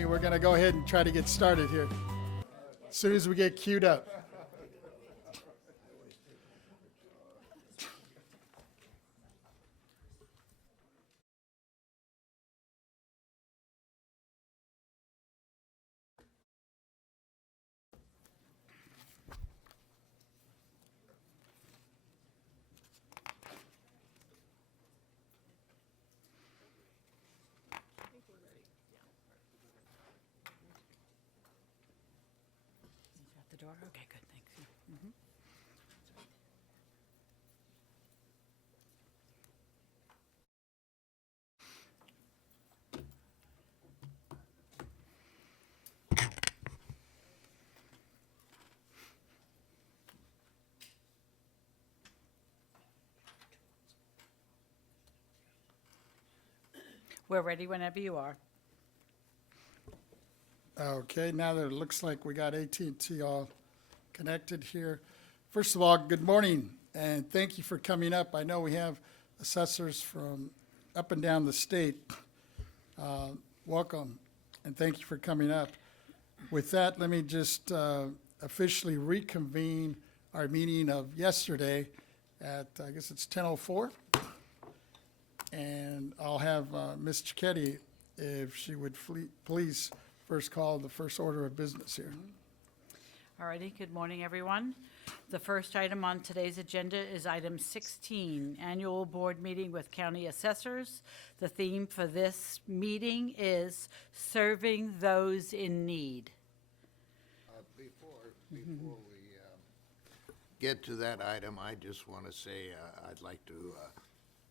me, we're going to go ahead and try to get started here as soon as we get queued up. At the door? Okay, good, thanks. Mhm. We're ready whenever you are. Okay, now that it looks like we got AT&T all connected here. First of all, good morning, and thank you for coming up. I know we have assessors from up and down the state. Welcome, and thank you for coming up. With that, let me just officially reconvene our meeting of yesterday at, I guess it's 10:04. And I'll have Ms. Cicchetti, if she would please first call the first order of business here. All righty, good morning, everyone. The first item on today's agenda is item 16, Annual Board Meeting with County Assessors. The theme for this meeting is Serving Those in Need. Before we get to that item, I just want to say I'd like to,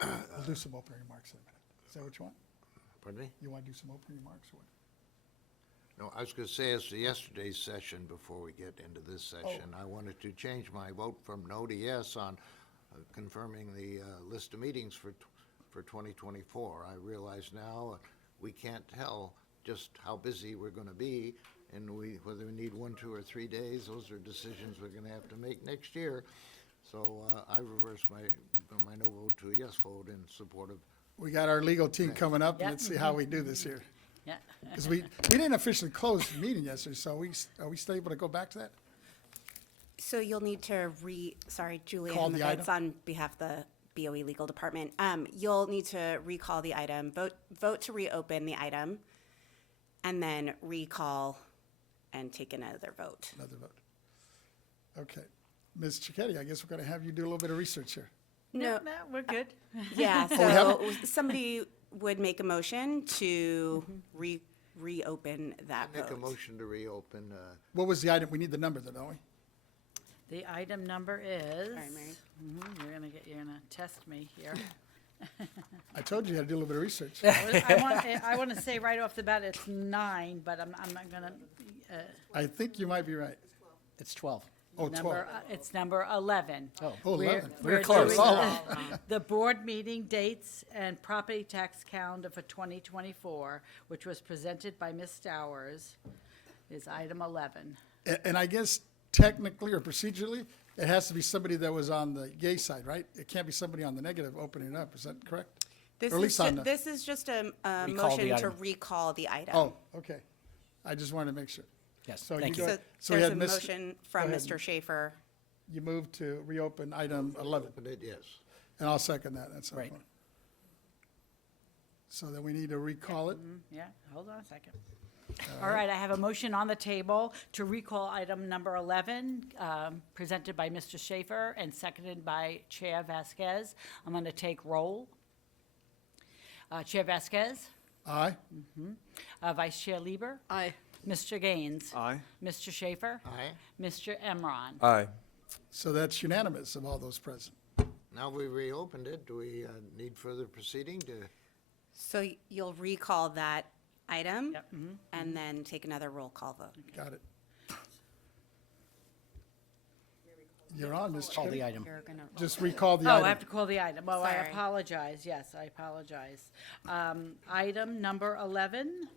We'll do some opening remarks in a minute. Is that what you want? pardon me? You want to do some opening remarks or what? No, I was going to say as to yesterday's session, before we get into this session, I wanted to change my vote from no to yes on confirming the list of meetings for 2024. I realize now we can't tell just how busy we're going to be, and whether we need 1, 2, or 3 days, those are decisions we're going to have to make next year. So I reversed my no vote to a yes vote in support of. We got our legal team coming up, and Yep. let's see how we do this here. Yeah. Because we didn't officially close the meeting yesterday, so are we still able to go back to that? So you'll need to sorry, Julia Call the Hemowitz on behalf of the BoE Legal Department. You'll need to recall the item, vote to reopen the item, and then recall and take another vote. Another vote. Okay. Ms. Cicchetti, I guess we're going to have you do a little bit of research here. No, we're good. Yeah, we so somebody would make a motion to reopen that Make a vote. motion to reopen. What was the item? We need the number though, don't we? The item number is. Sorry, Mary. You're gonna test me here. I told you you had to do a little bit of research. I want to say right off the bat, it's 9, but I'm not gonna. I think you might be right. It's 12. Oh, 12. It's number 11. Oh, Oh, 11. We're close. doing the board meeting dates and property tax calendar for 2024, which was presented by Ms. Stowers, is item 11. And I guess technically or procedurally, it has to be somebody that was on the yay side, right? It can't be somebody on the negative opening it up. Is that correct? This Or at is, least on the- this is just a Recall the motion to item. recall the item. Oh, okay. I just wanted to make sure. Yes, So thank you you. go- So so we there's had a Mr. motion from go ahead. Mr. Schaefer. You moved to reopen item 11, Open it, yes. and I'll second that. That's Right. fine. So then we need to recall it. Yeah, hold on a second. All right, I have a motion on the table to recall item number 11, presented by Mr. Schaefer and seconded by Chair Vasquez. I'm going to take roll. Chair Vasquez? Aye. Vice Chair Lieber? Aye. Mr. Gaines? Aye. Mr. Schaefer? Aye. Mr. Emron? Aye. So that's unanimous of all those present. Now we reopened it. Do we need further proceeding to? So you'll recall that item Yep. and then take another roll call vote. Got it. You're on, Mr. Call the Chair. item. You're gonna Just recall the Oh, item. I have to call the item. Oh, I Sorry. apologize. Yes, I apologize. Item number 11,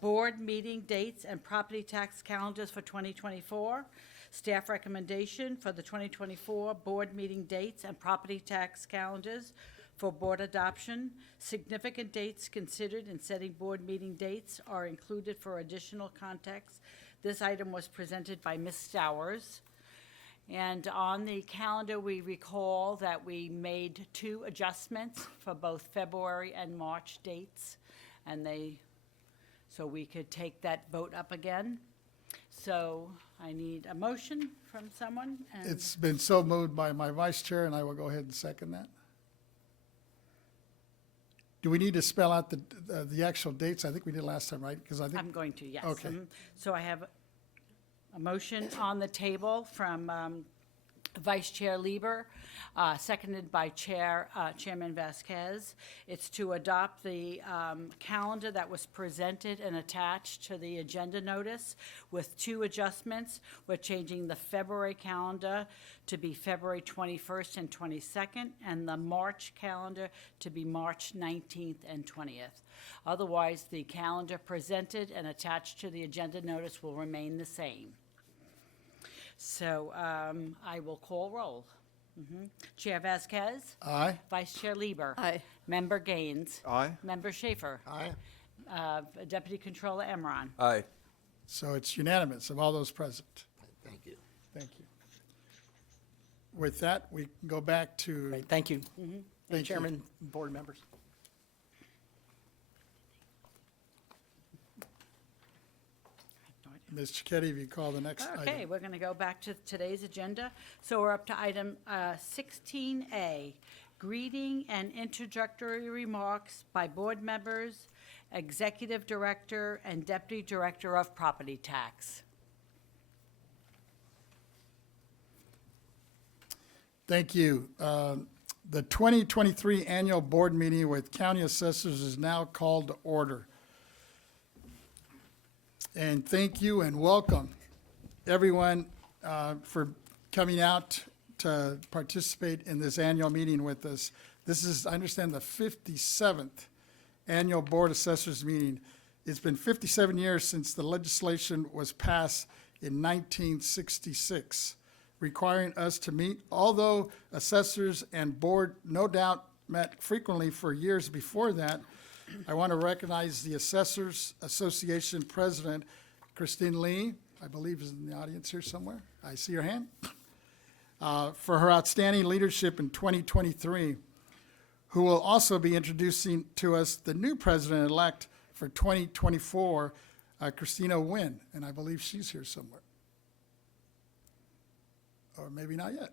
board meeting dates and property tax calendars for 2024. Staff recommendation for the 2024 board meeting dates and property tax calendars For board adoption, significant dates considered in setting board meeting dates are included for additional context. This item was presented by Ms. Stowers. And on the calendar, we recall that we made 2 adjustments for both February and March dates, and so we could take that vote up again. So I need a motion from someone, and It's been so moved by my vice chair, and I will go ahead and second that. Do we need to spell out the actual dates? I think we did last time, right? Because I think, I'm going to, yes. Okay. So I have a motion on the table from Vice Chair Lieber, seconded by Chairman Vasquez. It's to adopt the calendar that was presented and attached to the agenda notice with 2 adjustments. We're changing the February calendar to be February 21st and 22nd, and the March calendar to be March 19th and 20th. Otherwise, the calendar presented and attached to the agenda notice will remain the same. So I will call roll. Chair Vasquez? aye? Vice Chair Lieber? Aye. Member Gaines? Aye. Member Schaefer? Aye. Deputy Controller Emron? Aye. So it's unanimous of all those present. Thank you. Thank you. With that, we can go back to, Great, thank you. Thank And you. Chairman, board members. Ms. Cicchetti, if you call the next Okay, item. we're going to go back to today's agenda. So we're up to item 16A, greeting and introductory remarks by board members, executive director, and deputy director of property tax. Thank you. The 2023 annual board meeting with county assessors is now called to order. And thank you and welcome, everyone, for coming out to participate in this annual meeting with us. This is, I understand, the 57th annual Board Assessors meeting. It's been 57 years since the legislation was passed in 1966, requiring us to meet. Although assessors and board no doubt met frequently for years before that, I want to recognize the Assessors Association President, Christine Lee, I believe is in the audience here somewhere. I see your hand. For her outstanding leadership in 2023, who will also be introducing to us the new president-elect for 2024, Christina Nguyen, and I believe she's here somewhere. Or maybe not yet.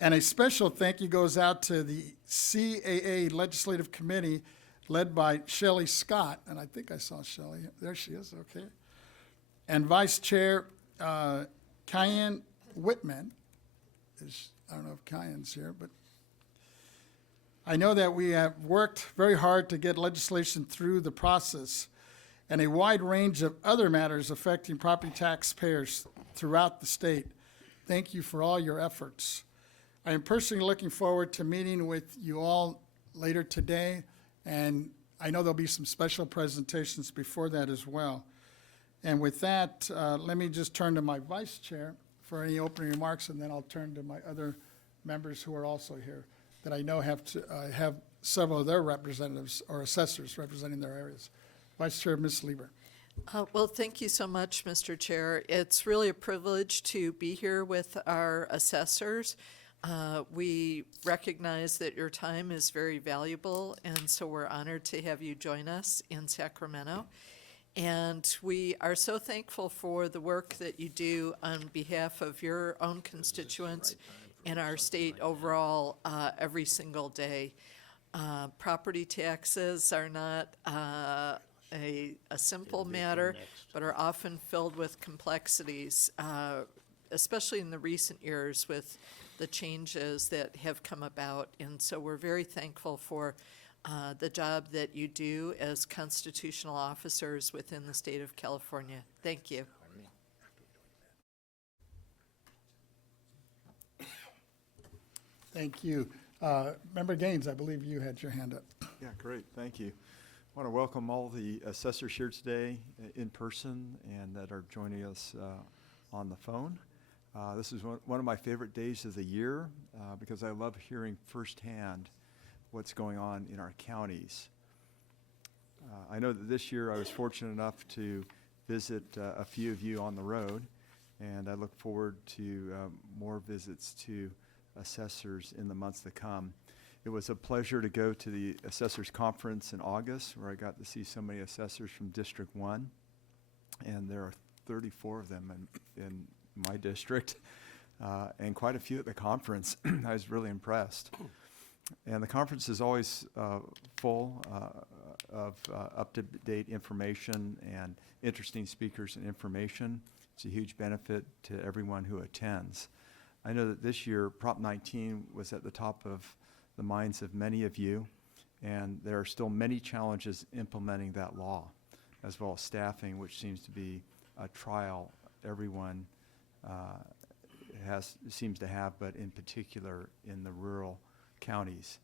And a special thank you goes out to the CAA Legislative Committee led by Shelley Scott, and I think I saw Shelley. There she is, okay. And Vice Chair Kyan Whitman. I don't know if Kyan's here, but I know that we have worked very hard to get legislation through the process and a wide range of other matters affecting property taxpayers throughout the state. Thank you for all your efforts. I am personally looking forward to meeting with you all later today, and I know there'll be some special presentations before that as well. And with that, let me just turn to my vice chair for any opening remarks, and then I'll turn to my other members who are also here that I know have several of their representatives or assessors representing their areas. Vice Chair, Ms. Lieber. Well, thank you so much, Mr. Chair. It's really a privilege to be here with our assessors. We recognize that your time is very valuable, and so we're honored to have you join us in Sacramento. And we are so thankful for the work that you do on behalf of your own constituents and our state overall every single day. Property taxes are not a simple matter, but are often filled with complexities, especially in the recent years with the changes that have come about. And so we're very thankful for the job that you do as constitutional officers within the state of California. Thank you. Thank you. Member Gaines, I believe you had your hand up. Yeah, great, thank you. I want to welcome all the assessors here today in person and that are joining us on the phone. This is one of my favorite days of the year because I love hearing firsthand what's going on in our counties. I know that this year I was fortunate enough to visit a few of you on the road, and I look forward to more visits to assessors in the months to come. It was a pleasure to go to the Assessors Conference in August, where I got to see so many assessors from District 1, and there are 34 of them in my district, and quite a few at the conference. I was really impressed. And the conference is always full of up-to-date information and interesting speakers and information. It's a huge benefit to everyone who attends. I know that this year Prop 19 was at the top of the minds of many of you, and there are still many challenges implementing that law, as well as staffing, which seems to be a trial everyone seems to have, but in particular in the rural counties.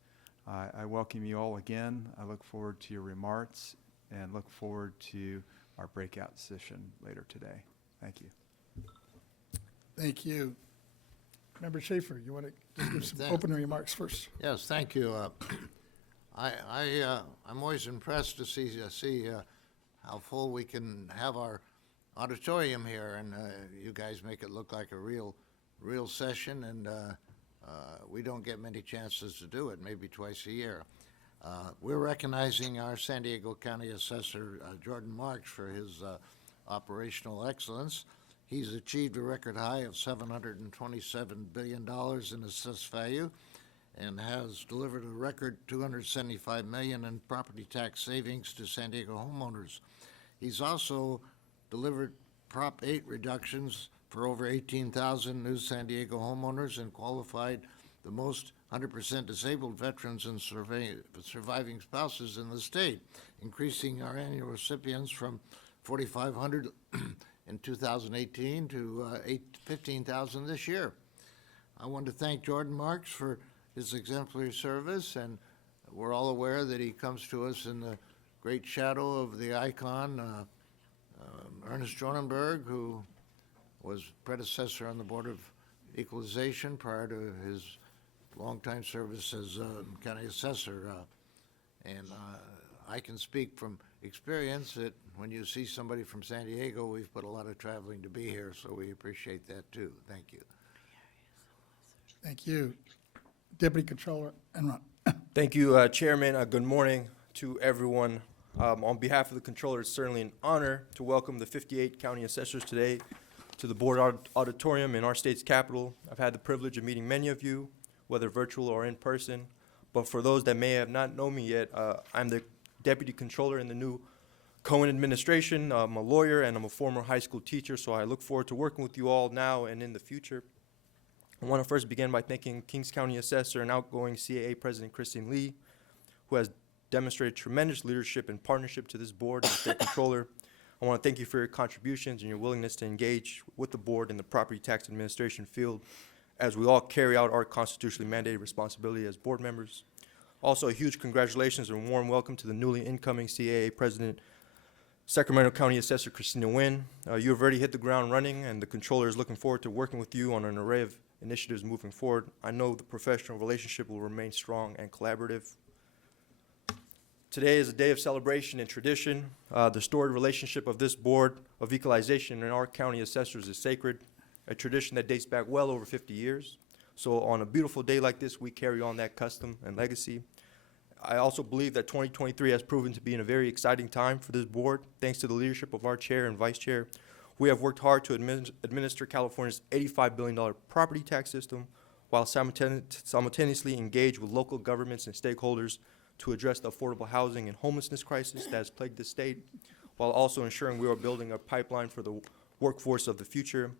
I welcome you all again. I look forward to your remarks and look forward to our breakout session later today. Thank you. Thank you. Member Schaefer, you want to just give some Thank- opening remarks first? Yes, thank you. I'm always impressed to see how full we can have our auditorium here, and you guys make it look like a real session, and we don't get many chances to do it, maybe twice a year. We're recognizing our San Diego County Assessor, Jordan Marks, for his operational excellence. He's achieved a record high of $727 billion in assessed value and has delivered a record $275 million in property tax savings to San Diego homeowners. He's also delivered Prop 8 reductions for over 18,000 new San Diego homeowners and qualified the most 100% disabled veterans and surviving spouses in the state, increasing our annual recipients from 4,500 in 2018 to 15,000 this year. I want to thank Jordan Marks for his exemplary service, and we're all aware that he comes to us in the great shadow of the icon, Ernest Jonenberg, who was predecessor on the Board of Equalization prior to his longtime service as county assessor. And I can speak from experience that when you see somebody from San Diego, we've put a lot of traveling to be here, so we appreciate that too. Thank you. Thank you. Deputy Controller Enron. Thank you, Chairman. Good morning to everyone. On behalf of the Controller, it's certainly an honor to welcome the 58 county assessors today to the Board Auditorium in our state's capital. I've had the privilege of meeting many of you, whether virtual or in person. But for those that may have not known me yet, I'm the Deputy Controller in the new Cohen administration. I'm a lawyer and I'm a former high school teacher, so I look forward to working with you all now and in the future. I want to first begin by thanking Kings County Assessor and outgoing CAA President Christine Lee, who has demonstrated tremendous leadership and partnership to this board and State Controller. I want to thank you for your contributions and your willingness to engage with the board in the property tax administration field as we all carry out our constitutionally mandated responsibility as board members. Also, a huge congratulations and warm welcome to the newly incoming CAA President, Sacramento County Assessor Christina Nguyen. You have already hit the ground running, and the Controller is looking forward to working with you on an array of initiatives moving forward. I know the professional relationship will remain strong and collaborative. Today is a day of celebration and tradition. The storied relationship of this Board of Equalization and our county assessors is sacred, a tradition that dates back well over 50 years. So on a beautiful day like this, we carry on that custom and legacy. I also believe that 2023 has proven to be in a very exciting time for this board. Thanks to the leadership of our chair and vice chair, we have worked hard to administer California's $85 billion property tax system while simultaneously engage with local governments and stakeholders to address the affordable housing and homelessness crisis that has plagued the state, while also ensuring we are building a pipeline for the workforce of the future.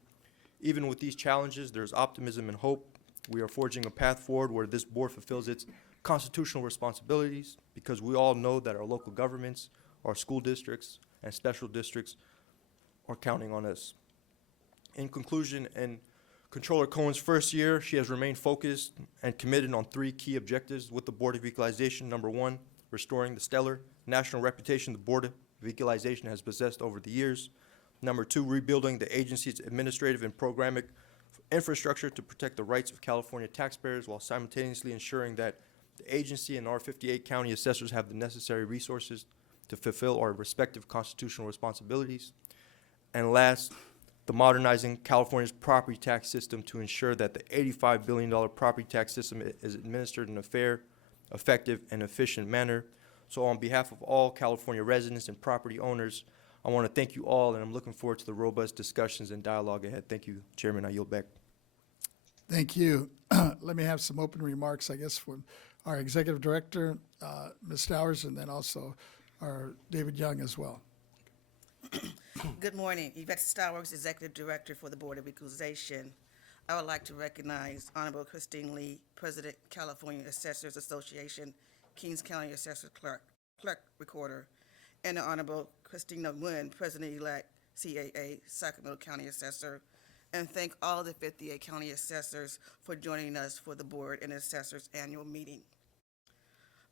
Even with these challenges, there's optimism and hope. We are forging a path forward where this board fulfills its constitutional responsibilities, because we all know that our local governments, our school districts, and special districts are counting on us. In conclusion, in Controller Cohen's first year, she has remained focused and committed on 3 key objectives with the Board of Equalization. Number 1, restoring the stellar national reputation the Board of Equalization has possessed over the years. Number 2, rebuilding the agency's administrative and programmatic infrastructure to protect the rights of California taxpayers while simultaneously ensuring that the agency and our 58 county assessors have the necessary resources to fulfill our respective constitutional responsibilities. And last, the modernizing California's property tax system to ensure that the $85 billion property tax system is administered in a fair, effective, and efficient manner. So on behalf of all California residents and property owners, I want to thank you all, and I'm looking forward to the robust discussions and dialogue ahead. Thank you, Chairman. I yield back. Thank you. Let me have some open remarks, I guess, from our Executive Director, Ms. Stowers, and then also our David Young as well. Good morning. Yvette Stowers, Executive Director for the Board of Equalization. I would like to recognize Honorable Christine Lee, President, California Assessors Association, Kings County Assessor Clerk Recorder, and the Honorable Christina Nguyen, President-elect, CAA, Sacramento County Assessor, and thank all the 58 county assessors for joining us for the Board and Assessors Annual Meeting.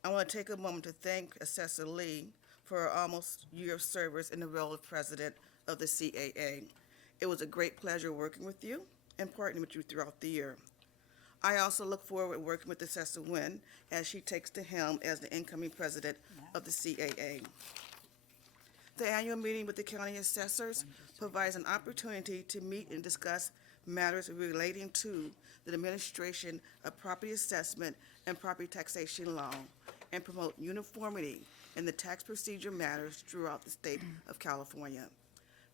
I want to take a moment to thank Assessor Lee for her almost year of service in the role of President of the CAA. It was a great pleasure working with you and partnering with you throughout the year. I also look forward to working with Assessor Nguyen as she takes the helm as the incoming president of the CAA. The annual meeting with the county assessors provides an opportunity to meet and discuss matters relating to the administration of property assessment and property taxation law and promote uniformity in the tax procedure matters throughout the state of California.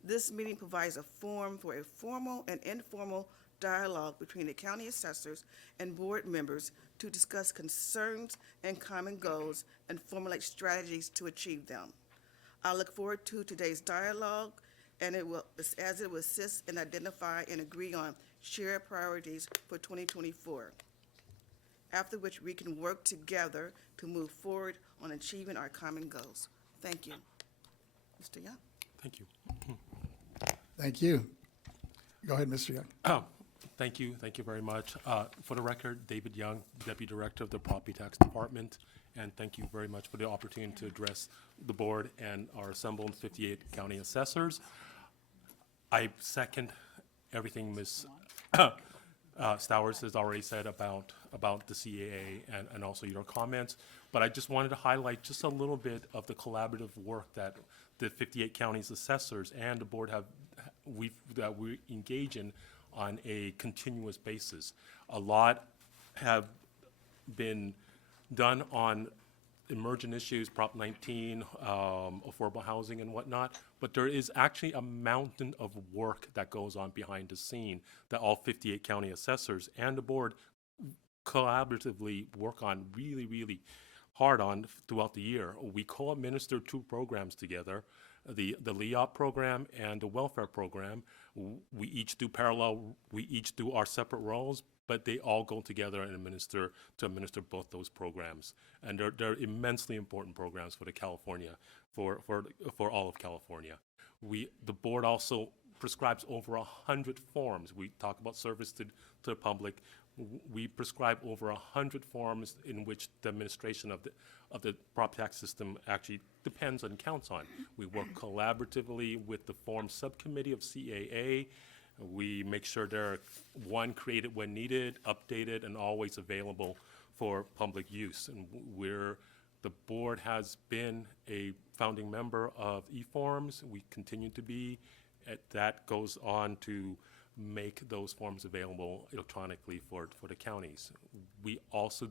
This meeting provides a forum for a formal and informal dialogue between the county assessors and board members to discuss concerns and common goals and formulate strategies to achieve them. I look forward to today's dialogue, and it will assist and identify and agree on shared priorities for 2024, after which we can work together to move forward on achieving our common goals. Thank you. Mr. Young. Thank you. Thank you. Go ahead, Mr. Young. Thank you very much. For the record, David Young, Deputy Director of the Property Tax Department, and thank you very much for the opportunity to address the board and our assembled 58 county assessors. I second everything Ms. Stowers has already said about the CAA and also your comments, but I just wanted to highlight just a little bit of the collaborative work that the 58 counties assessors and the board we engage in on a continuous basis. A lot have been done on emergent issues, Prop 19, affordable housing and whatnot, but there is actually a mountain of work that goes on behind the scene that all 58 county assessors and the board collaboratively work on really hard on throughout the year. We co-administer two programs together, the LEOP program and the welfare program. We each do our separate roles, but they all go together and administer both those programs. And they're immensely important programs for for all of California. The board also prescribes over 100 forms. We talk about service to the public. We prescribe over 100 forms in which the administration of the prop tax system actually depends and counts on. We work collaboratively with the form subcommittee of CAA. We make sure they're, created when needed, updated, and always available for public use. And the board has been a founding member of eForms. We continue to be. That goes on to make those forms available electronically for the counties. We also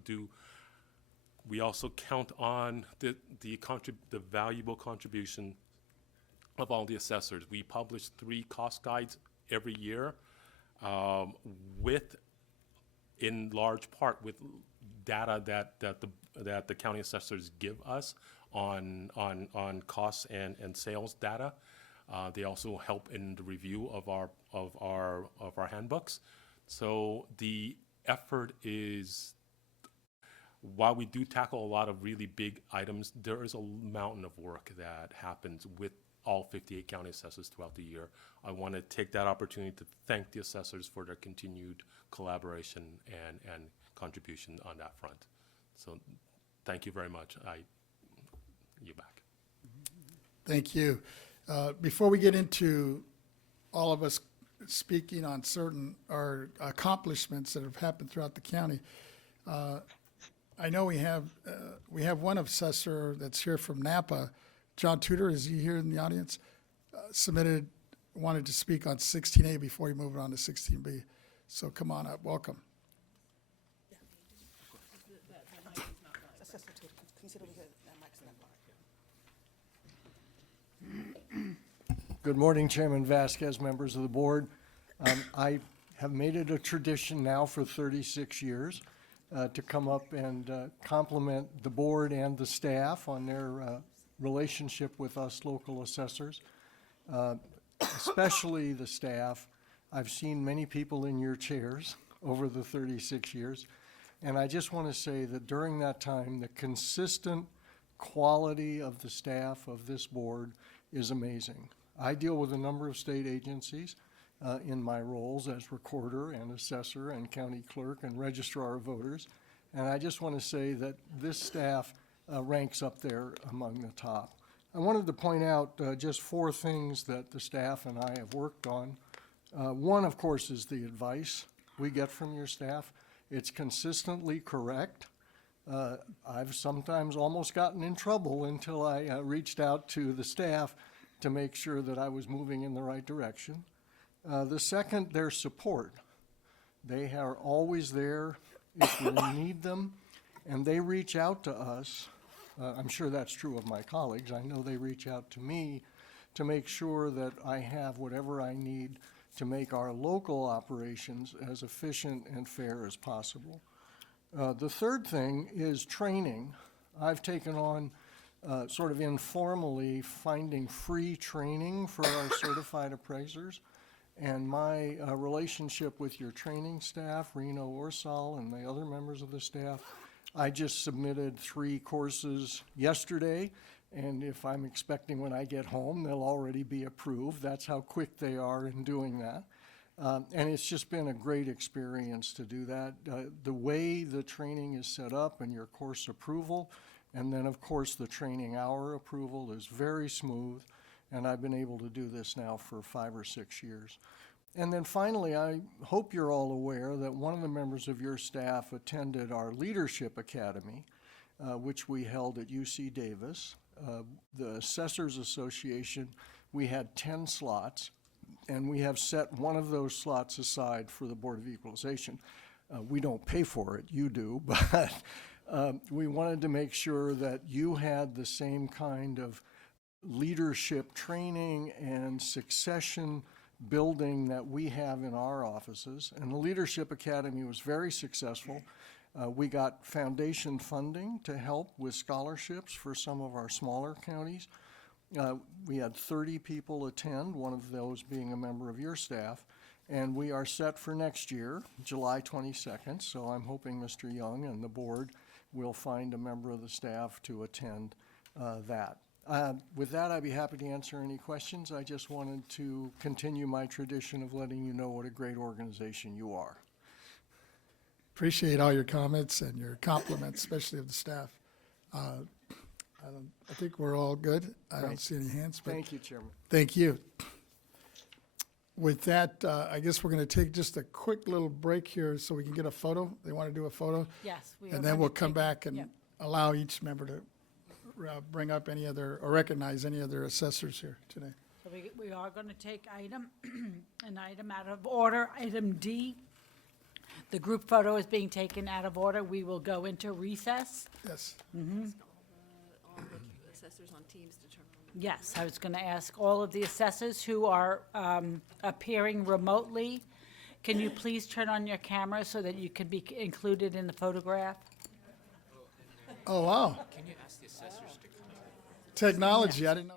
count on the valuable contribution of all the assessors. We publish 3 cost guides every year, in large part with data that the county assessors give us on costs and sales data. They also help in the review of our handbooks. So the effort is, while we do tackle a lot of really big items, there is a mountain of work that happens with all 58 county assessors throughout the year. I want to take that opportunity to thank the assessors for their continued collaboration and contribution on that front. So thank you very much. You back. Thank you. Before we get into all of us speaking on certain, or accomplishments that have happened throughout the county. I know we have one assessor that's here from Napa. John Tudor, is he here in the audience? Wanted to speak on 16A before we move on to 16B. So come on up, welcome. Good morning, Chairman Vasquez, members of the board. I have made it a tradition now for 36 years to come up and compliment the board and the staff on their relationship with us local assessors, especially the staff. I've seen many people in your chairs over the 36 years, and I just want to say that during that time, the consistent quality of the staff of this board is amazing. I deal with a number of state agencies in my roles as recorder and assessor and county clerk and registrar of voters. And I just want to say that this staff ranks up there among the top. I wanted to point out just 4 things that the staff and I have worked on. One, of course, is the advice we get from your staff. It's consistently correct. I've sometimes almost gotten in trouble until I reached out to the staff to make sure that I was moving in the right direction. The second, their support. They are always there if we need them, and they reach out to us. I'm sure that's true of my colleagues. I know they reach out to me to make sure that I have whatever I need to make our local operations as efficient and fair as possible. The third thing is training. I've taken on sort of informally finding free training for our certified appraisers. And my relationship with your training staff, Reno Orsal and the other members of the staff, I just submitted 3 courses yesterday, and if I'm expecting when I get home, they'll already be approved. That's how quick they are in doing that. And it's just been a great experience to do that. The way the training is set up and your course approval, and then, of course, the training hour approval is very smooth, and I've been able to do this now for 5 or 6 years. And then finally, I hope you're all aware that one of the members of your staff attended our Leadership Academy, which we held at UC Davis. The Assessors Association, we had 10 slots, and we have set one of those slots aside for the Board of Equalization. We don't pay for it, you do, but we wanted to make sure that you had the same kind of leadership training and succession building that we have in our offices. And the Leadership Academy was very successful. We got foundation funding to help with scholarships for some of our smaller counties. We had 30 people attend, one of those being a member of your staff. And we are set for next year, July 22nd. So I'm hoping Mr. Young and the board will find a member of the staff to attend that. With that, I'd be happy to answer any questions. I just wanted to continue my tradition of letting you know what a great organization you are. Appreciate all your comments and your compliments, especially of the staff. I think we're all good. I don't see any hands, but Thank you, Chairman. thank you. With that, I guess we're going to take just a quick little break here so we can get a photo. They want to do a photo? Yes. we are And then going we'll to come take- back and Yep. allow each member to bring up any other, or recognize any other assessors here today. So we are going to take an item out of order, item D. The group photo is being taken out of order. We will go into recess. Yes. All the assessors on teams to turn on. Yes, I was going to ask all of the assessors who are appearing remotely, can you please turn on your camera so that you can be included in the photograph? Oh, wow. Can you ask the assessors to come in? Technology, I didn't know.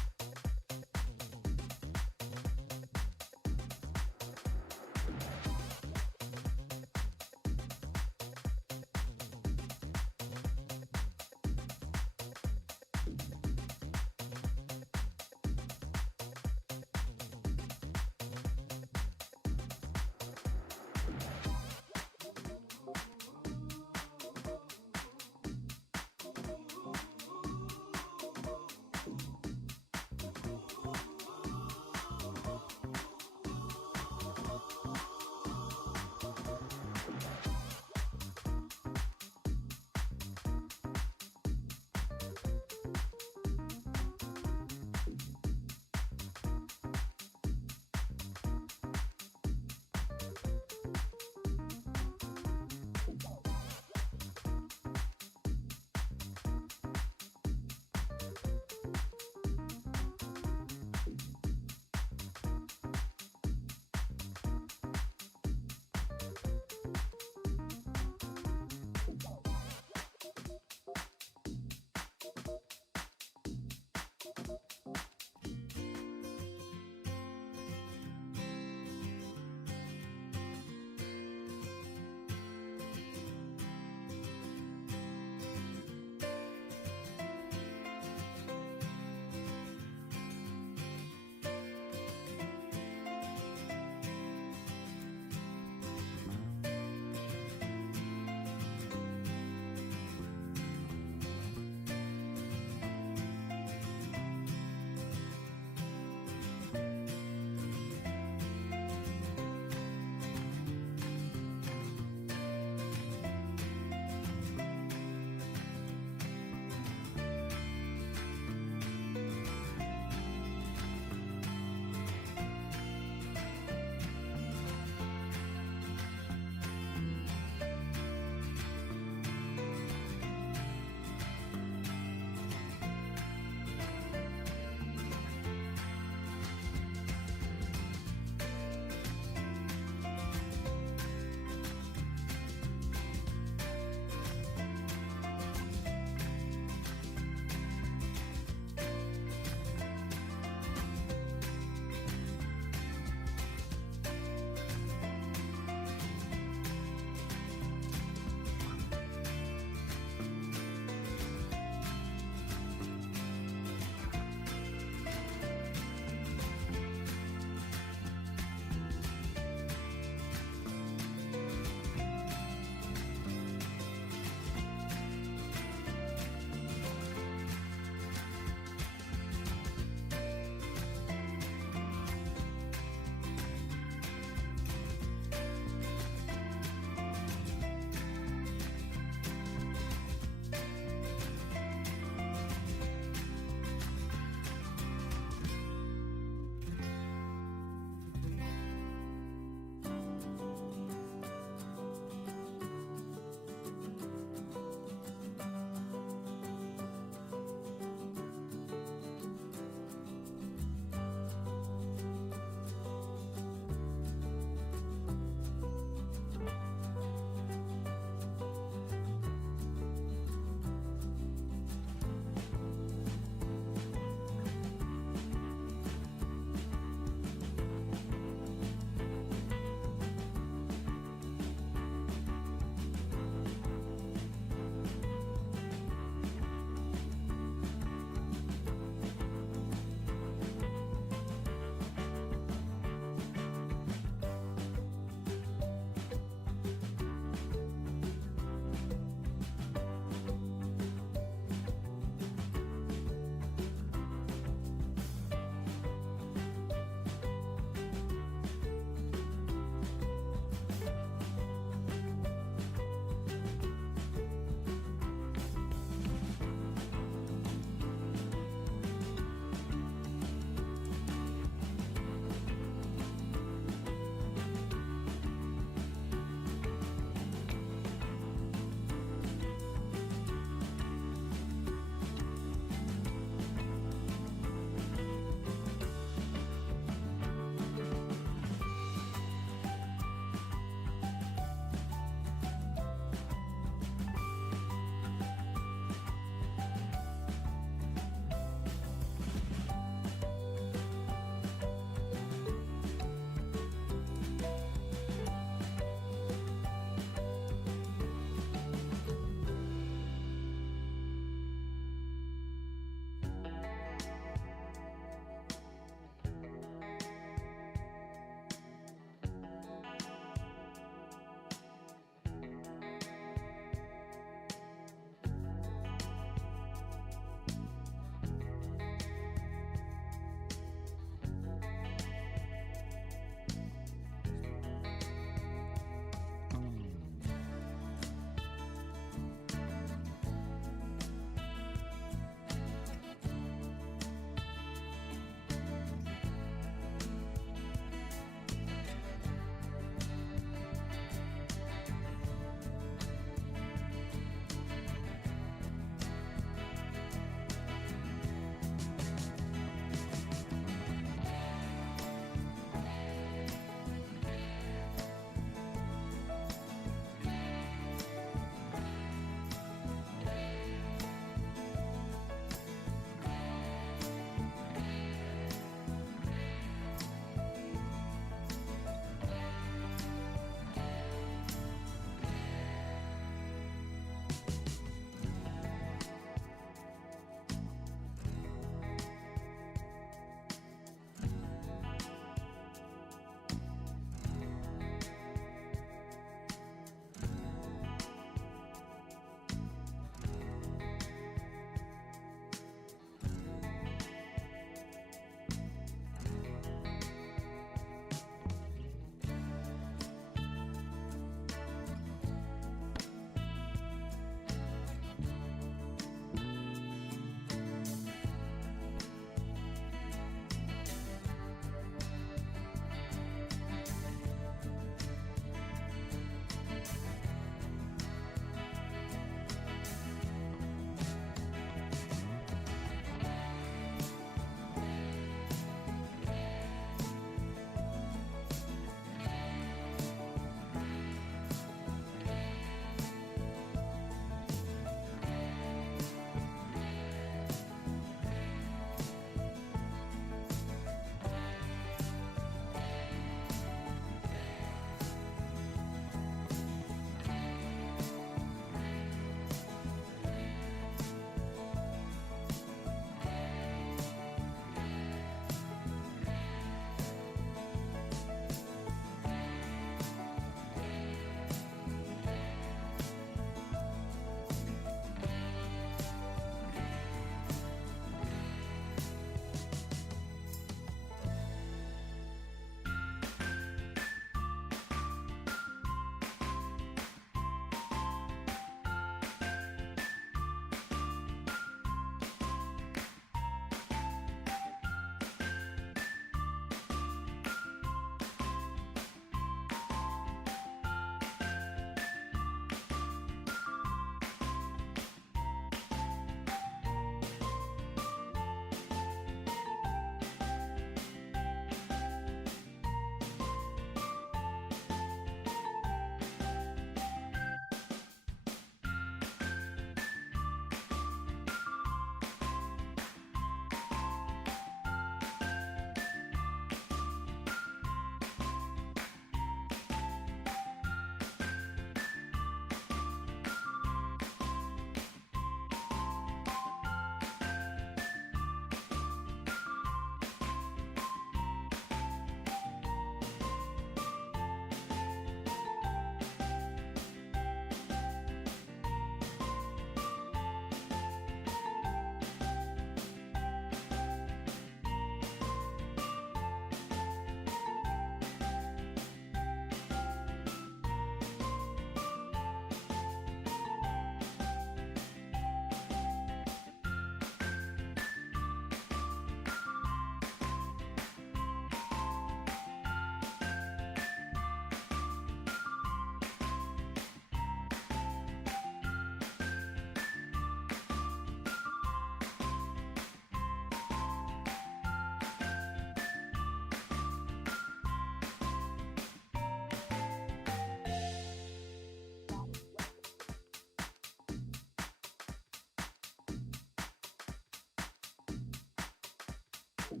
An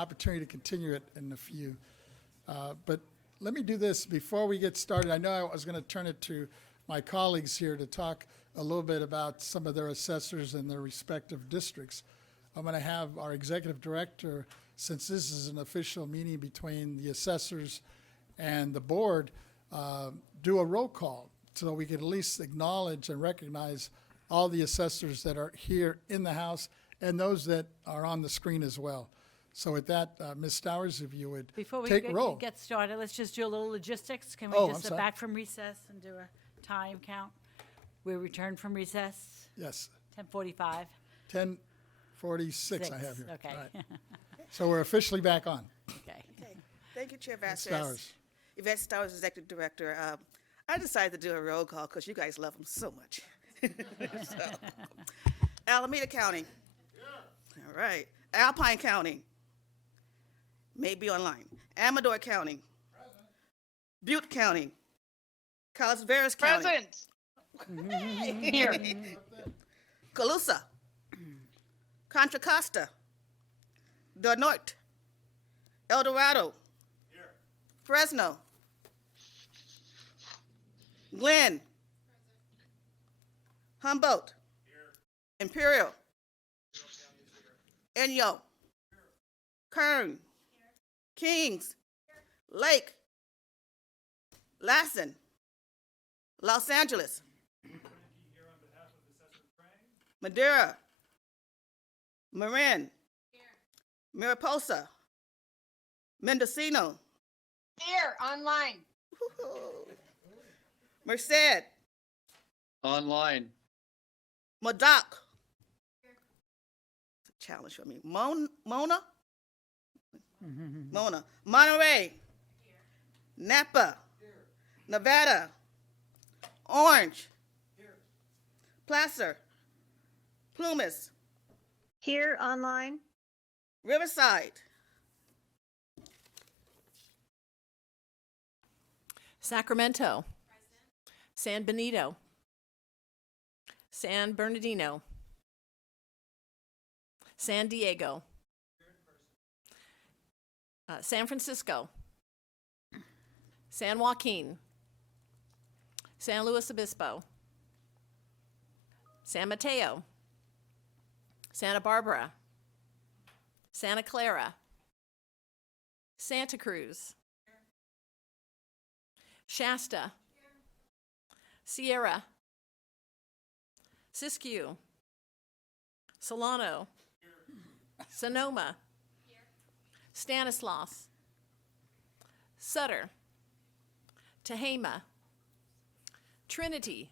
opportunity to continue it in a few. But let me do this before we get started. I know I was going to turn it to my colleagues here to talk a little bit about some of their assessors in their respective districts. I'm going to have our executive director, since this is an official meeting between the assessors and the board, do a roll call so we can at least acknowledge and recognize all the assessors that are here in the House and those that are on the screen as well. So with that, Ms. Stowers, if you would Before we take roll. get started, let's just do a little logistics. Can we Oh, I'm just sorry. back from recess and do a time count? We returned from recess, Yes, 10:45. 10:46 I have here. Okay. Right. So we're officially back on. Okay. Okay, thank you, Chair Ms. Vasquez. Stowers. Yvette Stowers, Executive Director. I decided to do a roll call because you guys love them so much. So, Alameda County. All right. Alpine County. Maybe online. Amador County. Butte County. Calaveras County. Present. Here. Colusa. Contra Costa. Del Norte. El Dorado. Fresno. Glenn. Humboldt. Imperial. Inyo. Kern. Kings. Lake. Lassen. Los Angeles. Madera. Marin. Mariposa. Mendocino. Here, online. Merced. Online. Modoc. It's a challenge for me. Mona. Mona. Monterey. Napa. Nevada. Orange. Placer. Plumas. Here, online. Riverside. Sacramento. San Benito. San Bernardino. San Diego. San Francisco. San Joaquin. San Luis Obispo. San Mateo. Santa Barbara. Santa Clara. Santa Cruz. Shasta. Sierra. Siskiyou. Solano. Sonoma. Stanislaus. Sutter. Tehama. Trinity.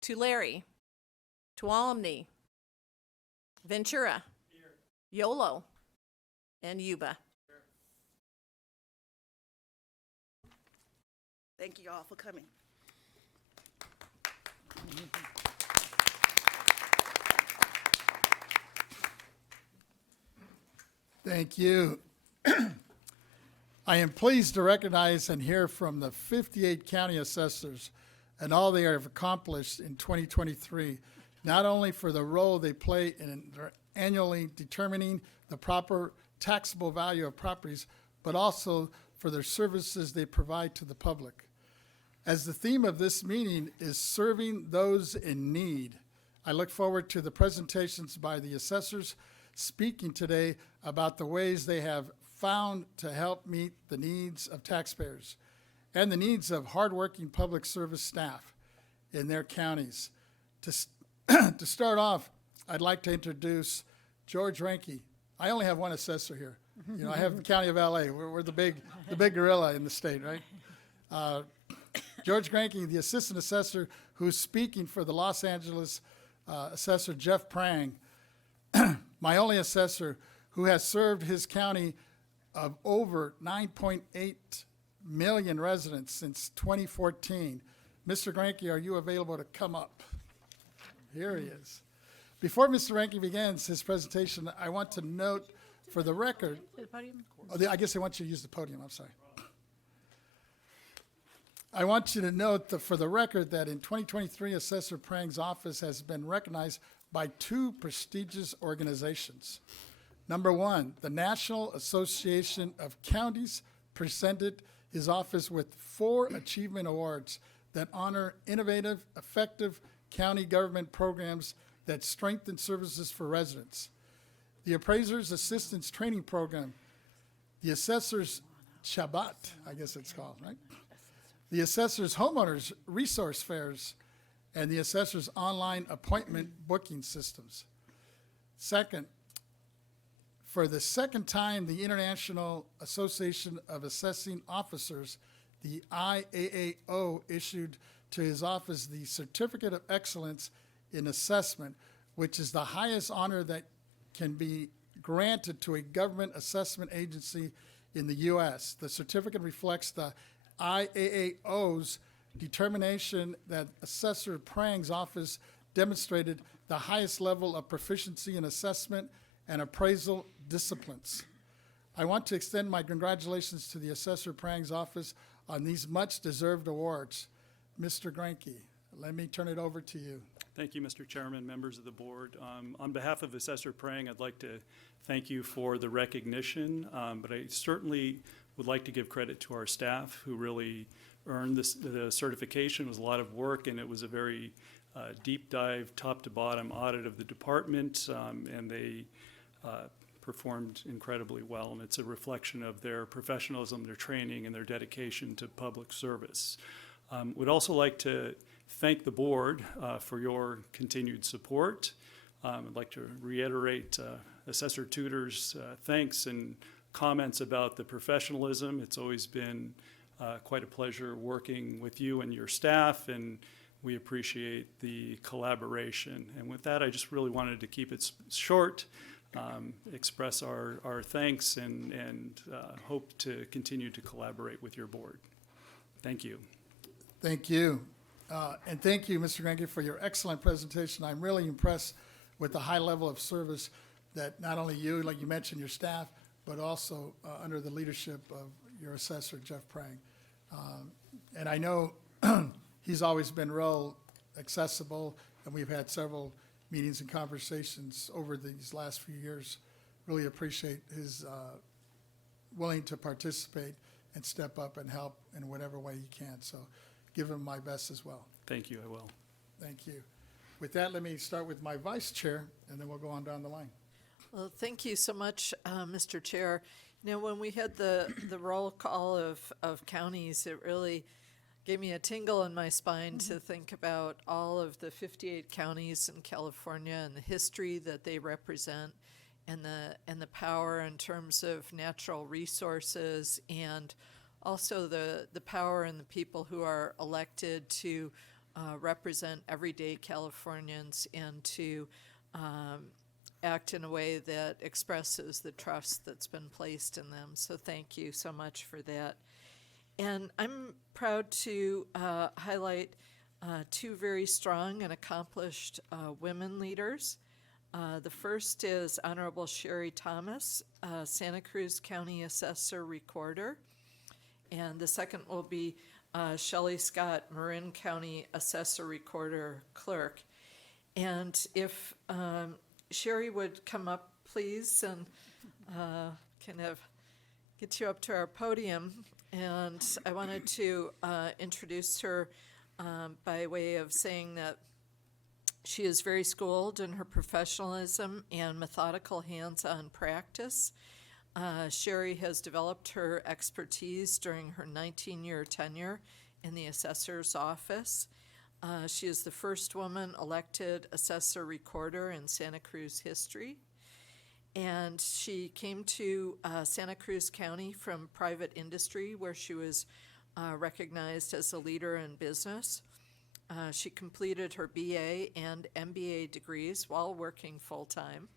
Tulare. Tuolumne. Ventura. Yolo. And Yuba. Thank you all for coming. Thank you. I am pleased to recognize and hear from the 58 county assessors and all they have accomplished in 2023, not only for the role they play in annually determining the proper taxable value of properties, but also for their services they provide to the public. As the theme of this meeting is serving those in need, I look forward to the presentations by the assessors speaking today about the ways they have found to help meet the needs of taxpayers and the needs of hardworking public service staff in their counties. To start off, I'd like to introduce George Ranke. I only have one assessor here. You know, I have the County of LA. We're the big gorilla in the state, right? George Ranke, the assistant assessor who's speaking for the Los Angeles assessor Jeff Prang, my only assessor who has served his county of over 9.8 million residents since 2014. Mr. Ranke, are you available to come up? Here he is. Before Mr. Ranke begins his presentation, I want to note For the record, To the podium? I guess they want you to use the podium, I'm sorry. I want you to note that for the record that in 2023, Assessor Prang's office has been recognized by two prestigious organizations. Number one, the National Association of Counties presented his office with 4 achievement awards that honor innovative, effective county government programs that strengthen services for residents. The Appraiser's Assistance Training Program, the Assessor's Shabbat, I guess it's called, right? The Assessor's Homeowners Resource Fairs, and the Assessor's Online Appointment Booking Systems. Second, for the second time, the International Association of Assessing Officers, the IAAO, issued to his office the Certificate of Excellence in Assessment, which is the highest honor that can be granted to a government assessment agency in the U.S. The certificate reflects the IAAO's determination that Assessor Prang's office demonstrated the highest level of proficiency in assessment and appraisal disciplines. I want to extend my congratulations to the Assessor Prang's office on these much-deserved awards. Mr. Granke, let me turn it over to you. Thank you, Mr. Chairman, members of the board. On behalf of Assessor Prang, I'd like to thank you for the recognition, but I certainly would like to give credit to our staff who really earned the certification. It was a lot of work, and it was a very deep dive, top to bottom audit of the department, and they performed incredibly well, and it's a reflection of their professionalism, their training, and their dedication to public service. Would also like to thank the board for your continued support. I'd like to reiterate Assessor Tudor's thanks and comments about the professionalism. It's always been quite a pleasure working with you and your staff, and we appreciate the collaboration. And with that, I just really wanted to keep it short, express our thanks, and hope to continue to collaborate with your board. Thank you. Thank you. And thank you, Mr. Granke, for your excellent presentation. I'm really impressed with the high level of service that not only you, like you mentioned, your staff, but also under the leadership of your assessor, Jeff Prang. And I know he's always been real accessible, and we've had several meetings and conversations over these last few years. Really appreciate his willing to participate and step up and help in whatever way he can. So give him my best as well. Thank you, I will. Thank you. With that, let me start with my vice chair, and then we'll go on down the line. Well, thank you so much, Mr. Chair. You know, when we had the roll call of counties, it really gave me a tingle in my spine to think about all of the 58 counties in California and the history that they represent, and the power in terms of natural resources, and also the power in the people who are elected to represent everyday Californians and to act in a way that expresses the trust that's been placed in them. So thank you so much for that. And I'm proud to highlight 2 very strong and accomplished women leaders. The first is Honorable Sherry Thomas, Santa Cruz County Assessor Recorder. And the second will be Shelley Scott, Marin County Assessor Recorder Clerk. And if Sherry would come up, please, and kind of get you up to our podium. And I wanted to introduce her by way of saying that she is very schooled in her professionalism and methodical hands-on practice. Sherry has developed her expertise during her 19-year tenure in the assessor's office. She is the first woman elected assessor recorder in Santa Cruz history. And she came to Santa Cruz County from private industry, where she was recognized as a leader in business. She completed her BA and MBA degrees while working full-time.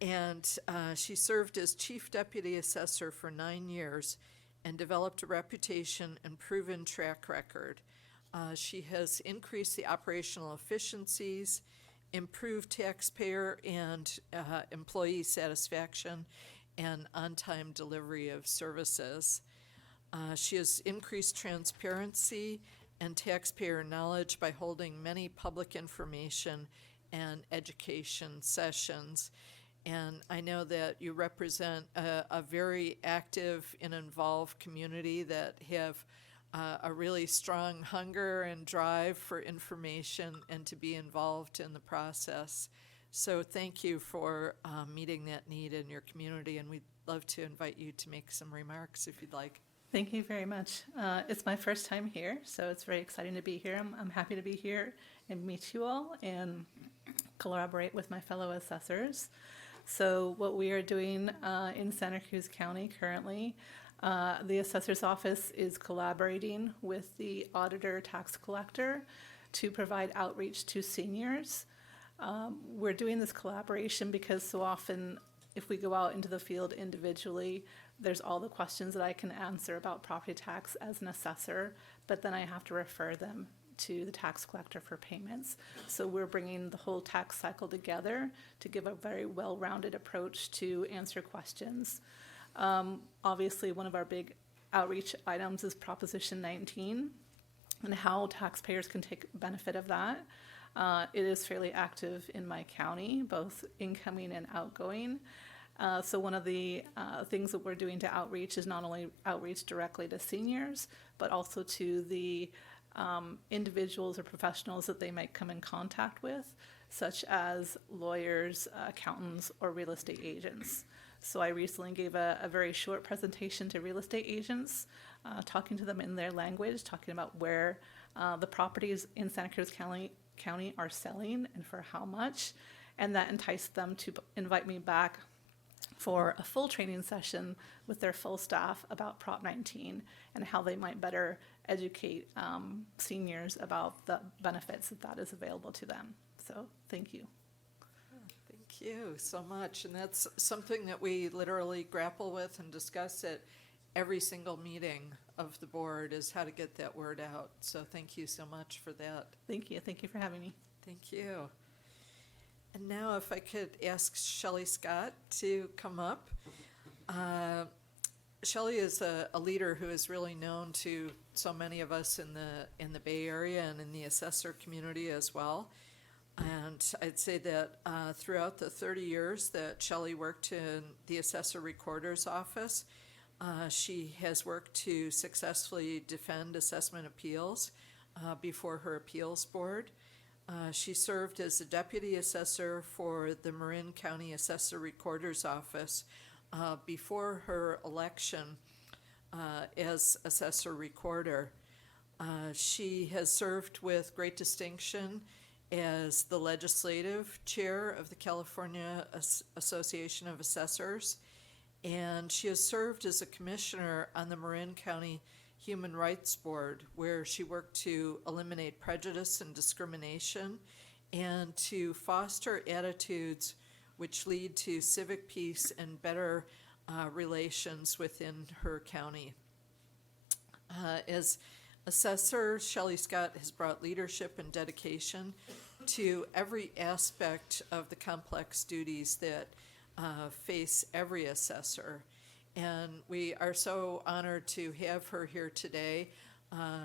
And she served as chief deputy assessor for 9 years and developed a reputation and proven track record. She has increased the operational efficiencies improve taxpayer and employee satisfaction, and on-time delivery of services. She has increased transparency and taxpayer knowledge by holding many public information and education sessions. And I know that you represent a very active and involved community that have a really strong hunger and drive for information and to be involved in the process. So thank you for meeting that need in your community, and we'd love to invite you to make some remarks if you'd like. Thank you very much. It's my first time here, so it's very exciting to be here. I'm happy to be here and meet you all and collaborate with my fellow assessors. So what we are doing in Santa Cruz County currently, the assessor's office is collaborating with the auditor tax collector to provide outreach to seniors. We're doing this collaboration because so often if we go out into the field individually, there's all the questions that I can answer about property tax as an assessor, but then I have to refer them to the tax collector for payments. So we're bringing the whole tax cycle together to give a very well-rounded approach to answer questions. Obviously, one of our big outreach items is Proposition 19 and how taxpayers can take benefit of that. It is fairly active in my county, both incoming and outgoing. So one of the things that we're doing to outreach is not only outreach directly to seniors, but also to the individuals or professionals that they might come in contact with, such as lawyers, accountants, or real estate agents. So I recently gave a very short presentation to real estate agents, talking to them in their language, talking about where the properties in Santa Cruz County are selling and for how much, and that enticed them to invite me back for a full training session with their full staff about Prop 19 and how they might better educate seniors about the benefits that is available to them. So thank you. Thank you so much. And that's something that we literally grapple with and discuss at every single meeting of the board, is how to get that word out. So thank you so much for that. Thank you. Thank you for having me. Thank you. And now if I could ask Shelley Scott to come up. Shelley is a leader who is really known to so many of us in the Bay Area and in the assessor community as well. And I'd say that throughout the 30 years that Shelley worked in the assessor recorder's office, she has worked to successfully defend assessment appeals before her appeals board. She served as a deputy assessor for the Marin County Assessor Recorder's Office before her election as assessor recorder. She has served with great distinction as the legislative chair of the California Association of Assessors, and she has served as a commissioner on the Marin County Human Rights Board, where she worked to eliminate prejudice and discrimination and to foster attitudes which lead to civic peace and better relations within her county. As assessor, Shelley Scott has brought leadership and dedication to every aspect of the complex duties that face every assessor. And we are so honored to have her here today.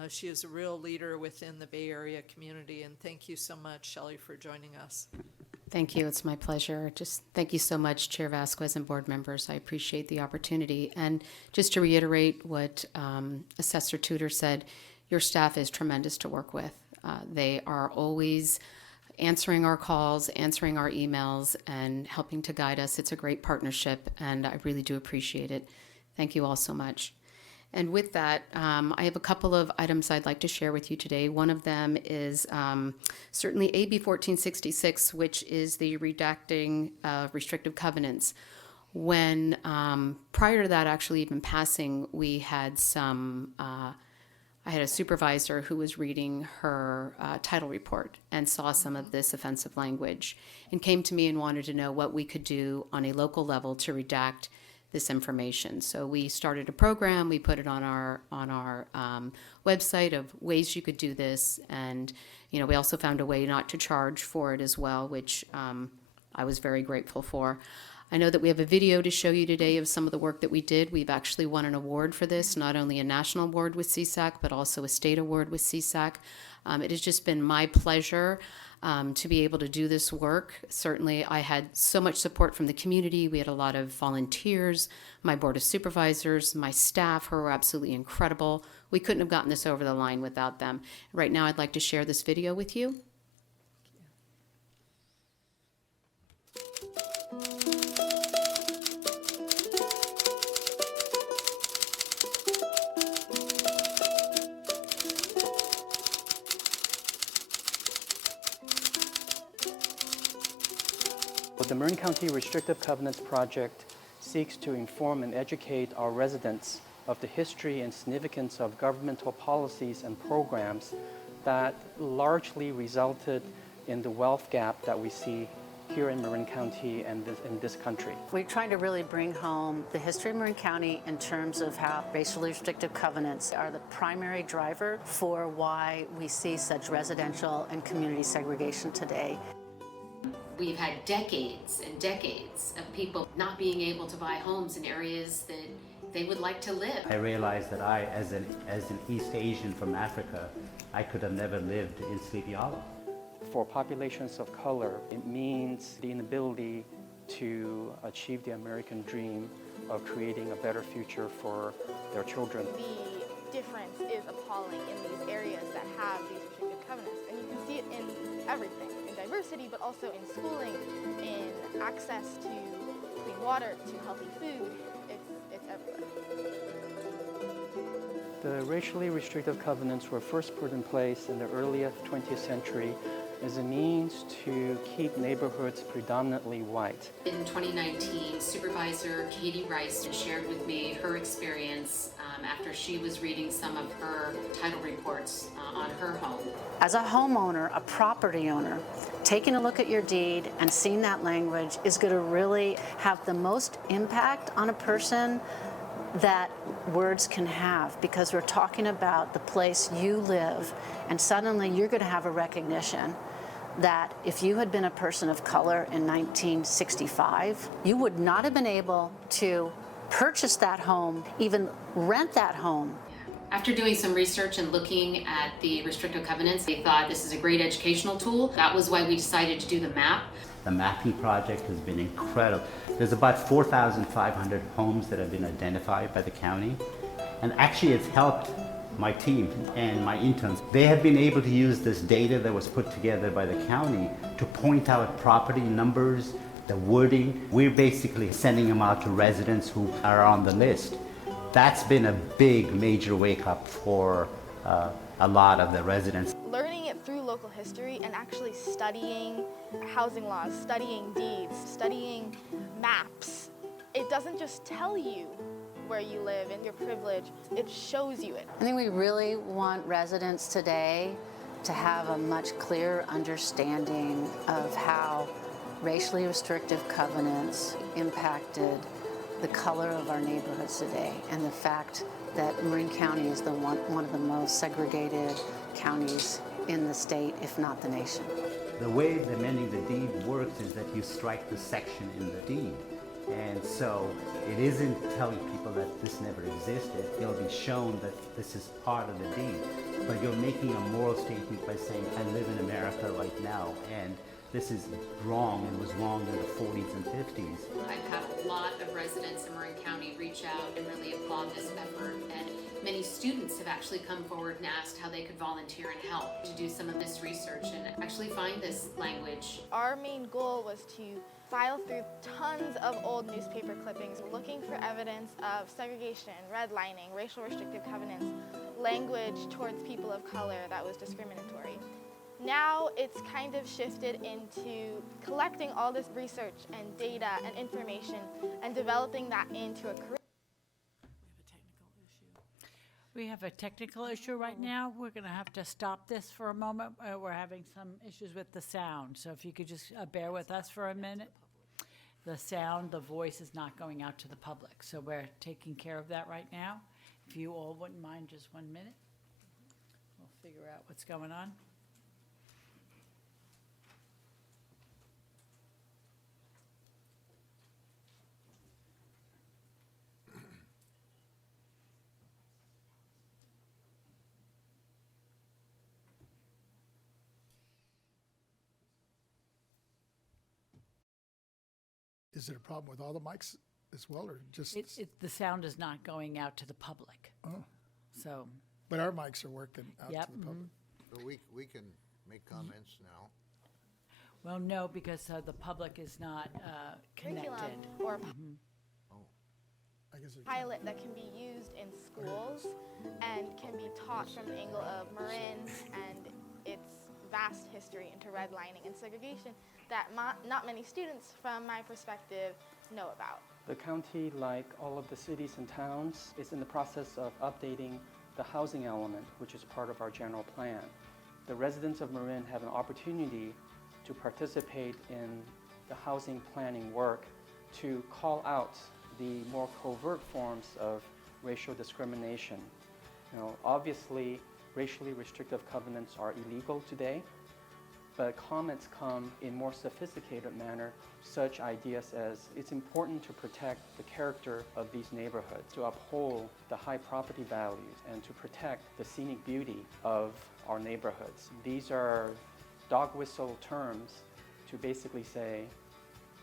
She is a real leader within the Bay Area community, and thank you so much, Shelley, for joining us. Thank you. It's my pleasure. Just thank you so much, Chair Vasquez and board members. I appreciate the opportunity. And just to reiterate what Assessor Tudor said, your staff is tremendous to work with. They are always answering our calls, answering our emails, and helping to guide us. It's a great partnership, and I really do appreciate it. Thank you all so much. And with that, I have a couple of items I'd like to share with you today. One of them is certainly AB 1466, which is the redacting of restrictive covenants. When prior to that actually even passing, we had some I had a supervisor who was reading her title report and saw some of this offensive language and came to me and wanted to know what we could do on a local level to redact this information. So we started a program. We put it on our website of ways you could do this, and we also found a way not to charge for it as well, which I was very grateful for. I know that we have a video to show you today of some of the work that we did. We've actually won an award for this, not only a national award with CSAC, but also a state award with CSAC. It has just been my pleasure to be able to do this work. Certainly, I had so much support from the community. We had a lot of volunteers, my board of supervisors, my staff, who are absolutely incredible. We couldn't have gotten this over the line without them. Right now, I'd like to share this video with you. The Marin County Restrictive Covenants Project seeks to inform and educate our residents of the history and significance of governmental policies and programs that largely resulted in the wealth gap that we see here in Marin County and in this country. We're trying to really bring home the history of Marin County in terms of how racially restrictive covenants are the primary driver for why we see such residential and community segregation today. We've had decades and decades of people not being able to buy homes in areas that they would like to live. I realized that I, as an East Asian from Africa, I could have never lived in Sleepy Hollow. For populations of color, it means the inability to achieve the American dream of creating a better future for their children. The difference is appalling in these areas that have these restrictive covenants, and you can see it in everything, in diversity, but also in schooling, in access to clean water, to healthy food. It's everywhere. The racially restrictive covenants were first put in place in the early 20th century as a means to keep neighborhoods predominantly white. In 2019, Supervisor Katie Rice shared with me her experience after she was reading some of her title reports on her home. As a homeowner, a property owner, taking a look at your deed and seeing that language is going to really have the most impact on a person that words can have, because we're talking about the place you live, and suddenly you're going to have a recognition that if you had been a person of color in 1965, you would not have been able to purchase that home, even rent that home. After doing some research and looking at the restrictive covenants, they thought this is a great educational tool. That was why we decided to do the map. The mapping project has been incredible. There's about 4,500 homes that have been identified by the county. And actually it's helped my team and my interns. They have been able to use this data that was put together by the county to point out property numbers, the wording. We're basically sending them out to residents who are on the list. That's been a big, major wake-up for a lot of the residents. Learning it through local history and actually studying housing laws, studying deeds, studying maps, it doesn't just tell you where you live and your privilege, it shows you it. I think we really want residents today to have a much clearer understanding of how racially restrictive covenants impacted the color of our neighborhoods today, and the fact that Marin County is one of the most segregated counties in the state, if not the nation. The way the amending the deed works is that you strike the section in the deed. And so it isn't telling people that this never existed. It'll be shown that this is part of the deed. But you're making a moral statement by saying, I live in America right now, and this is wrong and was wrong in the 40s and 50s. I've had a lot of residents in Marin County reach out and really applaud this effort, and many students have actually come forward and asked how they could volunteer and help to do some of this research and actually find this language. Our main goal was to file through tons of old newspaper clippings looking for evidence of segregation, redlining, racial restrictive covenants, language towards people of color that was discriminatory. Now it's kind of shifted into collecting all this research and data and information and developing that into a curriculum. We have a technical issue right now. We're going to have to stop this for a moment. We're having some issues with the sound, so if you could just bear with us for a minute. The sound, the voice is not going out to the public, so we're taking care of that right now. If you all wouldn't mind just 1 minute, we'll figure out what's going on. is it a problem with all the mics as well, or just? The sound is not going out to the public. Oh, So, but our mics are working out Yep, to the public. So we can make comments now. well, no, because the public is not Curriculum connected. or I guess it- pilot that can be used in schools and can be taught from the angle of Marin and its vast history into redlining and segregation that not many students, from my perspective, know about. The county, like all of the cities and towns, is in the process of updating the housing element, which is part of our general plan. The residents of Marin have an opportunity to participate in the housing planning work to call out the more covert forms of racial discrimination. You know, obviously, racially restrictive covenants are illegal today, but comments come in more sophisticated manner, such ideas as it's important to protect the character of these neighborhoods, to uphold the high property values, and to protect the scenic beauty of our neighborhoods. These are dog whistle terms to basically say,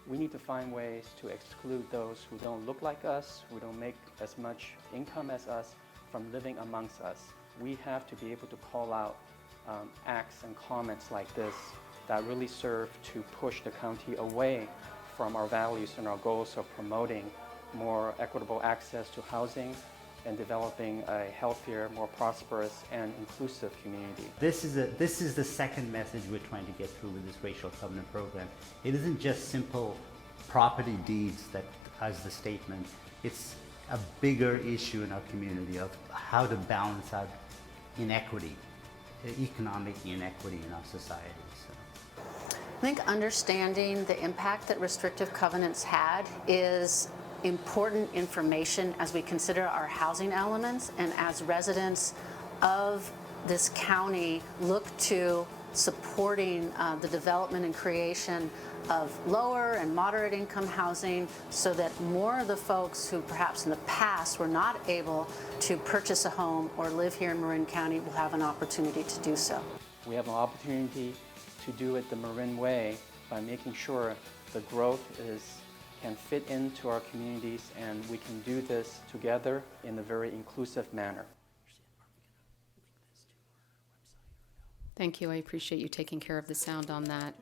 we need to find ways to exclude those who don't look like us, who don't make as much income as us, from living amongst us. We have to be able to call out acts and comments like this that really serve to push the county away from our values and our goals of promoting more equitable access to housing and developing a healthier, more prosperous, and inclusive community. This is the second message we're trying to get through with this racial covenant program. It isn't just simple property deeds that as the statement. It's a bigger issue in our community of how to balance out inequity, economic inequity in our society. So. I think understanding the impact that restrictive covenants had is important information as we consider our housing elements and as residents of this county look to supporting the development and creation of lower and moderate income housing so that more of the folks who perhaps in the past were not able to purchase a home or live here in Marin County will have an opportunity to do so. We have an opportunity to do it the Marin way by making sure the growth can fit into our communities, and we can do this together in a very inclusive manner. Thank you. I appreciate you taking care of the sound on that.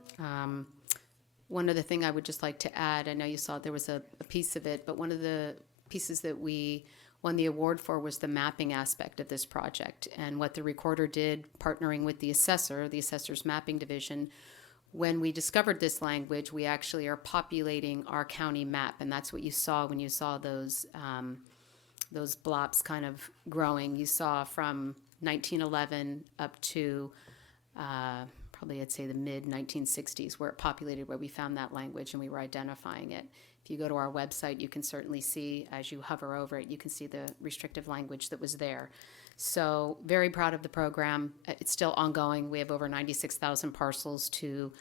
One other thing I would just like to add, I know you saw there was a piece of it, but one of the pieces that we won the award for was the mapping aspect of this project. And what the recorder did, partnering with the assessor's mapping division, when we discovered this language, we actually are populating our county map, and that's what you saw when you saw those blobs kind of growing. You saw from 1911 up to probably I'd say the mid-1960s where it populated, where we found that language and we were identifying it. If you go to our website, you can certainly see, as you hover over it, you can see the restrictive language that was there. So very proud of the program. It's still ongoing. We have over 96,000 parcels to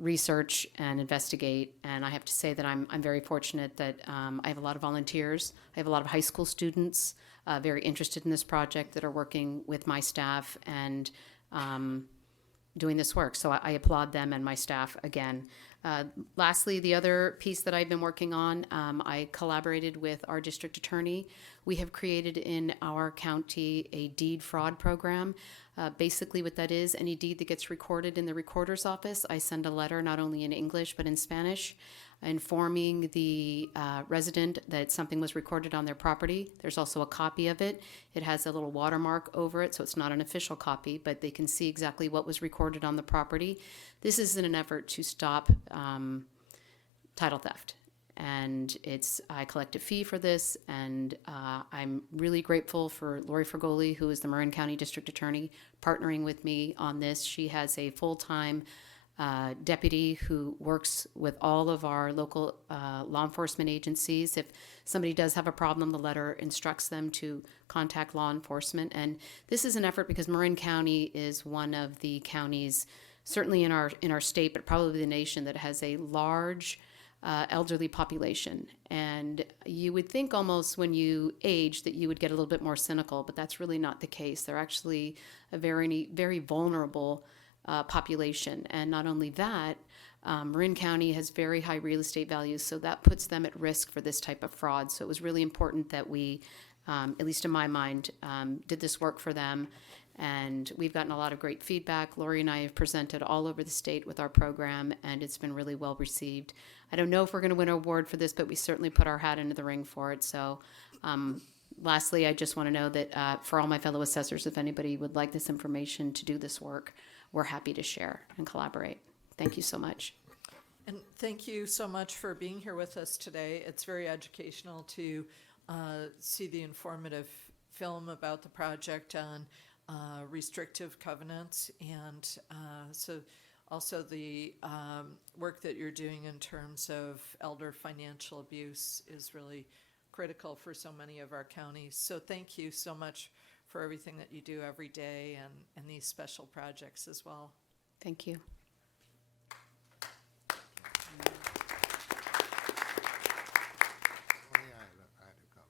research and investigate. And I have to say that I'm very fortunate that I have a lot of volunteers. I have a lot of high school students very interested in this project that are working with my staff and doing this work. So I applaud them and my staff again. Lastly, the other piece that I've been working on, I collaborated with our district attorney. We have created in our county a deed fraud program. Basically what that is, any deed that gets recorded in the recorder's office, I send a letter not only in English but in Spanish informing the resident that something was recorded on their property. There's also a copy of it. It has a little watermark over it, so it's not an official copy, but they can see exactly what was recorded on the property. This is in an effort to stop title theft. And I collect a fee for this, and I'm really grateful for Lori Fergoli, who is the Marin County District Attorney, partnering with me on this. She has a full-time deputy who works with all of our local law enforcement agencies. If somebody does have a problem, the letter instructs them to contact law enforcement. And this is an effort because Marin County is one of the counties, certainly in our state, but probably the nation, that has a large elderly population. And you would think almost when you age that you would get a little bit more cynical, but that's really not the case. They're actually a very, very vulnerable population. And not only that, Marin County has very high real estate values, so that puts them at risk for this type of fraud. So it was really important that we, at least in my mind, did this work for them. And we've gotten a lot of great feedback. Lori and I have presented all over the state with our program, and it's been really well received. I don't know if we're going to win an award for this, but we certainly put our hat into the ring for it. So lastly, I just want to know that for all my fellow assessors, if anybody would like this information to do this work, we're happy to share and collaborate. Thank you so much. And thank you so much for being here with us today. It's very educational to see the informative film about the project on restrictive covenants, and so also the work that you're doing in terms of elder financial abuse is really critical for so many of our counties. So thank you so much for everything that you do every day, and these special projects as well. Thank you.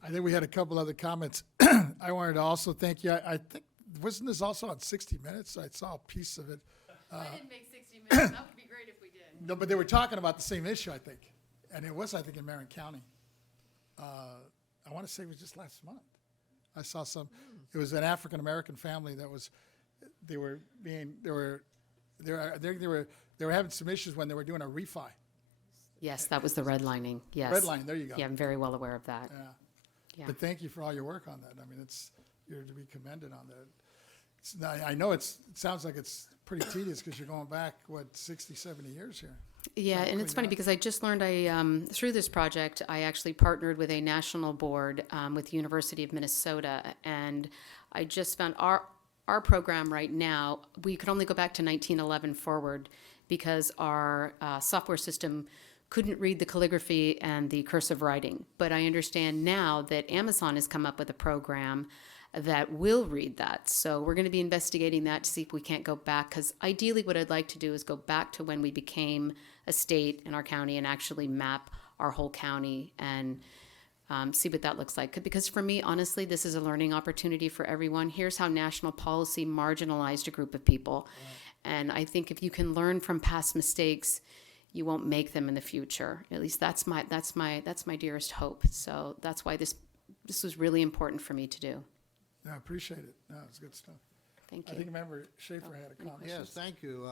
I think we had a couple other comments. I wanted to also thank you. I think, wasn't this also on 60 Minutes? I saw a piece of it. I didn't make 60 Minutes. That would be great if we did. No, but they were talking about the same issue, I think. And it was, I think, in Marin County. I want to say it was just last month. I saw some, it was an African-American family that was, they were having some issues when they were doing a refi. Yes, that was the redlining. Yes. Redlining, there you go. Yeah, I'm very well aware of that. Yeah. Yeah. But thank you for all your work on that. I mean, you're to be commended on that. I know it sounds like it's pretty tedious because you're going back, 60, 70 years here. Yeah, and it's funny because I just learned through this project, I actually partnered with a national board with the University of Minnesota, and I just found our program right now, we could only go back to 1911 forward because our software system couldn't read the calligraphy and the cursive writing. But I understand now that Amazon has come up with a program that will read that. So we're going to be investigating that to see if we can't go back, because ideally what I'd like to do is go back to when we became a state in our county and actually map our whole county and see what that looks like. Because for me, honestly, this is a learning opportunity for everyone. Here's how national policy marginalized a group of people. Right. And I think if you can learn from past mistakes, you won't make them in the future. At least that's my dearest hope. So that's why this was really important for me to do. Yeah, I appreciate it. No, it's good stuff. Thank you. I think Member Schaefer had a comment. Yes, thank you.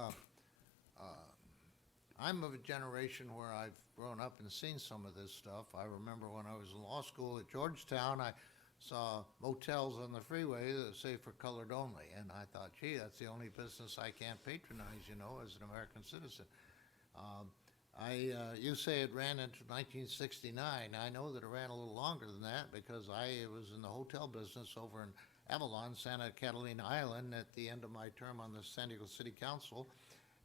I'm of a generation where I've grown up and seen some of this stuff. I remember when I was in law school at Georgetown, I saw motels on the freeway that say for colored only. And I thought, gee, that's the only business I can't patronize, as an American citizen. You say it ran into 1969. I know that it ran a little longer than that because I was in the hotel business over in Avalon, Santa Catalina Island, at the end of my term on the San Diego City Council.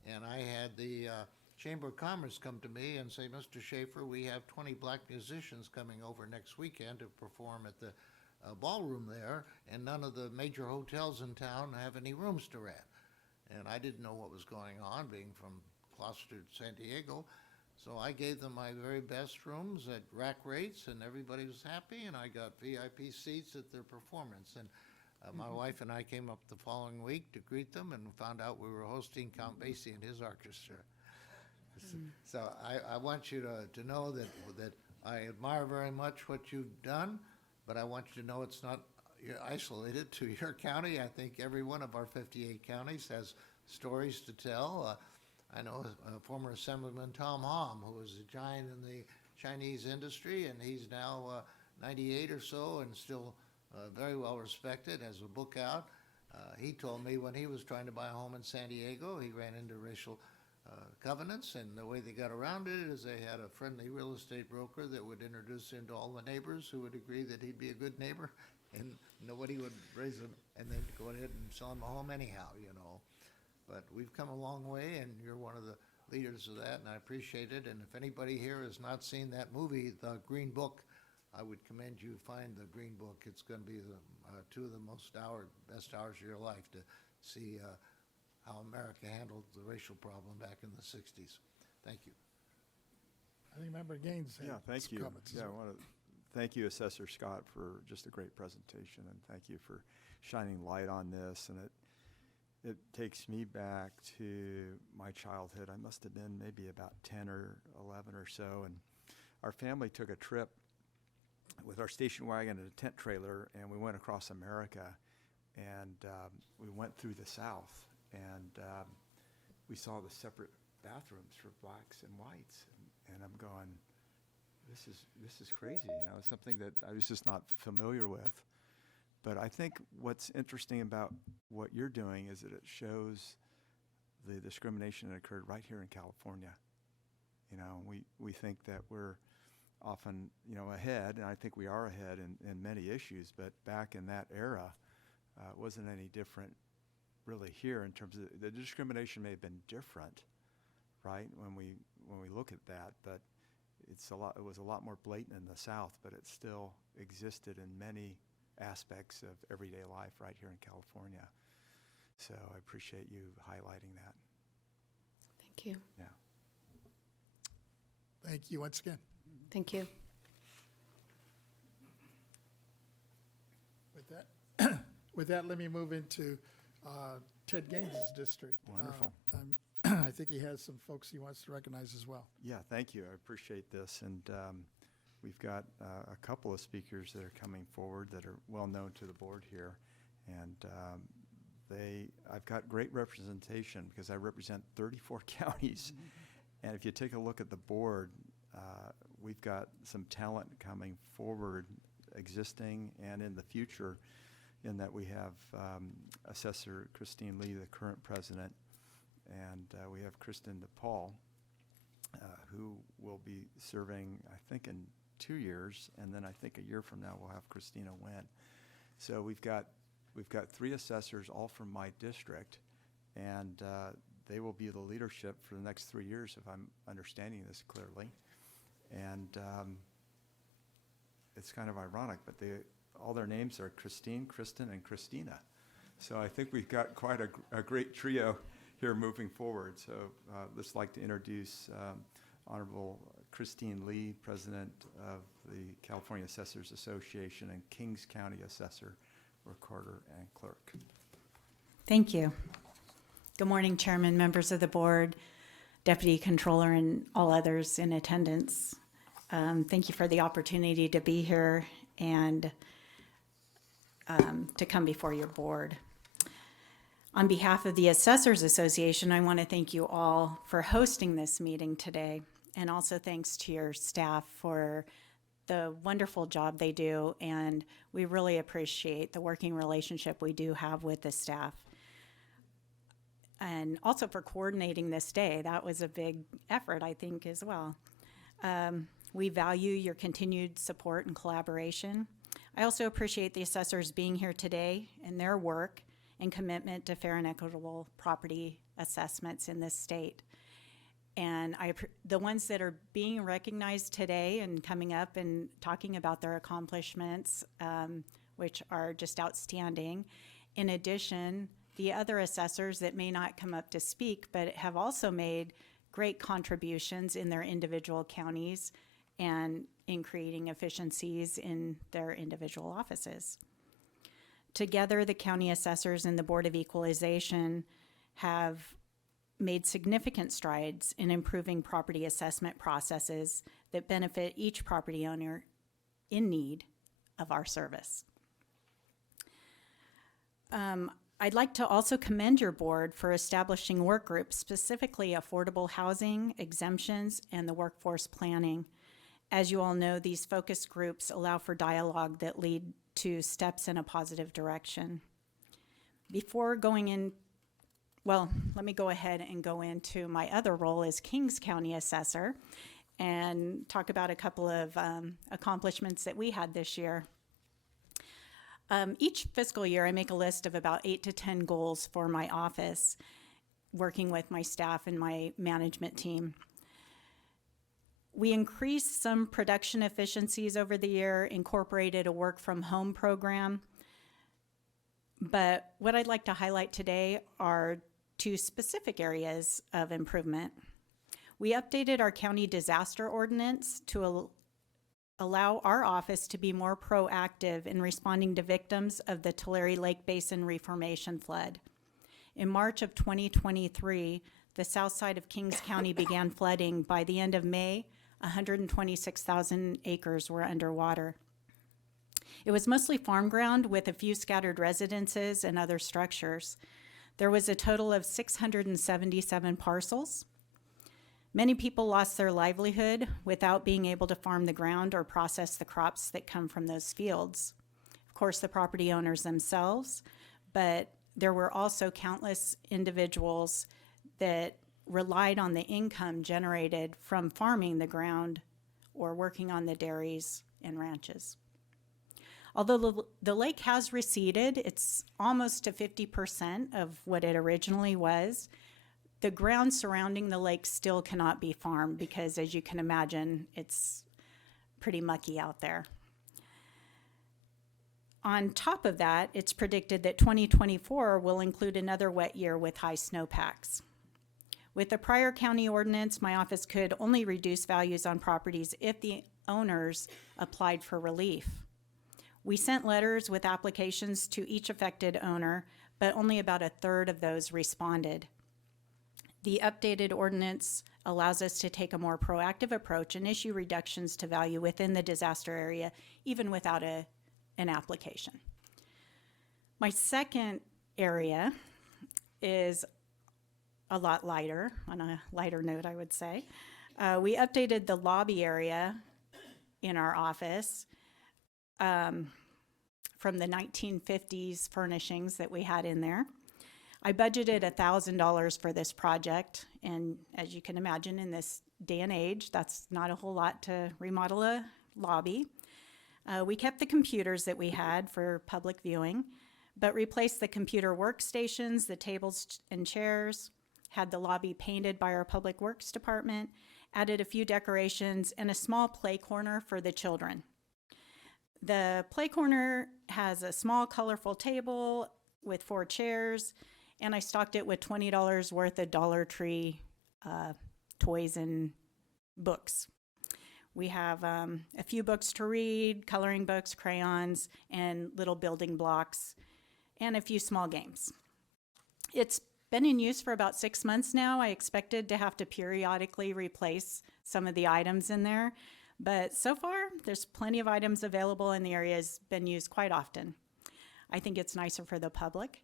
And I had the Chamber of Commerce come to me and say, Mr. Schaefer, we have 20 black musicians coming over next weekend to perform at the ballroom there, and none of the major hotels in town have any rooms to rent. And I didn't know what was going on, being from closeted San Diego. So I gave them my very best rooms at rack rates, and everybody was happy, and I got VIP seats at their performance. And my wife and I came up the following week to greet them and found out we were hosting Count Basie and his orchestra. So I want you to know that I admire very much what you've done, but I want you to know it's not isolated to your county. I think every one of our 58 counties has stories to tell. I know former Assemblyman Tom Hom, who was a giant in the Chinese industry, and he's now 98 or so and still very well respected, has a book out. He told me when he was trying to buy a home in San Diego, he ran into racial covenants, and the way they got around it is they had a friendly real estate broker that would introduce him to all the neighbors who would agree that he'd be a good neighbor, and nobody would raise him, and then go ahead and sell him a home anyhow, But we've come a long way, and you're one of the leaders of that, and I appreciate it. And if anybody here has not seen that movie, The Green Book, I would commend you find The Green Book. It's going to be two of the best hours of your life to see how America handled the racial problem back in the 60s. Thank you. I think Member Gaines had thank you. comments. Yeah, I want to thank you, Assessor Scott, for just a great presentation, and thank you for shining light on this. And it takes me back to my childhood. I must have been maybe about 10 or 11 or so, and our family took a trip with our station wagon and a tent trailer, and we went across America, and we went through the South, and we saw the separate bathrooms for blacks and whites, and I'm going, this is crazy, you know, something that I was just not familiar with. But I think what's interesting about what you're doing is that it shows the discrimination that occurred right here in California. You know, we think that we're often, you know, ahead, and I think we are ahead in many issues, but back in that era, it wasn't any different really here in terms of the discrimination may have been different, right, when we look at that, but it was a lot more blatant in the South, but it still existed in many aspects of everyday life right here in California. So I appreciate you highlighting that. Thank you. Yeah. Thank you once again. Thank you. With that, let me move into Ted Gaines' district. Wonderful. I think he has some folks he wants to recognize as well. Yeah, thank you. I appreciate this. And we've got a couple of speakers that are coming forward that are well known to the board here. And I've got great representation because I represent 34 counties. And if you take a look at the board, we've got some talent coming forward, existing and in the future, in that we have Assessor Christine Lee, the current president, and we have Kristen DePaul, who will be serving, I think, in 2 years, and then I think a year from now we'll have Christina Wynn. So we've got 3 assessors, all from my district, and they will be the leadership for the next 3 years, if I'm understanding this clearly. And it's kind of ironic, but all their names are Christine, Kristen, and Christina. So I think we've got quite a great trio here moving forward. So let's like to introduce Honorable Christine Lee, President of the California Assessors Association, and Kings County Assessor, Recorder, and Clerk. Thank you. Good morning, Chairman, members of the board, Deputy Controller, and all others in attendance. Thank you for the opportunity to be here and to come before your board. On behalf of the Assessors Association, I want to thank you all for hosting this meeting today, and also thanks to your staff for the wonderful job they do, and we really appreciate the working relationship we do have with the staff. And also for coordinating this day. That was a big effort, I think, as well. We value your continued support and collaboration. I also appreciate the assessors being here today and their work and commitment to fair and equitable property assessments in this state. And the ones that are being recognized today and coming up and talking about their accomplishments, which are just outstanding. In addition, the other assessors that may not come up to speak, but have also made great contributions in their individual counties and in creating efficiencies in their individual offices. Together, the county assessors and the Board of Equalization have made significant strides in improving property assessment processes that benefit each property owner in need of our service. I'd like to also commend your board for establishing work groups, specifically affordable housing, exemptions, and the workforce planning. As you all know, these focus groups allow for dialogue that lead to steps in a positive direction. Before going in, well, let me go ahead and go into my other role as Kings County Assessor and talk about a couple of accomplishments that we had this year. Each fiscal year, I make a list of about 8 to 10 goals for my office, working with my staff and my management team. We increased some production efficiencies over the year, incorporated a work from home program. But what I'd like to highlight today are 2 specific areas of improvement. We updated our county disaster ordinance to allow our office to be more proactive in responding to victims of the Tulare Lake Basin reformation flood. In March of 2023, the south side of Kings County began flooding. By the end of May, 126,000 acres were underwater. It was mostly farm ground with a few scattered residences and other structures. There was a total of 677 parcels. Many people lost their livelihood without being able to farm the ground or process the crops that come from those fields. Of course, the property owners themselves, but there were also countless individuals that relied on the income generated from farming the ground or working on the dairies and ranches. Although the lake has receded, it's almost to 50% of what it originally was. The ground surrounding the lake still cannot be farmed because, as you can imagine, it's pretty mucky out there. On top of that, it's predicted that 2024 will include another wet year with high snowpacks. With the prior county ordinance, my office could only reduce values on properties if the owners applied for relief. We sent letters with applications to each affected owner, but only about a third of those responded. The updated ordinance allows us to take a more proactive approach and issue reductions to value within the disaster area, even without an application. My second area is a lot lighter, on a lighter note, I would say. We updated the lobby area in our office from the 1950s furnishings that we had in there. I budgeted $1,000 for this project, and as you can imagine, in this day and age, that's not a whole lot to remodel a lobby. We kept the computers that we had for public viewing, but replaced the computer workstations, the tables and chairs, had the lobby painted by our Public Works Department, added a few decorations, and a small play corner for the children. The play corner has a small, colorful table with 4 chairs, and I stocked it with $20 worth of Dollar Tree toys and books. We have a few books to read, coloring books, crayons, and little building blocks, and a few small games. It's been in use for about 6 months now. I expected to have to periodically replace some of the items in there, but so far there's plenty of items available and the area has been used quite often. I think it's nicer for the public.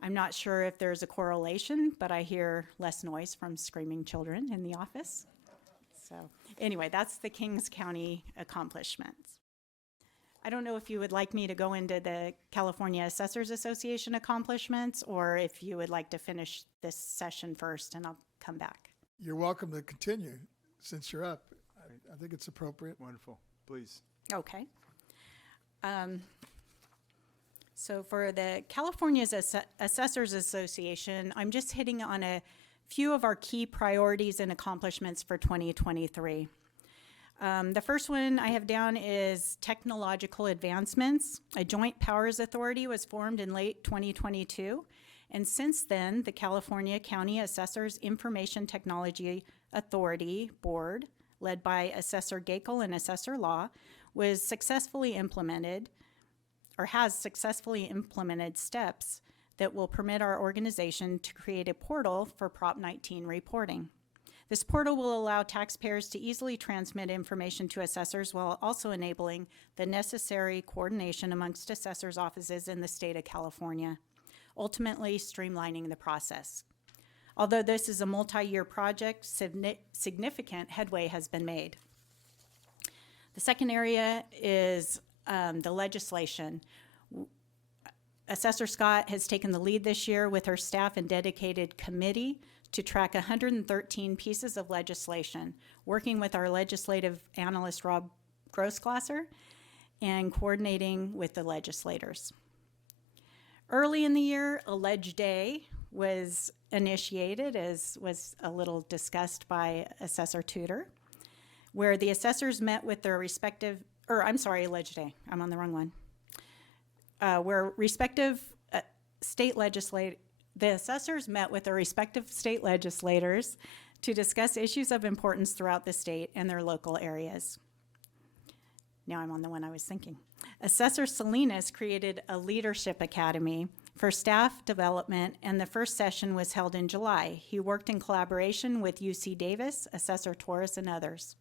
I'm not sure if there's a correlation, but I hear less noise from screaming children in the office. So anyway, that's the Kings County accomplishments. I don't know if you would like me to go into the California Assessors Association accomplishments or if you would like to finish this session first and I'll come back. You're welcome to continue since you're up. I think it's appropriate. Wonderful. Please. Okay. So for the California Assessors Association, I'm just hitting on a few of our key priorities and accomplishments for 2023. The first one I have down is technological advancements. A joint powers authority was formed in late 2022, and since then, the California County Assessors Information Technology Authority Board, led by Assessor Gakel and Assessor Law, was successfully implemented, or has successfully implemented steps that will permit our organization to create a portal for Prop 19 reporting. This portal will allow taxpayers to easily transmit information to assessors while also enabling the necessary coordination amongst assessors' offices in the state of California, ultimately streamlining the process. Although this is a multi-year project, significant headway has been made. The second area is the legislation. Assessor Scott has taken the lead this year with her staff and dedicated committee to track 113 pieces of legislation, working with our legislative analyst, Rob Grossglasser, and coordinating with the legislators. Early in the year, a Ledge Day was initiated, as was a little discussed by Assessor Tudor, where the assessors met with their respective, Ledge Day, I'm on the wrong one, where respective the assessors met with their respective state legislators to discuss issues of importance throughout the state and their local areas. Now I'm on the one I was thinking. Assessor Salinas created a leadership academy for staff development, and the first session was held in July. He worked in collaboration with UC Davis, Assessor Torres, and others.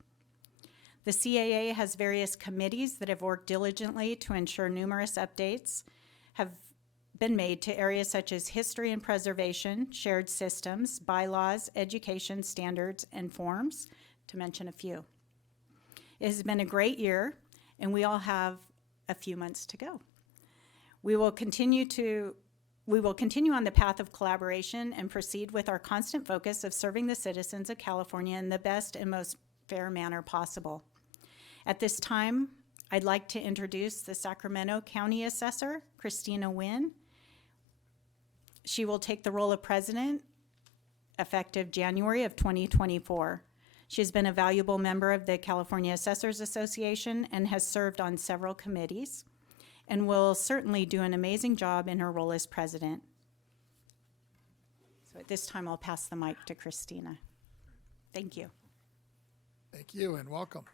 The CAA has various committees that have worked diligently to ensure numerous updates have been made to areas such as history and preservation, shared systems, bylaws, education standards, and forms, to mention a few. It has been a great year, and we all have a few months to go. We will continue on the path of collaboration and proceed with our constant focus of serving the citizens of California in the best and most fair manner possible. At this time, I'd like to introduce the Sacramento County Assessor, Christina Nguyen. She will take the role of president effective January of 2024. She has been a valuable member of the California Assessors Association and has served on several committees, and will certainly do an amazing job in her role as president. So at this time, I'll pass the mic to Christina. Thank you. Thank you and welcome.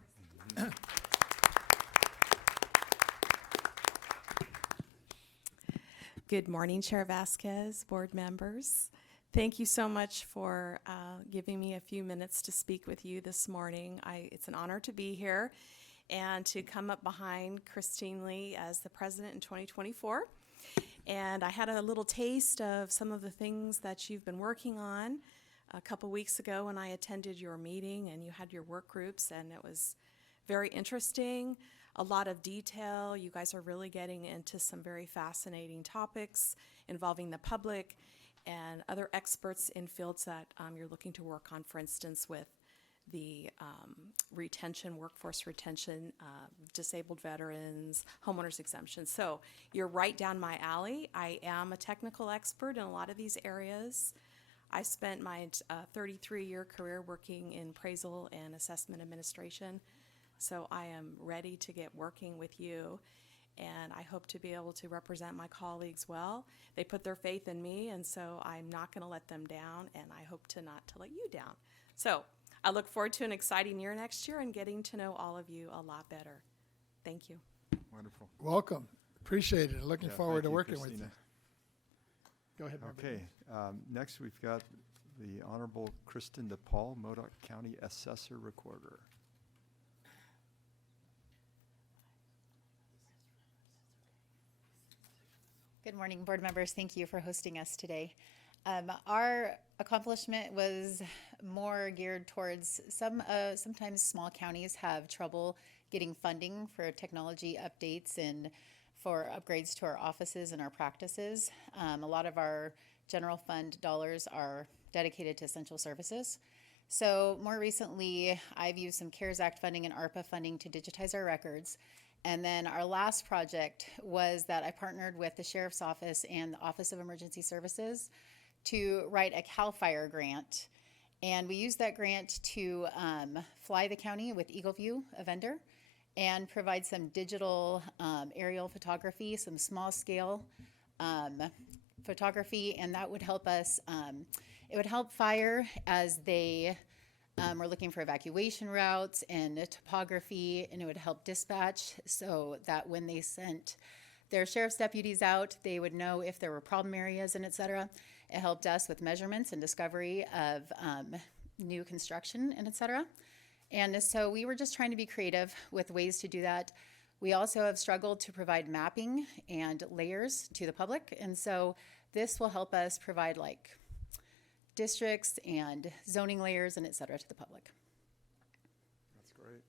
Good morning, Chair Vasquez, board members. Thank you so much for giving me a few minutes to speak with you this morning. It's an honor to be here and to come up behind Christine Lee as the president in 2024. And I had a little taste of some of the things that you've been working on a couple weeks ago when I attended your meeting and you had your work groups, and it was very interesting, a lot of detail. You guys are really getting into some very fascinating topics involving the public and other experts in fields that you're looking to work on, for instance, with the retention, workforce retention, disabled veterans, homeowners exemption. So you're right down my alley. I am a technical expert in a lot of these areas. I spent my 33-year career working in appraisal and assessment administration. So I am ready to get working with you, and I hope to be able to represent my colleagues well. They put their faith in me, and so I'm not going to let them down, and I hope to not to let you down. So I look forward to an exciting year next year and getting to know all of you a lot better. Thank you. Wonderful. Welcome. Appreciate it. Looking Yeah, forward thank to you, working with you. Christina. Go ahead, Member. Okay, next we've got the Honorable Kristen DePaul, Modoc County Assessor Recorder. Good morning, board members. Thank you for hosting us today. Our accomplishment was more geared towards sometimes small counties have trouble getting funding for technology updates and for upgrades to our offices and our practices. A lot of our general fund dollars are dedicated to essential services. So more recently, I've used some CARES Act funding and ARPA funding to digitize our records. And then our last project was that I partnered with the Sheriff's Office and the Office of Emergency Services to write a CAL FIRE grant. And we used that grant to fly the county with EagleView, a vendor, and provide some digital aerial photography, some small scale photography, and that would help us, it would help fire as they we're looking for evacuation routes and topography, and it would help dispatch so that when they sent their sheriff's deputies out, they would know if there were problem areas and et cetera. It helped us with measurements and discovery of new construction and et cetera. And so we were just trying to be creative with ways to do that. We also have struggled to provide mapping and layers to the public, and so this will help us provide like districts and zoning layers and et cetera to the public. That's great.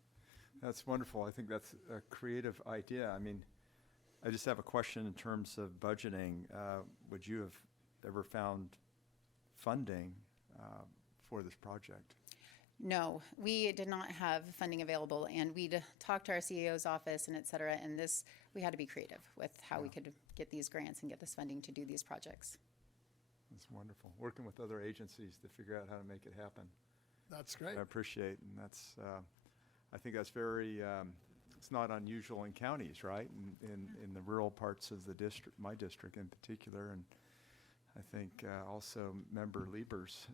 That's wonderful. I think that's a creative idea. I mean, I just have a question in terms of budgeting. Would you have ever found funding for this project? No, we did not have funding available, and we'd talked to our CEO's office and et cetera, and this, we had to be creative with how we could get these grants and get this funding to do these projects. That's wonderful. Working with other agencies to figure out how to make it happen. That's great. I appreciate, and that's, I think that's very, it's not unusual in counties, right? In the rural parts of the district, my district in particular, and I think also member Lieber's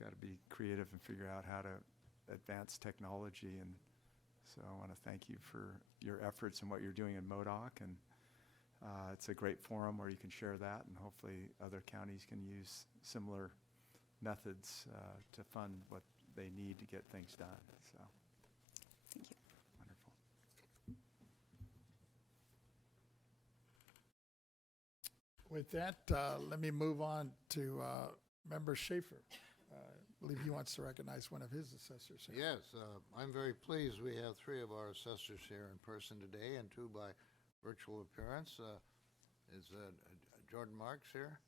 got to be creative and figure out how to advance technology, and so I want to thank you for your efforts and what you're doing in MODOC, and It's a great forum where you can share that, and hopefully other counties can use similar methods to fund what they need to get things done. So, Thank you. wonderful. With that, let me move on to Member Schaefer. I believe he wants to recognize one of his assessors here. Yes, I'm very pleased. We have 3 of our assessors here in person today and 2 by virtual appearance. Is Jordan Marks here?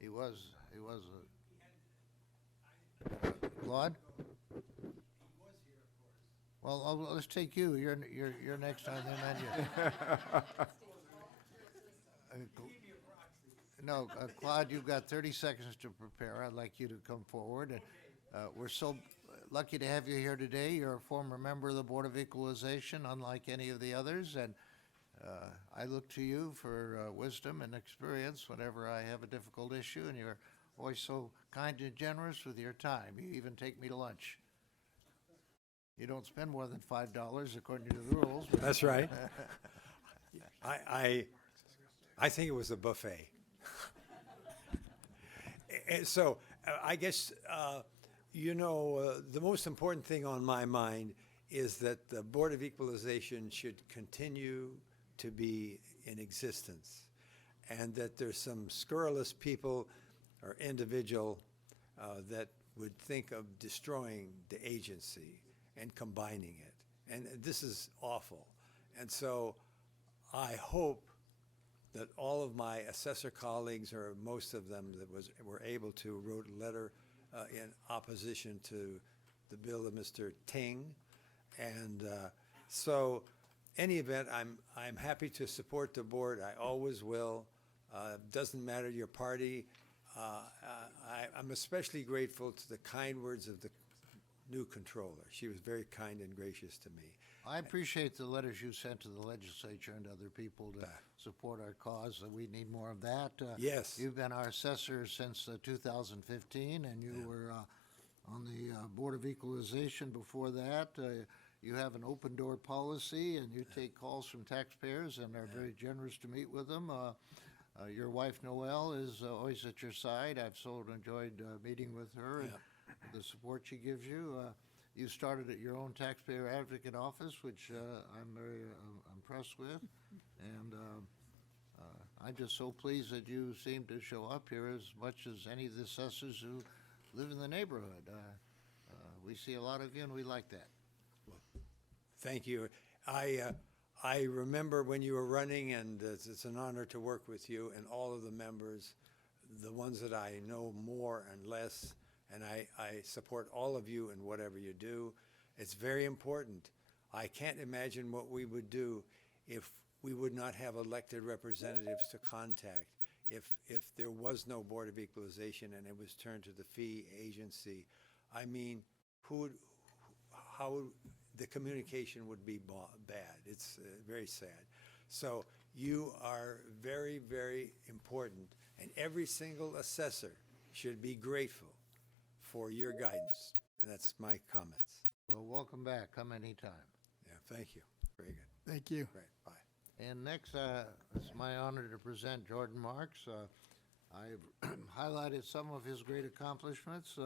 He was Claude? Well, let's take you. You're next on the menu. No, Claude, you've got 30 seconds to prepare. I'd like you to come forward. And we're so lucky to have you here today. You're a former member of the Board of Equalization, unlike any of the others, and I look to you for wisdom and experience whenever I have a difficult issue, and you're always so kind and generous with your time. You even take me to lunch. You don't spend more than $5 according to the rules. That's right. I think it was a buffet. And so I guess, the most important thing on my mind is that the Board of Equalization should continue to be in existence, and that there's some scurrilous people or individual that would think of destroying the agency and combining it. And this is awful. And so I hope that all of my assessor colleagues, or most of them that were able to, wrote a letter in opposition to the bill of Mr. Ting. And so any event, I'm happy to support the board. I always will. Doesn't matter your party. I'm especially grateful to the kind words of the new controller. She was very kind and gracious to me. I appreciate the letters you sent to the legislature and other people to support our cause. We need more of that. Yes. You've been our assessor since 2015, and you were on the Board of Equalization before that. You have an open door policy, and you take calls from taxpayers and are very generous to meet with them. Your wife, Noelle, is always at your side. I've so enjoyed meeting with her and the support she gives you. You started at your own taxpayer advocate office, which I'm very impressed with. And I'm just so pleased that you seem to show up here as much as any of the assessors who live in the neighborhood. We see a lot of you, and we like that. Thank you. I remember when you were running, and it's an honor to work with you and all of the members, the ones that I know more and less, and I support all of you in whatever you do. It's very important. I can't imagine what we would do if we would not have elected representatives to contact, if there was no Board of Equalization and it was turned to the fee agency. I mean, the communication would be bad. It's very sad. So you are very, very important, and every single assessor should be grateful for your guidance. And that's my comments. Well, welcome back. Come anytime. Yeah, thank you. Very good. Thank you. Great, bye. And next, it's my honor to present Jordan Marks. I've highlighted some of his great accomplishments.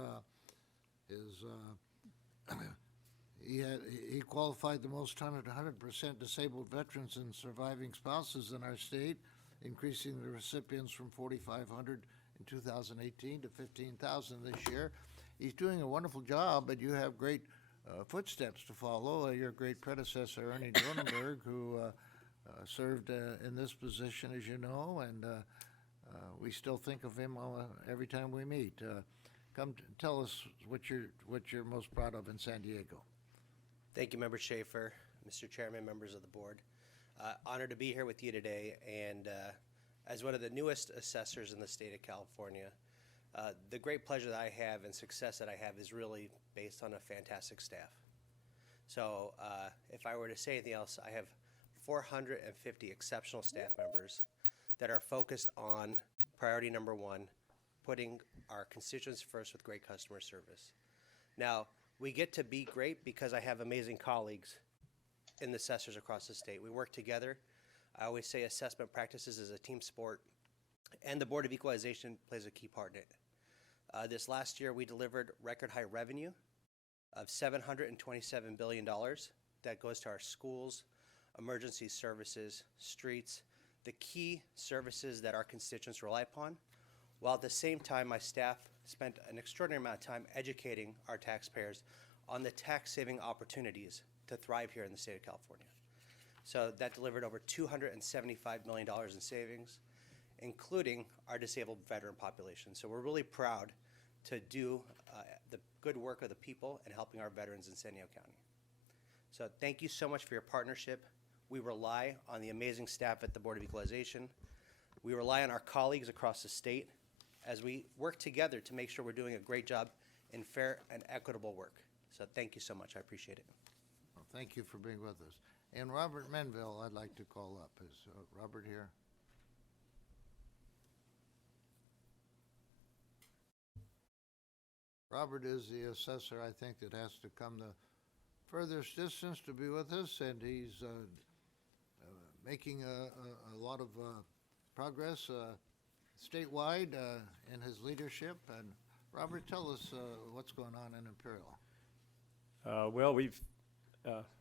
He qualified the most time at 100% disabled veterans and surviving spouses in our state, increasing the recipients from 4,500 in 2018 to 15,000 this year. He's doing a wonderful job, but you have great footsteps to follow. Your great predecessor, Ernie Dornenberg, who served in this position, as you know, and we still think of him every time we meet. Come tell us what you're most proud of in San Diego. Thank you, Member Schaefer, Mr. Chairman, members of the board. Honored to be here with you today, and as one of the newest assessors in the state of California, the great pleasure that I have and success that I have is really based on a fantastic staff. So if I were to say anything else, I have 450 exceptional staff members that are focused on priority number one, putting our constituents first with great customer service. Now, we get to be great because I have amazing colleagues and the assessors across the state. We work together. I always say assessment practices is a team sport, and the Board of Equalization plays a key part in it. This last year, we delivered record high revenue of $727 billion that goes to our schools, emergency services, streets, the key services that our constituents rely upon, while at the same time my staff spent an extraordinary amount of time educating our taxpayers on the tax-saving opportunities to thrive here in the state of California. So that delivered over $275 million in savings, including our disabled veteran population. So we're really proud to do the good work of the people and helping our veterans in San Diego County. So thank you so much for your partnership. We rely on the amazing staff at the Board of Equalization. We rely on our colleagues across the state as we work together to make sure we're doing a great job in fair and equitable work. So thank you so much. I appreciate it. Well, thank you for being with us. And Robert Menville, I'd like to call up. Is Robert here? Robert is the assessor, I think, that has to come the furthest distance to be with us, and he's making a lot of progress statewide in his leadership. And Robert, tell us what's going on in Imperial. Well, we've,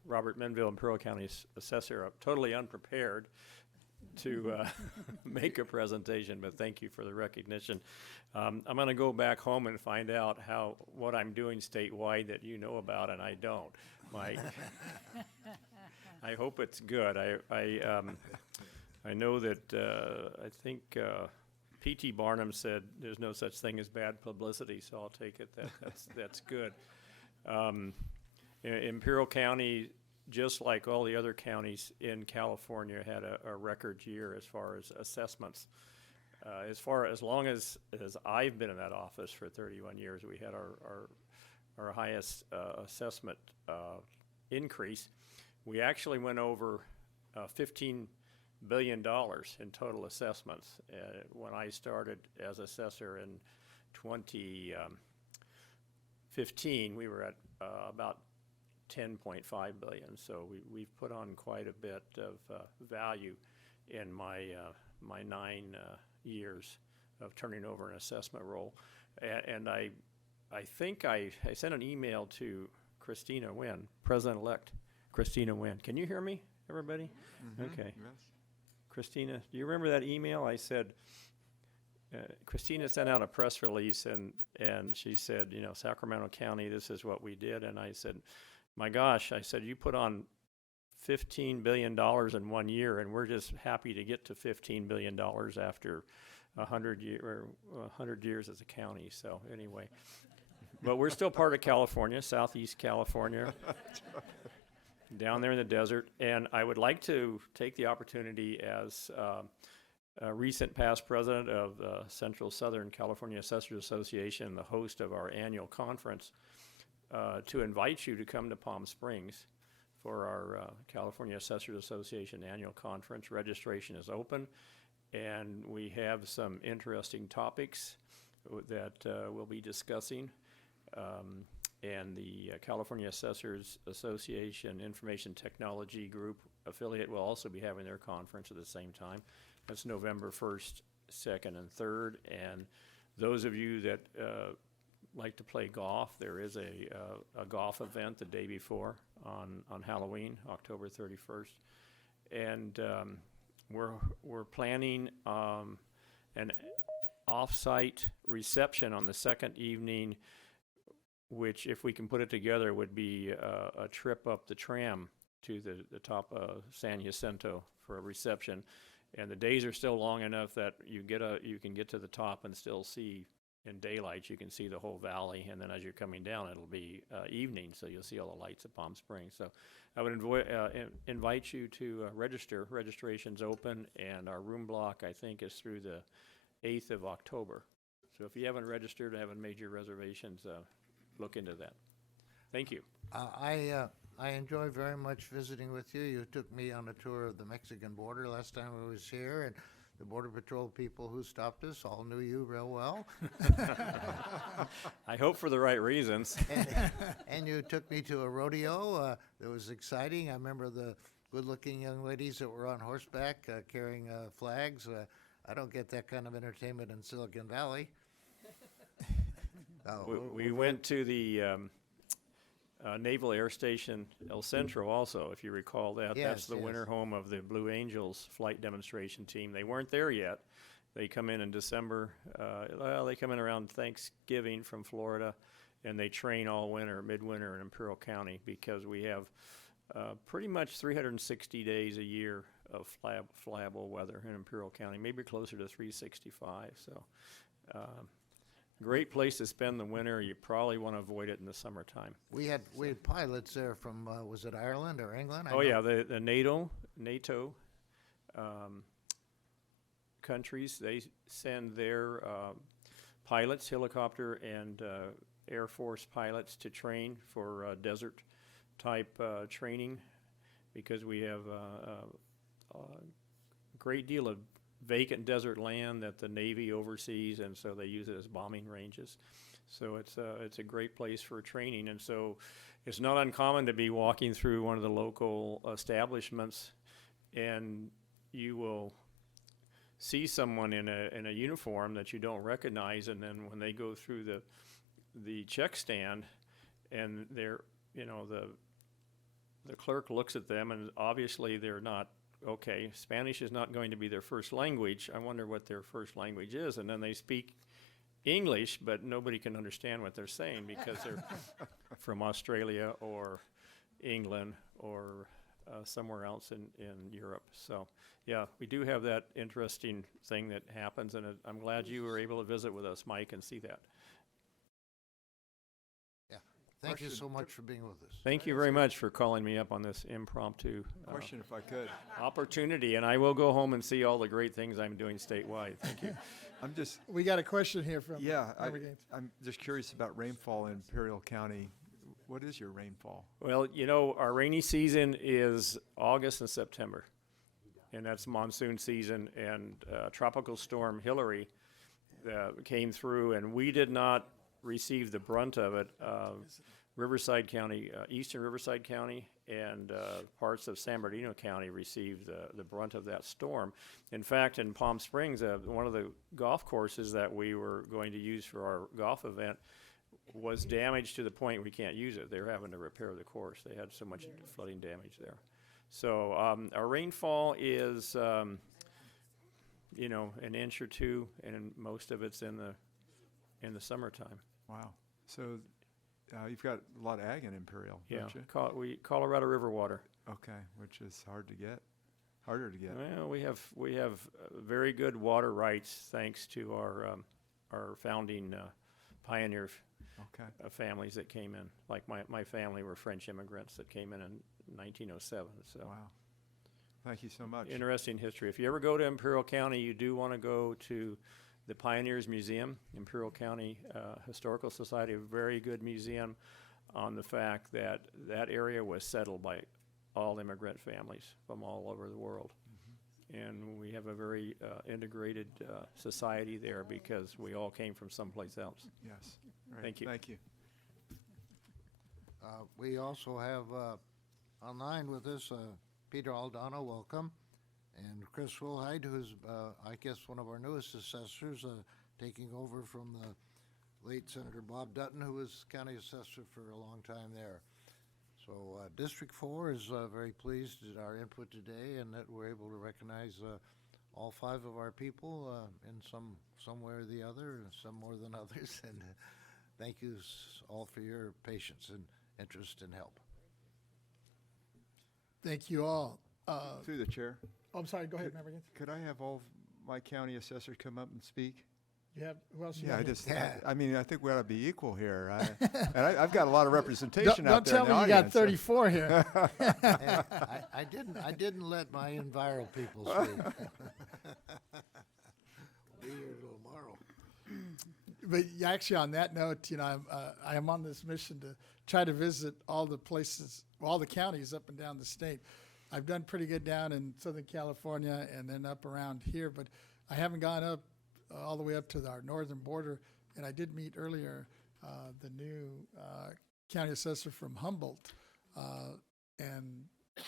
Robert Menville, Imperial County Assessor, totally unprepared to make a presentation, but thank you for the recognition. I'm going to go back home and find out what I'm doing statewide that you know about and I don't. I hope it's good. I know that I think P.T. Barnum said there's no such thing as bad publicity, so I'll take it that's good. Imperial County, just like all the other counties in California, had a record year as far as assessments. As long as I've been in that office for 31 years, we had our highest assessment increase. We actually went over $15 billion in total assessments. When I started as assessor in 2015, we were at about 10.5 billion. So we've put on quite a bit of value in my 9 years of turning over an assessment role. And I think I sent an email to Christina Wynn, President-elect Christina Wynn. Can you hear me, everybody? Mm-hmm. Okay. Yes. Christina, do you remember that email? I said, Christina sent out a press release and she said, Sacramento County, this is what we did. And I said, my gosh, I said, you put on $15 billion in 1 year, and we're just happy to get to $15 billion after 100 years as a county. So anyway, but we're still part of California, Southeast California, down there in the desert. And I would like to take the opportunity as a recent past president of the Central Southern California Assessors Association, the host of our annual conference, to invite you to come to Palm Springs for our California Assessors Association annual conference. Registration is open, and we have some interesting topics that we'll be discussing. And the California Assessors Association Information Technology Group affiliate will also be having their conference at the same time. That's November 1st, 2nd, and 3rd. And those of you that like to play golf, there is a golf event the day before on Halloween, October 31st. And we're planning an off-site reception on the second evening, which, if we can put it together, would be a trip up the tram to the top of San Jacinto for a reception. And the days are still long enough that you can get to the top and still see in daylight. You can see the whole valley, and then as you're coming down, it'll be evening, so you'll see all the lights of Palm Springs. So I would invite you to register. Registration's open, and our room block, I think, is through the 8th of October. So if you haven't registered or haven't made your reservations, look into that. Thank you. I enjoy very much visiting with you. You took me on a tour of the Mexican border last time I was here, and the Border Patrol people who stopped us all knew you real well. I hope for the right reasons. And you took me to a rodeo that was exciting. I remember the good-looking young ladies that were on horseback carrying flags. I don't get that kind of entertainment in Silicon Valley. We went to the Naval Air Station El Centro also, if you recall that. That's the winter home of the Blue Angels flight demonstration team. They weren't there yet. They come in December. They come in around Thanksgiving from Florida, and they train all winter, midwinter in Imperial County, because we have pretty much 360 days a year of flyable weather in Imperial County, maybe closer to 365. So great place to spend the winter. You probably want to avoid it in the summertime. We had pilots there from, was it Ireland or England? The NATO countries, they send their pilots, helicopter and Air Force pilots to train for desert type training, because we have a great deal of vacant desert land that the Navy oversees, and so they use it as bombing ranges. So it's a great place for training, and so it's not uncommon to be walking through one of the local establishments, and you will see someone in a uniform that you don't recognize, and then when they go through the check stand, and they're, the clerk looks at them, and obviously they're not, okay, Spanish is not going to be their first language. I wonder what their first language is. And then they speak English, but nobody can understand what they're saying because they're from Australia or England or somewhere else in Europe. So, yeah, we do have that interesting thing that happens, and I'm glad you were able to visit with us, Mike, and see that. Thank you so much for being with us. Thank you very much for calling me up on this impromptu Question, if I could. opportunity, and I will go home and see all the great things I'm doing statewide. Thank you. We got a question here from. I'm just curious about rainfall in Imperial County. What is your rainfall? Well, our rainy season is August and September, and that's monsoon season, and Tropical Storm Hillary came through, and we did not receive the brunt of it. Riverside County, eastern Riverside County, and parts of San Bernardino County received the brunt of that storm. In fact, in Palm Springs, one of the golf courses that we were going to use for our golf event was damaged to the point we can't use it. They're having to repair the course. They had so much flooding damage there. So our rainfall is, an inch or two, and most of it's in the summertime. Wow. So you've got a lot of ag in Imperial, don't you? Colorado River water. Okay, which is harder to get. Well, we have very good water rights thanks to our founding pioneer families that came in. Like my family were French immigrants that came in 1907. So. Wow. Thank you so much. Interesting history. If you ever go to Imperial County, you do want to go to the Pioneers Museum, Imperial County Historical Society, a very good museum on the fact that that area was settled by all immigrant families from all over the world. And we have a very integrated society there because we all came from someplace else. Yes. Right. Thank you. Thank you. We also have online with us Peter Aldana, welcome. And Chris Wilhide, who's, I guess, one of our newest assessors, taking over from the late Senator Bob Dutton, who was county assessor for a long time there. So District 4 is very pleased at our input today and that we're able to recognize all 5 of our people in some way or the other, some more than others. And thank you all for your patience and interest and help. Thank you all. Through the chair. Oh, I'm sorry. Go ahead, Member Gaines. Could I have all of my county assessors come up and speak? You have, who else you Yeah, have? I mean, I think we ought to be equal here. I've got a lot of representation out there. Don't tell me you got 34 here. I didn't let my environmental people speak. Be here till tomorrow. But actually, on that note, I am on this mission to try to visit all the places, all the counties up and down the state. I've done pretty good down in Southern California and then up around here, but I haven't gone up all the way up to our northern border. And I did meet earlier the new county assessor from Humboldt, and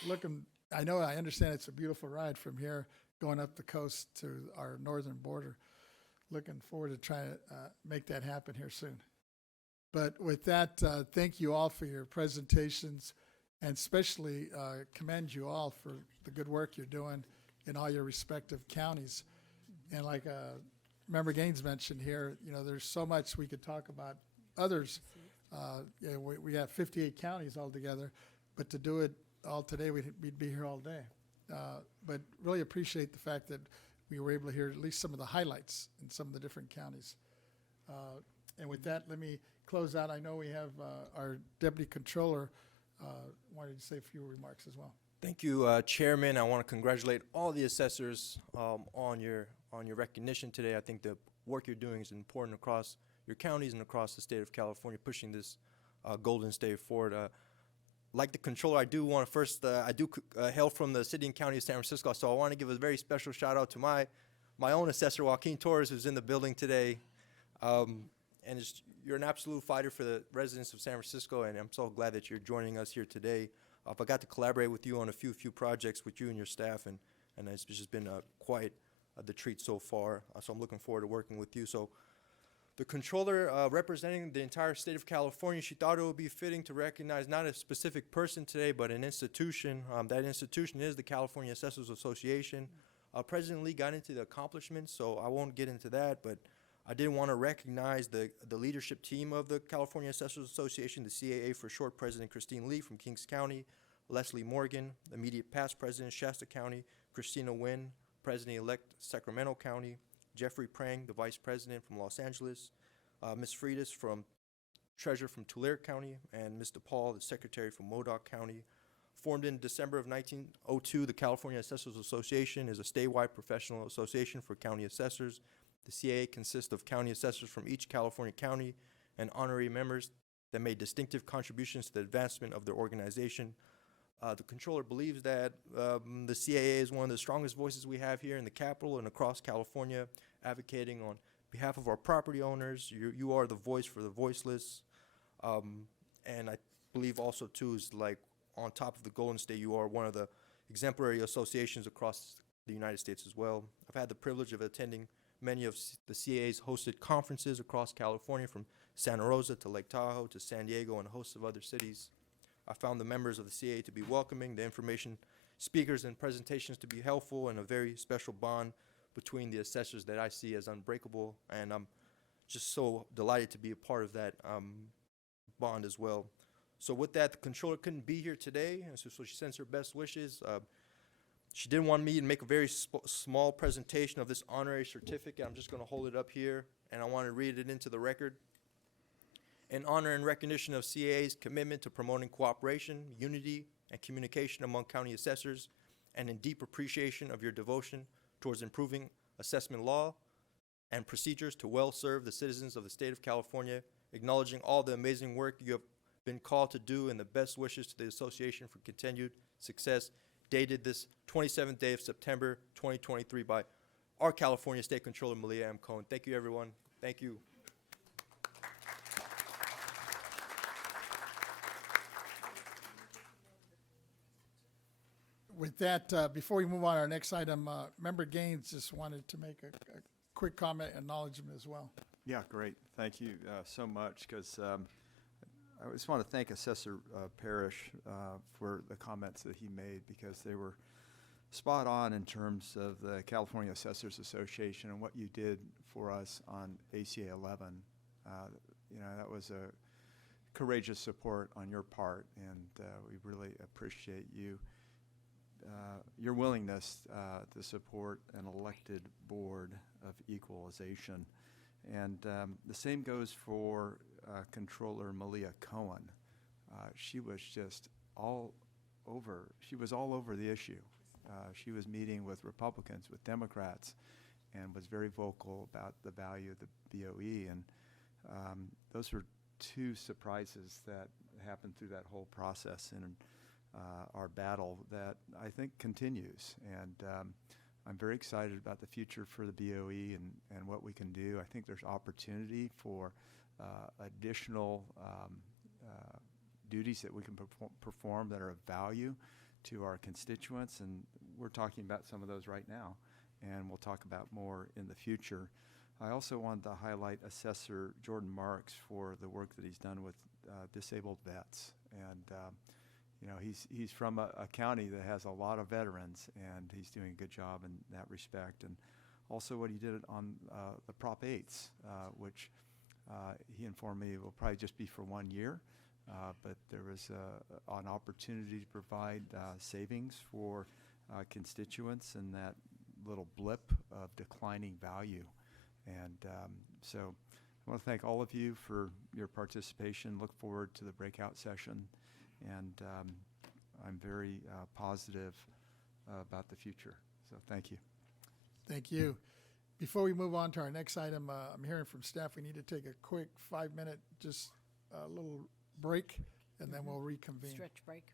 looking. I understand it's a beautiful ride from here going up the coast to our northern border. Looking forward to trying to make that happen here soon. But with that, thank you all for your presentations, and especially commend you all for the good work you're doing in all your respective counties. And like Member Gaines mentioned here, there's so much we could talk about others. We have 58 counties altogether, but to do it all today, we'd be here all day. But really appreciate the fact that we were able to hear at least some of the highlights in some of the different counties. And with that, let me close out. I know we have our Deputy Controller wanted to say a few remarks as well. Thank you, Chairman. I want to congratulate all the assessors on your recognition today. I think the work you're doing is important across your counties and across the state of California, pushing this Golden State forward. Like the controller, I do want to first, I do hail from the city and county of San Francisco, so I want to give a very special shout out to my own assessor, Joaquin Torres, who's in the building today. And you're an absolute fighter for the residents of San Francisco, and I'm so glad that you're joining us here today. I got to collaborate with you on a few projects with you and your staff, and it's just been quite the treat so far. So I'm looking forward to working with you. So the controller representing the entire state of California, she thought it would be fitting to recognize not a specific person today, but an institution. That institution is the California Assessors Association. President Lee got into the accomplishments, so I won't get into that, but I did want to recognize the leadership team of the California Assessors Association, the CAA for short, President Christine Lee from Kings County, Leslie Morgan, immediate past President Shasta County, Christina Nguyen, President-elect Sacramento County, Jeffrey Prang, the Vice President from Los Angeles, Ms. Freitas from Treasurer from Tulare County, and Mr. Paul, the Secretary from Modoc County. Formed in December of 1902, the California Assessors Association is a statewide professional association for county assessors. The CAA consists of county assessors from each California county and honorary members that made distinctive contributions to the advancement of their organization. The controller believes that the CAA is one of the strongest voices we have here in the capital and across California, advocating on behalf of our property owners. You are the voice for the voiceless. And I believe also, too, is like on top of the Golden State, you are one of the exemplary associations across the United States as well. I've had the privilege of attending many of the CAA's hosted conferences across California, from Santa Rosa to Lake Tahoe to San Diego and a host of other cities. I found the members of the CAA to be welcoming, the information speakers and presentations to be helpful, and a very special bond between the assessors that I see as unbreakable, and I'm just so delighted to be a part of that bond as well. So with that, the controller couldn't be here today, and so she sends her best wishes. She didn't want me to make a very small presentation of this honorary certificate. I'm just going to hold it up here, and I want to read it into the record. In honor and recognition of CAA's commitment to promoting cooperation, unity, and communication among county assessors, and in deep appreciation of your devotion towards improving assessment law and procedures to well serve the citizens of the state of California, acknowledging all the amazing work you have been called to do, and the best wishes to the association for continued success, dated this 27th day of September 2023 by our California State Controller, Malia M. Cohen. Thank you, everyone. Thank you. With that, before we move on to our next item, Member Gaines just wanted to make a quick comment, acknowledgement as well. Yeah, great. Thank you so much, because I just want to thank Assessor Parrish for the comments that he made, because they were spot on in terms of the California Assessors Association and what you did for us on ACA 11. That was a courageous support on your part, and we really appreciate your willingness to support an elected board of equalization. And the same goes for Controller Malia Cohen. She was just all over the issue. She was meeting with Republicans, with Democrats, and was very vocal about the value of the BoE. And those were two surprises that happened through that whole process. And our battle that I think continues. And I'm very excited about the future for the BoE and what we can do. I think there's opportunity for additional duties that we can perform that are of value to our constituents, and we're talking about some of those right now, and we'll talk about more in the future. I also wanted to highlight Assessor Jordan Marks for the work that he's done with disabled vets. And you know, he's from a county that has a lot of veterans, and he's doing a good job in that respect. And also what he did on the Prop 8s, which he informed me will probably just be for 1 year, but there was an opportunity to provide savings for constituents in that little blip of declining value. And so I want to thank all of you for your participation. Look forward to the breakout session. And I'm very positive about the future. So thank you. Thank you. Before we move on to our next item, I'm hearing from staff we need to take a quick 5-minute, just a little break, and then we'll reconvene. Stretch break.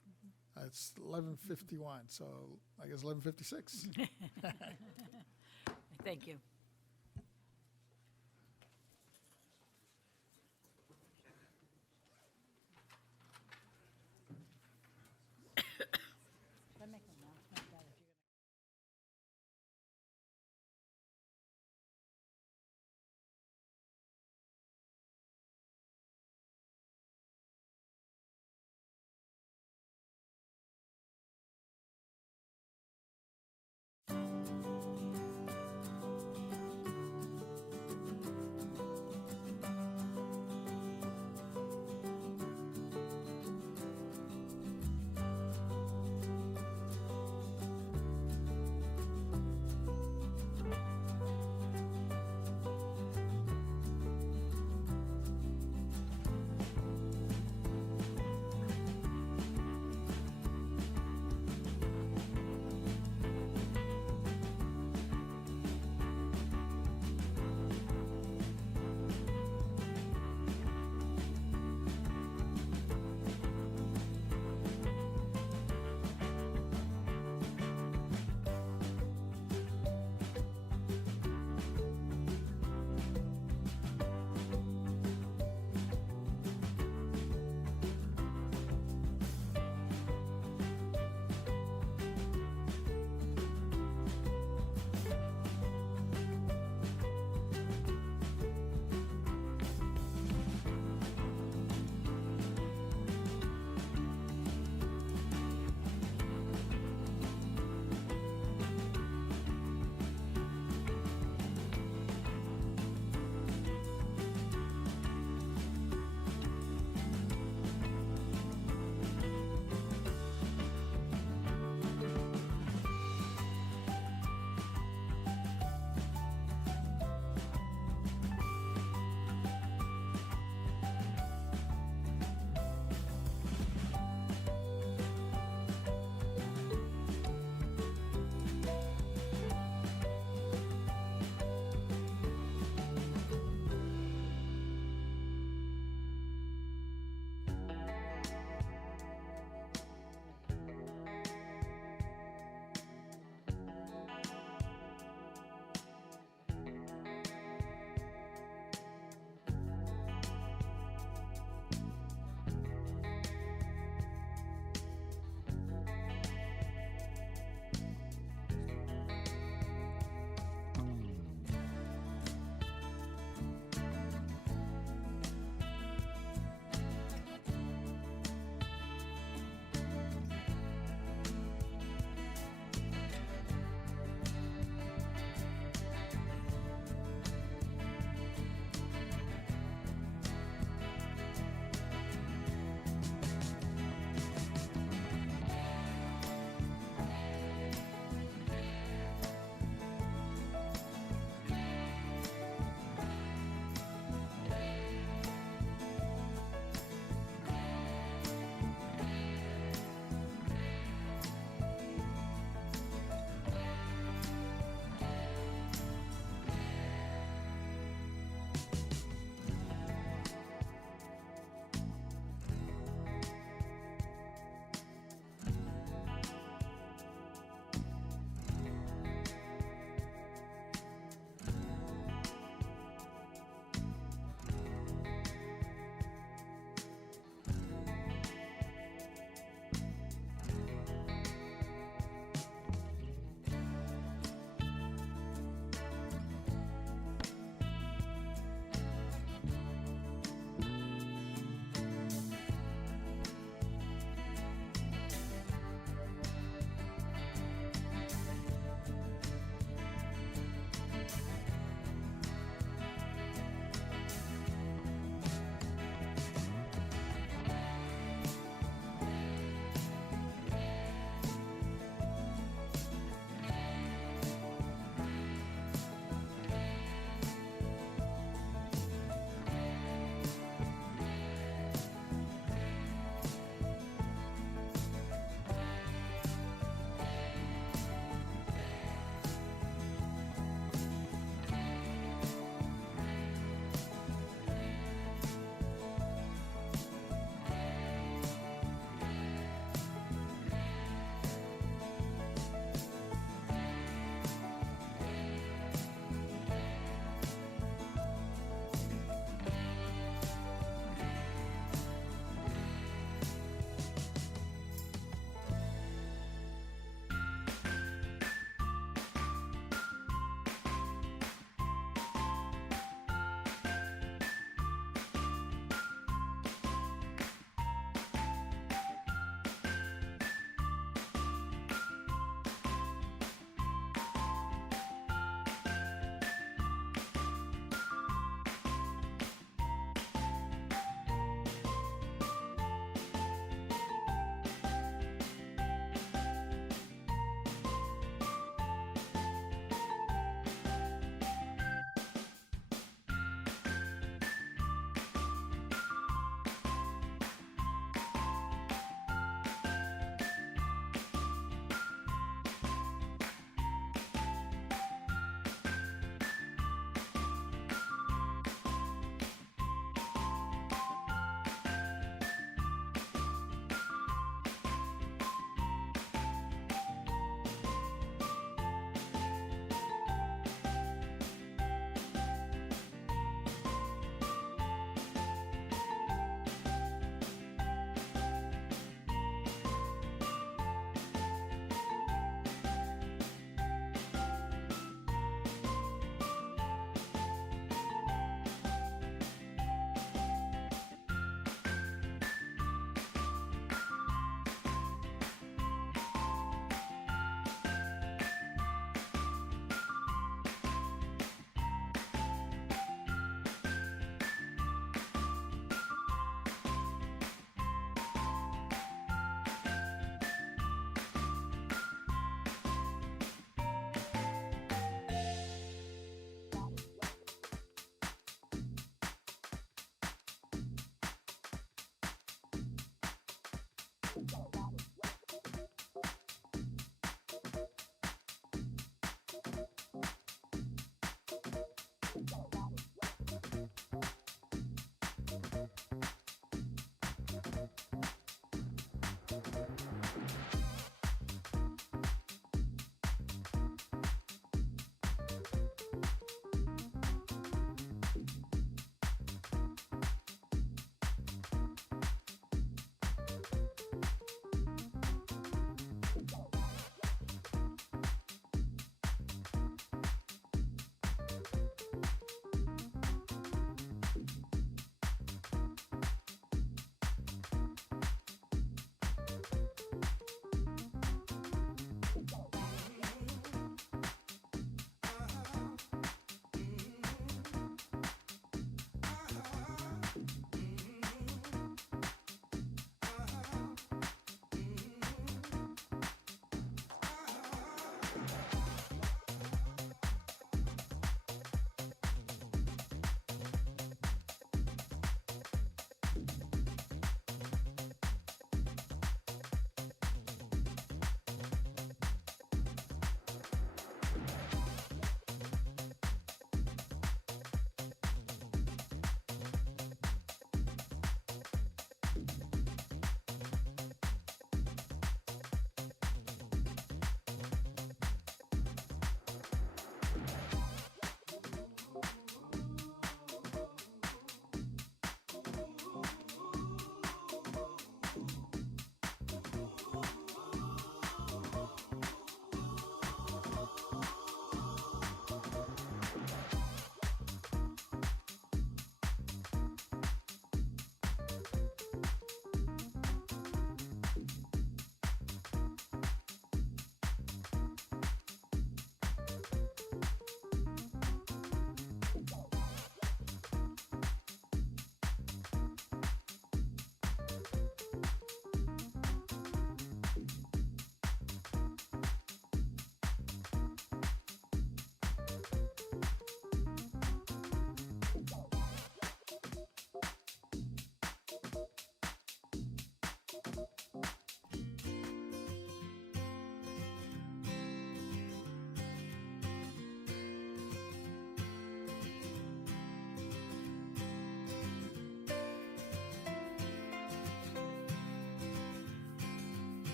It's 11:51, so I guess 11:56. Thank you.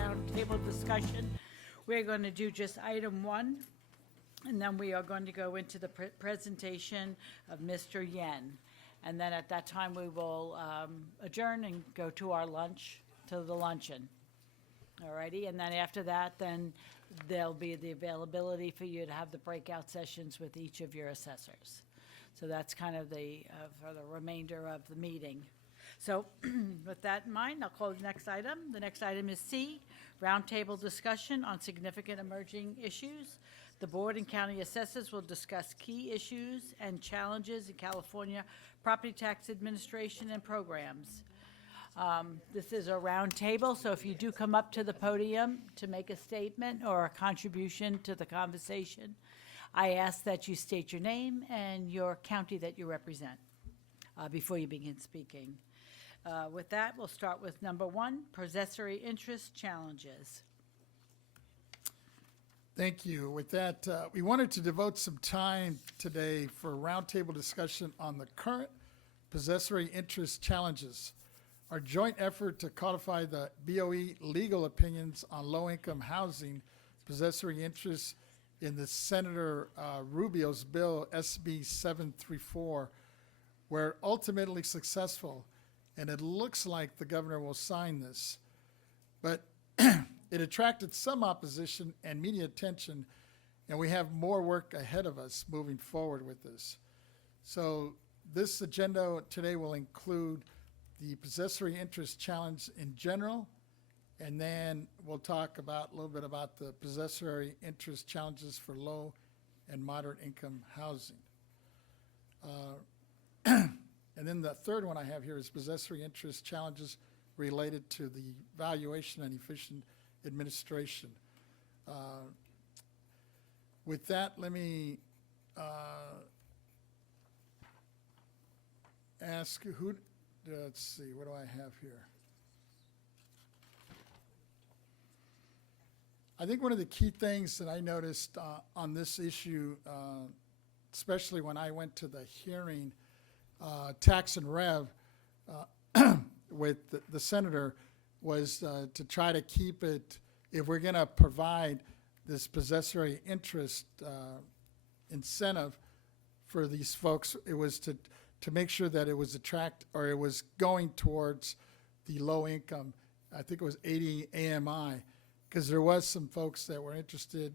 roundtable discussion. We're going to do just item 1, and then we are going to go into the presentation of Mr. Yen. And then at that time, we will adjourn and go to our lunch, to the luncheon. All righty, and then after that, then there'll be the availability for you to have the breakout sessions with each of your assessors. So that's kind of the, for the remainder of the meeting. So with that in mind, I'll call the next item. The next item is C, roundtable discussion on significant emerging issues. The board and county assessors will discuss key issues and challenges in California property tax administration and programs. This is a roundtable, so if you do come up to the podium to make a statement or a contribution to the conversation, I ask that you state your name and your county that you represent before you begin speaking. With that, we'll start with number 1, possessory interest challenges. Thank you. With that, we wanted to devote some time today for a roundtable discussion on the current possessory interest challenges. Our joint effort to codify the BoE legal opinions on low-income housing possessory interests in the Senator Rubio's bill, SB 734, were ultimately successful, and it looks like the governor will sign this. But it attracted some opposition and media attention, and we have more work ahead of us moving forward with this. So this agenda today will include the possessory interest challenge in general, and then we'll talk about a little bit about the possessory interest challenges for low and moderate income housing. And then the third one I have here is possessory interest challenges related to the valuation and efficient administration. With that, let me ask who, let's see, what do I have here? I think one of the key things that I noticed on this issue, especially when I went to the hearing, tax and rev, with the senator, was to try to keep it, if we're going to provide this possessory interest incentive for these folks, it was to make sure that it was it was going towards the low income. I think it was 80 AMI, because there was some folks that were interested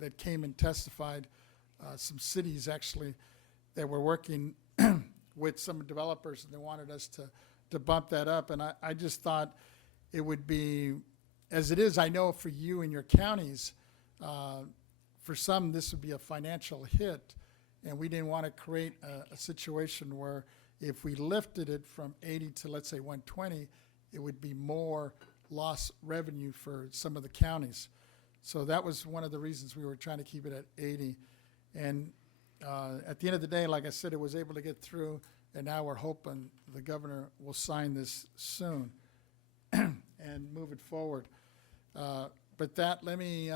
that came and testified, some cities actually, that were working with some developers, and they wanted us to bump that up. And I just thought it would be, as it is, I know for you and your counties, for some this would be a financial hit, and we didn't want to create a situation where if we lifted it from 80 to, let's say, 120, it would be more lost revenue for some of the counties. So that was one of the reasons we were trying to keep it at 80. And at the end of the day, like I said, it was able to get through, and now we're hoping the governor will sign this soon and move it forward. But that, let me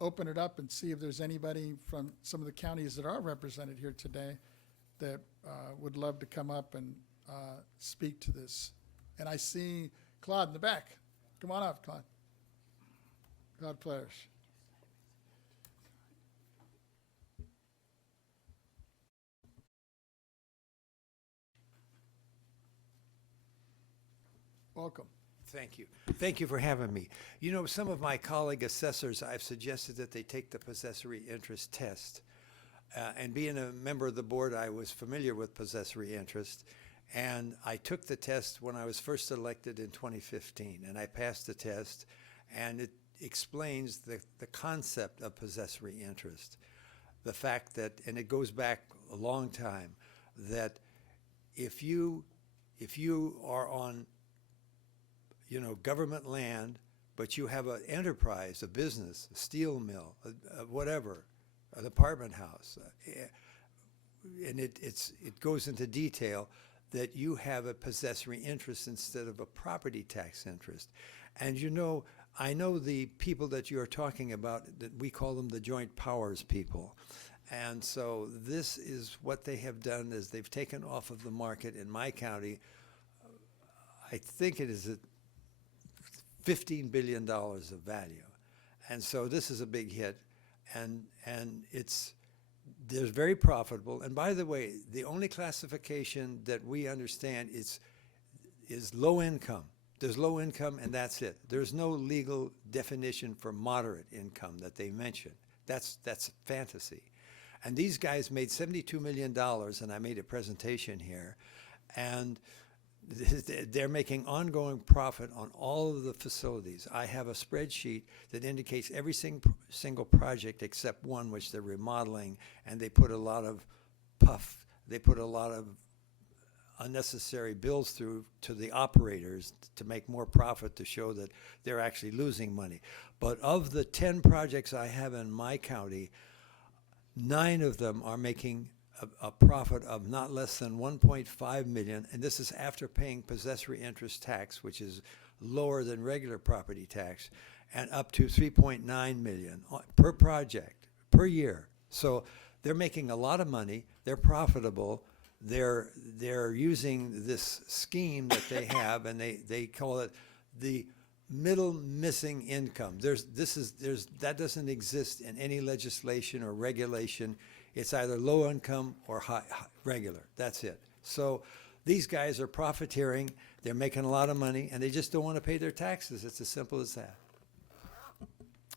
open it up and see if there's anybody from some of the counties that are represented here today that would love to come up and speak to this. And I see Claude in the back. Come on up, Claude. Claude Plerish. Welcome. Thank you. Thank you for having me. You know, some of my colleague assessors, I've suggested that they take the possessory interest test. And being a member of the board, I was familiar with possessory interest. And I took the test when I was first elected in 2015. And I passed the test. And it explains the concept of possessory interest. The fact that, and it goes back a long time, that if you are on government land, but you have an enterprise, a business, a steel mill, whatever, an apartment house, and it goes into detail that you have a possessory interest instead of a property tax interest. And I know the people that you are talking about, that we call them the joint powers people. And so this is what they have done, is they've taken off of the market in my county, I think it is $15 billion of value. And so this is a big hit, and they're very profitable. And by the way, the only classification that we understand is low income. There's low income, and that's it. There's no legal definition for moderate income that they mention. That's fantasy. And these guys made $72 million, and I made a presentation here, and they're making ongoing profit on all of the facilities. I have a spreadsheet that indicates every single project except one, which they're remodeling, and they put a lot of they put a lot of unnecessary bills through to the operators to make more profit, to show that they're actually losing money. But of the 10 projects I have in my county, 9 of them are making a profit of not less than $1.5 million, and this is after paying possessory interest tax, which is lower than regular property tax, and up to $3.9 million per project per year. So they're making a lot of money. They're profitable. They're using this scheme that they have, and they call it the middle missing income. That doesn't exist in any legislation or regulation. It's either low income or regular. That's it. So these guys are profiteering. They're making a lot of money, and they just don't want to pay their taxes. It's as simple as that.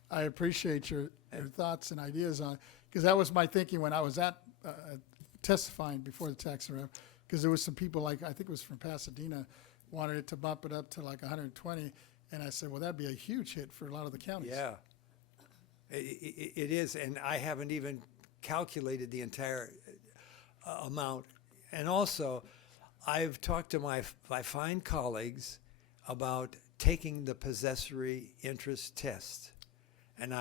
I appreciate your thoughts and ideas on it, because that was my thinking when I was testifying before the tax rep, because there was some people, like I think it was from Pasadena, wanted it to bump it up to like 120, and I said, well, that'd be a huge hit for a lot of the counties. Yeah, it is, and I haven't even calculated the entire amount. And also, I've talked to my fine colleagues about taking the possessory interest test, and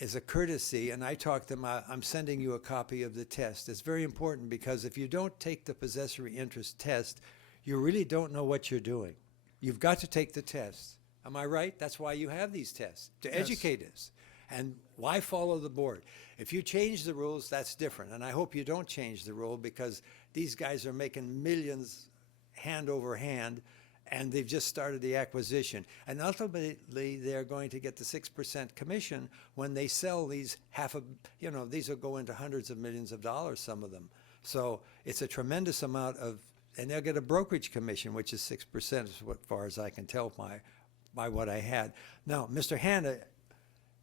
as a courtesy, and I talked to them, I'm sending you a copy of the test. It's very important, because if you don't take the possessory interest test, you really don't know what you're doing. You've got to take the test. Am I right? That's why you have these tests, to educate us. And why follow the board? If you change the rules, that's different. And I hope you don't change the rule, because these guys are making millions hand over hand, and they've just started the acquisition. And ultimately, they're going to get the 6% commission when they sell these these will go into hundreds of millions of dollars, some of them. So it's a tremendous amount and they'll get a brokerage commission, which is 6%, as far as I can tell by what I had. Now, Mr. Hanna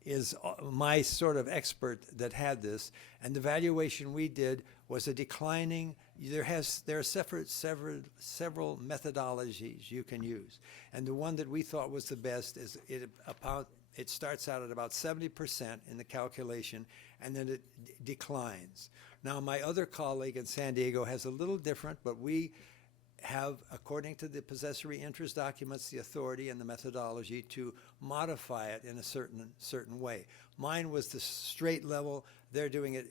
is my sort of expert that had this, and the valuation we did was a declining. There are several methodologies you can use, and the one that we thought was the best is it starts out at about 70% in the calculation, and then it declines. Now, my other colleague in San Diego has a little different, but we have, according to the possessory interest documents, the authority and the methodology to modify it in a certain way. Mine was the straight level. They're doing it,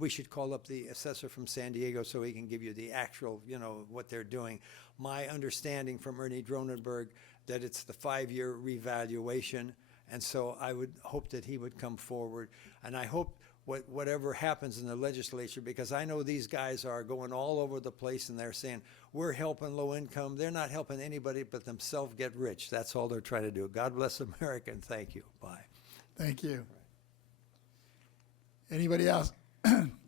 we should call up the assessor from San Diego so he can give you the actual, what they're doing. My understanding from Ernie Dronenberg that it's the 5-year revaluation, and so I would hope that he would come forward, and I hope whatever happens in the legislature, because I know these guys are going all over the place and they're saying, we're helping low income. They're not helping anybody but themselves get rich. That's all they're trying to do. God bless America, and thank you. Bye. Thank you. Anybody else?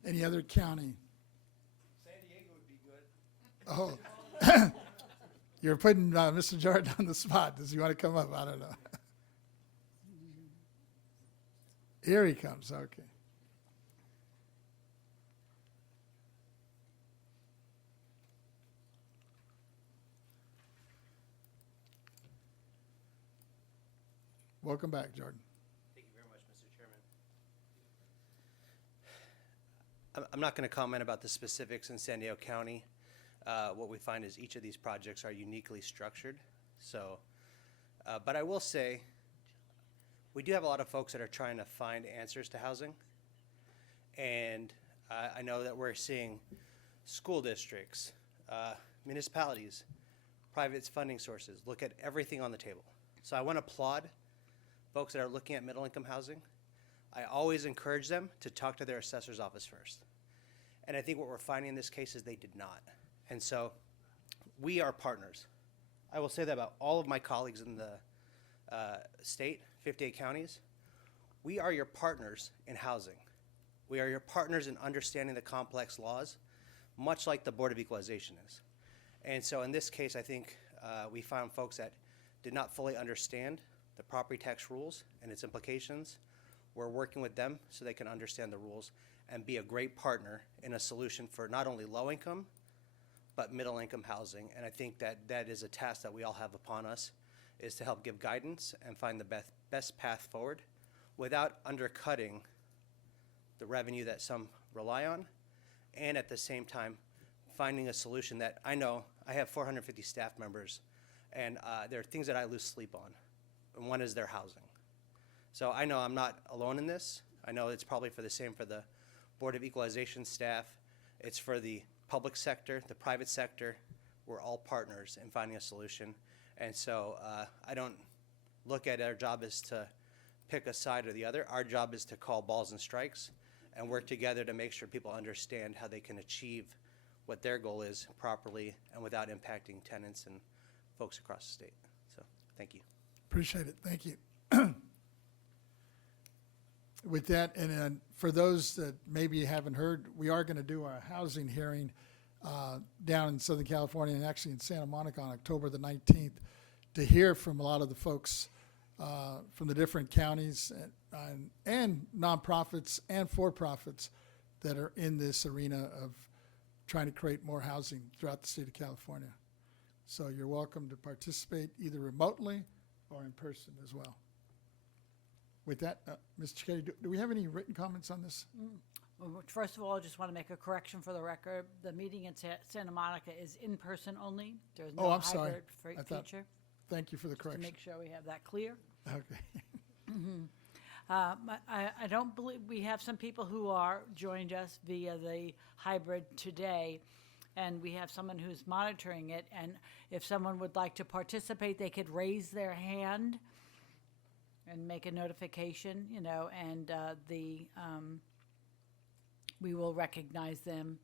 Any other county? San Diego would be good. Oh, you're putting Mr. Jordan on the spot. Does he want to come up? I don't know. Here he comes. Okay. Welcome back, Jordan. Thank you very much, Mr. Chairman. I'm not going to comment about the specifics in San Diego County. What we find is each of these projects are uniquely structured. So, but I will say, we do have a lot of folks that are trying to find answers to housing. And I know that we're seeing school districts, municipalities, private funding sources look at everything on the table. So I want to applaud folks that are looking at middle-income housing. I always encourage them to talk to their assessor's office first. And I think what we're finding in this case is they did not. And so we are partners. I will say that about all of my colleagues in the state, 58 counties. We are your partners in housing. We are your partners in understanding the complex laws, much like the Board of Equalization is. And so in this case, I think we found folks that did not fully understand the property tax rules and its implications. We're working with them so they can understand the rules and be a great partner in a solution for not only low income, but middle income housing. And I think that that is a task that we all have upon us, is to help give guidance and find the best path forward without undercutting the revenue that some rely on, and at the same time finding a solution that I know I have 450 staff members, and there are things that I lose sleep on, and one is their housing. So I know I'm not alone in this. I know it's probably for the same for the Board of Equalization staff. It's for the public sector, the private sector. We're all partners in finding a solution. And so I don't look at our job as to pick a side or the other. Our job is to call balls and strikes and work together to make sure people understand how they can achieve what their goal is properly and without impacting tenants and folks across the state. So thank you. Appreciate it. Thank you. With that, and for those that maybe haven't heard, we are going to do a housing hearing down in Southern California and actually in Santa Monica on October the 19th to hear from a lot of the folks from the different counties and nonprofits and for-profits that are in this arena of trying to create more housing throughout the state of California. So you're welcome to participate either remotely or in person as well. With that, Mr. Chiketi, do we have any written comments on this? Well, first of all, I just want to make a correction for the record. The meeting in Santa Monica is in person only. There's no I'm sorry. hybrid feature. Thank you for the Just to correction. make sure we have that clear. Okay. I don't believe we have some people who are joined us via the hybrid today, and we have someone who's monitoring it. And if someone would like to participate, they could raise their hand and make a notification, and we will recognize them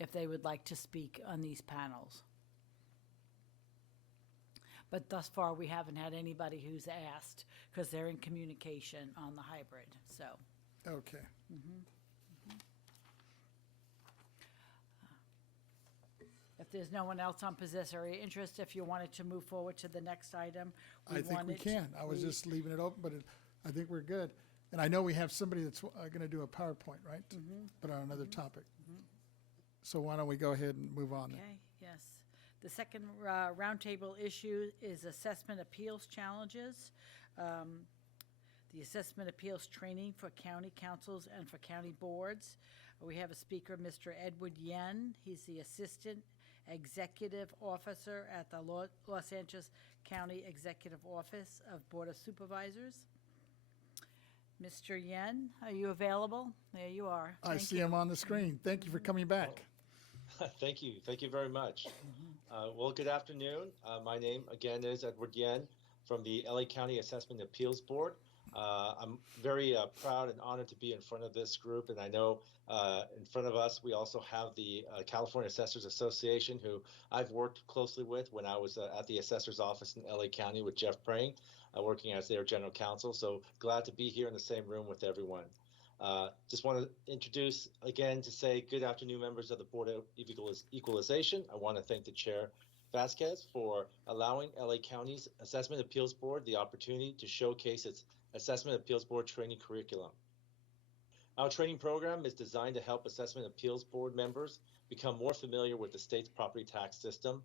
if they would like to speak on these panels. But thus far, we haven't had anybody who's asked because they're in communication on the hybrid, so. Okay. If there's no one else on possessory interest, if you wanted to move forward to the next item. I think we wanted can. I was we- just leaving it open, but I think we're good. And I know we have somebody that's going to do a PowerPoint, right? But on another topic. So why don't we go ahead and move on then? Okay, yes. The second roundtable issue is assessment appeals challenges. The assessment appeals training for county councils and for county boards. We have a speaker, Mr. Edward Yen. He's the Assistant Executive Officer at the Los Angeles County Executive Office of Board of Supervisors. Mr. Yen, are you available? There you are. I Thank see you. him on the screen. Thank you for coming back. Thank you. Thank you very much. Well, good afternoon. My name, again, is Edward Yen from the LA County Assessment Appeals Board. I'm very proud and honored to be in front of this group, and I know in front of us we also have the California Assessors Association, who I've worked closely with when I was at the assessor's office in LA County with Jeff Prang, working as their general counsel. So glad to be here in the same room with everyone. Just want to introduce again to say good afternoon, members of the Board of Equalization. I want to thank the Chair Vasquez for allowing LA County's Assessment Appeals Board the opportunity to showcase its Assessment Appeals Board training curriculum. Our training program is designed to help Assessment Appeals Board members become more familiar with the state's property tax system,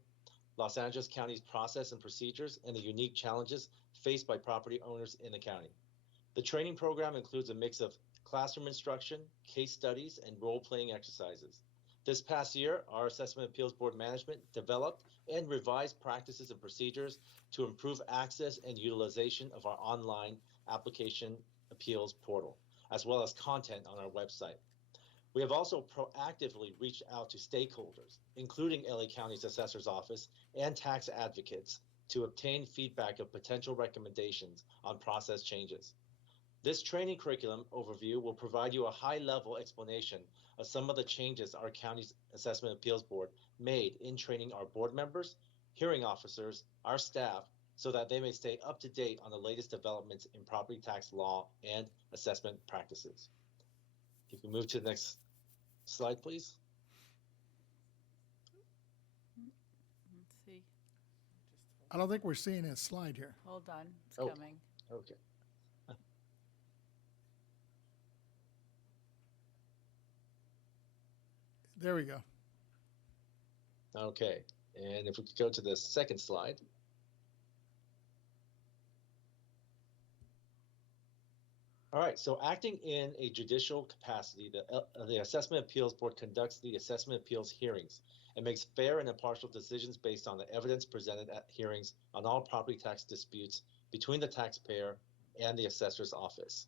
Los Angeles County's process and procedures, and the unique challenges faced by property owners in the county. The training program includes a mix of classroom instruction, case studies, and role-playing exercises. This past year, our Assessment Appeals Board management developed and revised practices and procedures to improve access and utilization of our online application appeals portal, as well as content on our website. We have also proactively reached out to stakeholders, including LA County's Assessor's Office and tax advocates, to obtain feedback of potential recommendations on process changes. This training curriculum overview will provide you a high-level explanation of some of the changes our county's Assessment Appeals Board made in training our board members, hearing officers, our staff, so that they may stay up to date on the latest developments in property tax law and assessment practices. If you can move to the next slide, please. Let's see. I don't think we're seeing a slide here. Hold on, it's Oh. coming. Okay. There we go. Okay, and if we could go to the second slide. All right, so acting in a judicial capacity, the Assessment Appeals Board conducts the assessment appeals hearings and makes fair and impartial decisions based on the evidence presented at hearings on all property tax disputes between the taxpayer and the assessor's office.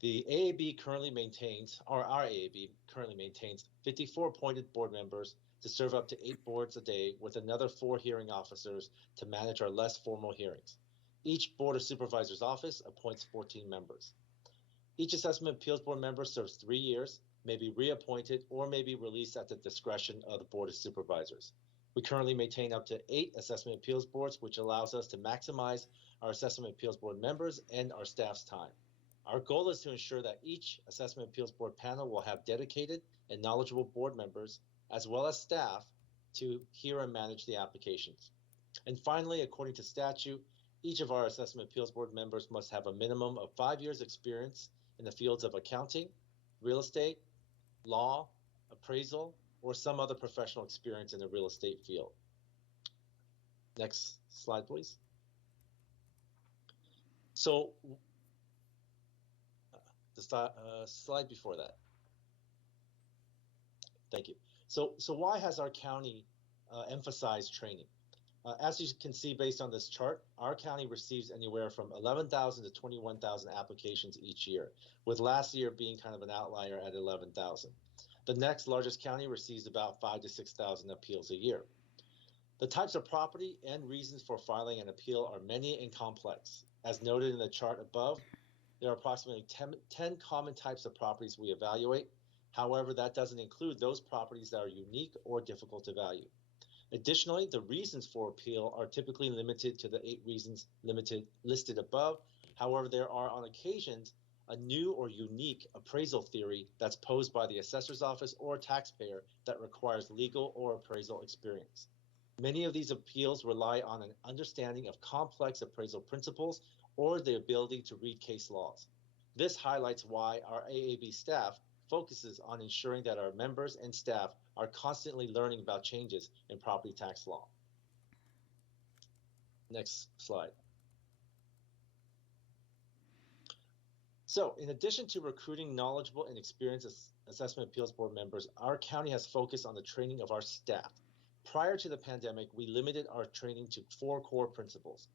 The AAB currently maintains, or our AAB currently maintains 54 appointed board members to serve up to 8 boards a day with another 4 hearing officers to manage our less formal hearings. Each Board of Supervisors office appoints 14 members. Each Assessment Appeals Board member serves 3 years, may be reappointed, or may be released at the discretion of the Board of Supervisors. We currently maintain up to 8 Assessment Appeals Boards, which allows us to maximize our Assessment Appeals Board members and our staff's time. Our goal is to ensure that each Assessment Appeals Board panel will have dedicated and knowledgeable board members, as well as staff, to hear and manage the applications. And finally, according to statute, each of our Assessment Appeals Board members must have a minimum of 5 years experience in the fields of accounting, real estate, law, appraisal, or some other professional experience in the real estate field. Next slide, please. So the slide before that. Thank you. So why has our county emphasized training? As you can see based on this chart, our county receives anywhere from 11,000 to 21,000 applications each year, with last year being kind of an outlier at 11,000. The next largest county receives about 5,000 to 6,000 appeals a year. The types of property and reasons for filing an appeal are many and complex. As noted in the chart above, there are approximately 10 common types of properties we evaluate. However, that doesn't include those properties that are unique or difficult to value. Additionally, the reasons for appeal are typically limited to the 8 reasons listed above. However, there are on occasions a new or unique appraisal theory that's posed by the assessor's office or taxpayer that requires legal or appraisal experience. Many of these appeals rely on an understanding of complex appraisal principles or the ability to read case laws. This highlights why our AAB staff focuses on ensuring that our members and staff are constantly learning about changes in property tax law. Next slide. So in addition to recruiting knowledgeable and experienced Assessment Appeals Board members, our county has focused on the training of our staff. Prior to the pandemic, we limited our training to 4 core principles: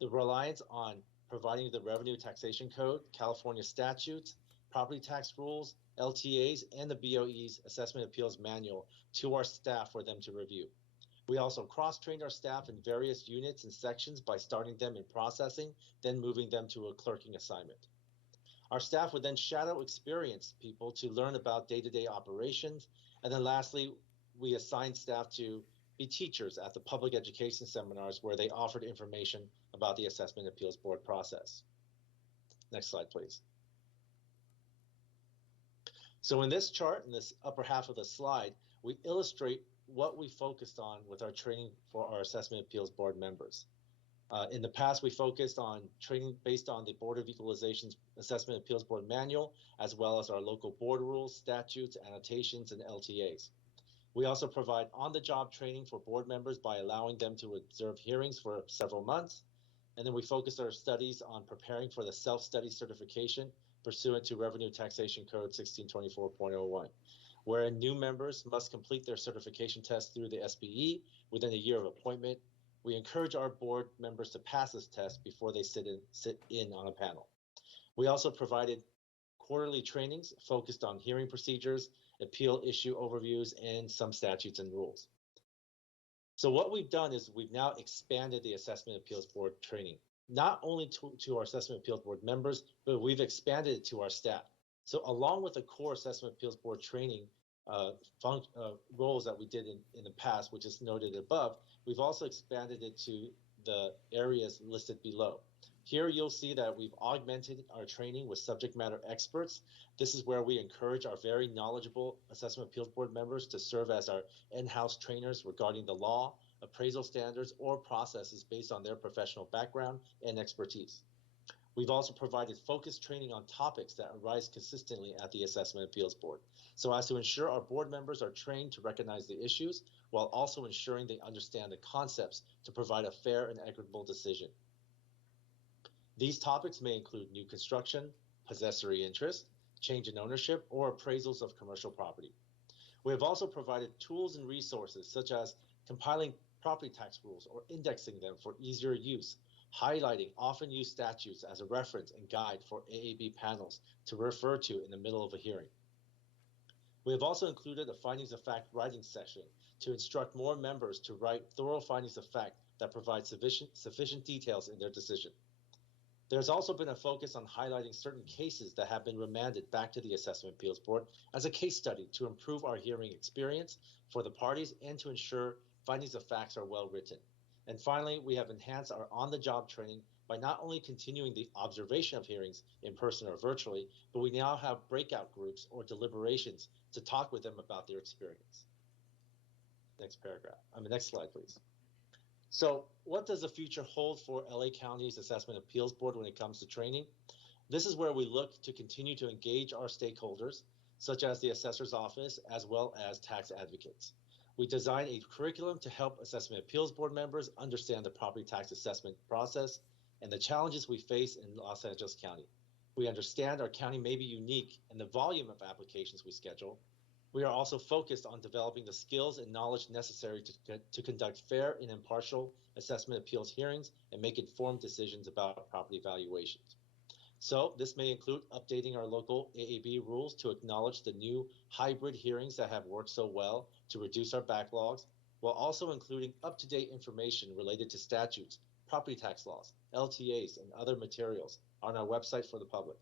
the reliance on providing the Revenue Taxation Code, California statutes, property tax rules, LTAs, and the BoE's Assessment Appeals Manual to our staff for them to review. We also cross-trained our staff in various units and sections by starting them in processing, then moving them to a clerking assignment. Our staff would then shadow experienced people to learn about day-to-day operations. And then lastly, we assigned staff to be teachers at the public education seminars where they offered information about the Assessment Appeals Board process. Next slide, please. So in this chart, in this upper half of the slide, we illustrate what we focused on with our training for our Assessment Appeals Board members. In the past, we focused on training based on the Board of Equalization's Assessment Appeals Board Manual, as well as our local board rules, statutes, annotations, and LTAs. We also provide on-the-job training for board members by allowing them to observe hearings for several months. And then we focus our studies on preparing for the self-study certification pursuant to Revenue Taxation Code 1624.01, wherein new members must complete their certification test through the SBE within a year of appointment. We encourage our board members to pass this test before they sit in on a panel. We also provided quarterly trainings focused on hearing procedures, appeal issue overviews, and some statutes and rules. So what we've done is we've now expanded the Assessment Appeals Board training, not only to our Assessment Appeals Board members, but we've expanded it to our staff. So along with the core Assessment Appeals Board training roles that we did in the past, which is noted above, we've also expanded it to the areas listed below. Here you'll see that we've augmented our training with subject matter experts. This is where we encourage our very knowledgeable Assessment Appeals Board members to serve as our in-house trainers regarding the law, appraisal standards, or processes based on their professional background and expertise. We've also provided focused training on topics that arise consistently at the Assessment Appeals Board, so as to ensure our board members are trained to recognize the issues while also ensuring they understand the concepts to provide a fair and equitable decision. These topics may include new construction, possessory interest, change in ownership, or appraisals of commercial property. We have also provided tools and resources such as compiling property tax rules or indexing them for easier use, highlighting often used statutes as a reference and guide for AAB panels to refer to in the middle of a hearing. We have also included a findings of fact writing session to instruct more members to write thorough findings of fact that provide sufficient details in their decision. There's also been a focus on highlighting certain cases that have been remanded back to the Assessment Appeals Board as a case study to improve our hearing experience for the parties and to ensure findings of facts are well written. And finally, we have enhanced our on-the-job training by not only continuing the observation of hearings in person or virtually, but we now have breakout groups or deliberations to talk with them about their experience. Next slide, please. So what does the future hold for LA County's Assessment Appeals Board when it comes to training? This is where we look to continue to engage our stakeholders, such as the Assessor's Office, as well as tax advocates. We design a curriculum to help Assessment Appeals Board members understand the property tax assessment process and the challenges we face in Los Angeles County. We understand our county may be unique in the volume of applications we schedule. We are also focused on developing the skills and knowledge necessary to conduct fair and impartial assessment appeals hearings and make informed decisions about property valuations. So this may include updating our local AAB rules to acknowledge the new hybrid hearings that have worked so well to reduce our backlogs, while also including up-to-date information related to statutes, property tax laws, LTAs, and other materials on our website for the public.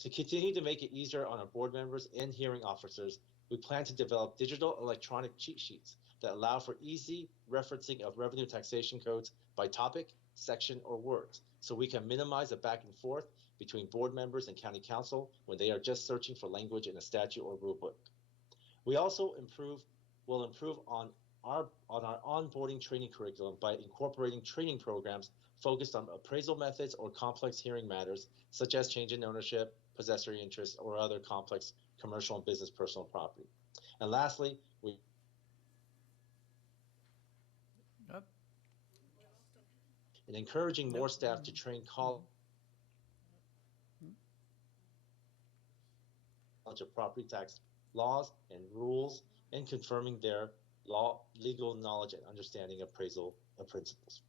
To continue to make it easier on our board members and hearing officers, we plan to develop digital electronic cheat sheets that allow for easy referencing of revenue taxation codes by topic, section, or words, so we can minimize the back and forth between board members and county council when they are just searching for language in a statute or rule book. We also will improve on our onboarding training curriculum by incorporating training programs focused on appraisal methods or complex hearing matters, such as change in ownership, possessory interest, or other complex commercial and business personal property. And lastly, in encouraging more staff to train college of property tax laws and rules and confirming their legal knowledge and understanding of appraisal principles.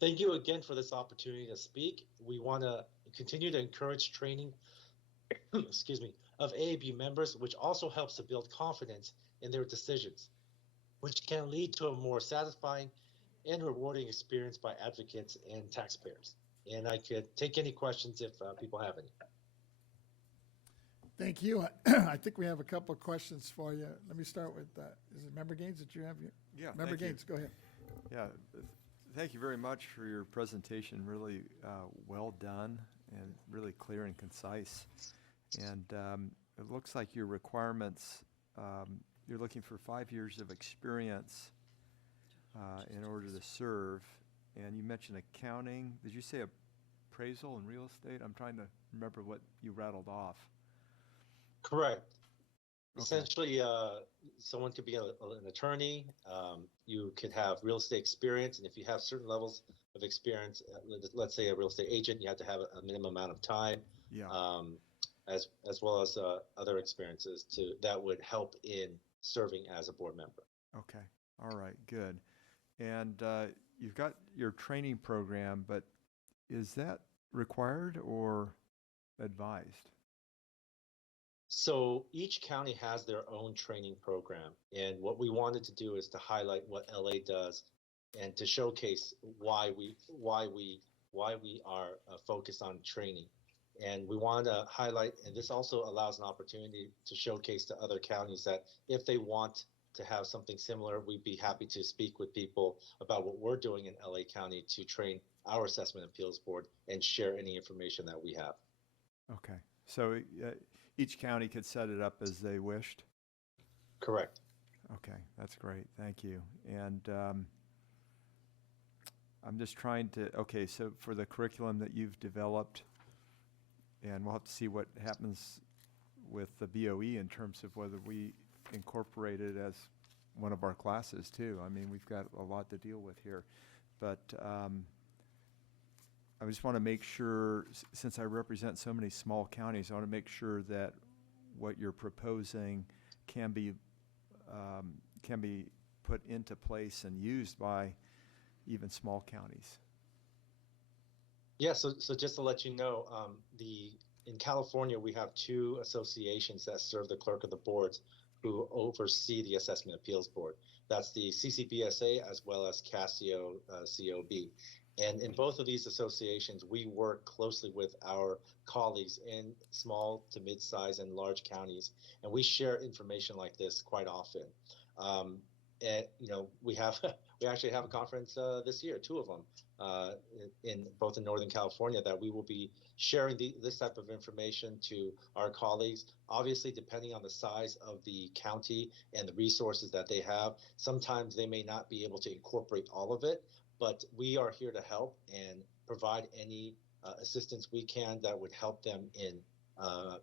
Thank you again for this opportunity to speak. We want to continue to encourage training excuse me, of AAB members, which also helps to build confidence in their decisions, which can lead to a more satisfying and rewarding experience by advocates and taxpayers. And I could take any questions if people have any. Thank you. I think we have a couple of questions for you. Let me start with, is it Member Gaines that you have? Yeah, Member thank you. Gaines, go ahead. Yeah, thank you very much for your presentation. Really well done and really clear and concise. And it looks like your requirements, you're looking for 5 years of experience in order to serve. And you mentioned accounting. Did you say appraisal and real estate? I'm trying to remember what you rattled off. Correct. Okay. Essentially, someone could be an attorney. You could have real estate experience, and if you have certain levels of experience, let's say a real estate agent, you have to have a minimum amount of time. Yeah. As well as other experiences that would help in serving as a board member. Okay. All right. Good. And you've got your training program, but is that required or advised? So each county has their own training program, and what we wanted to do is to highlight what LA does and to showcase why we are focused on training. And we want to highlight, and this also allows an opportunity to showcase to other counties that if they want to have something similar, we'd be happy to speak with people about what we're doing in LA County to train our assessment appeals board and share any information that we have. Okay. So each county could set it up as they wished? Correct. Okay, that's great. Thank you. And I'm just trying to, okay, so for the curriculum that you've developed, and we'll have to see what happens with the BoE in terms of whether we incorporate it as one of our classes too. I mean, we've got a lot to deal with here. But I just want to make sure, since I represent so many small counties, I want to make sure that what you're proposing can be put into place and used by even small counties. Yeah, so just to let you know, in California, we have two associations that serve the clerk of the boards who oversee the Assessment Appeals Board. That's the CCBSA as well as Casio COB. And in both of these associations, we work closely with our colleagues in small to mid-size and large counties, and we share information like this quite often. And we actually have a conference this year, two of them, in both in Northern California, that we will be sharing this type of information to our colleagues. Obviously, depending on the size of the county and the resources that they have, sometimes they may not be able to incorporate all of it, but we are here to help and provide any assistance we can that would help them in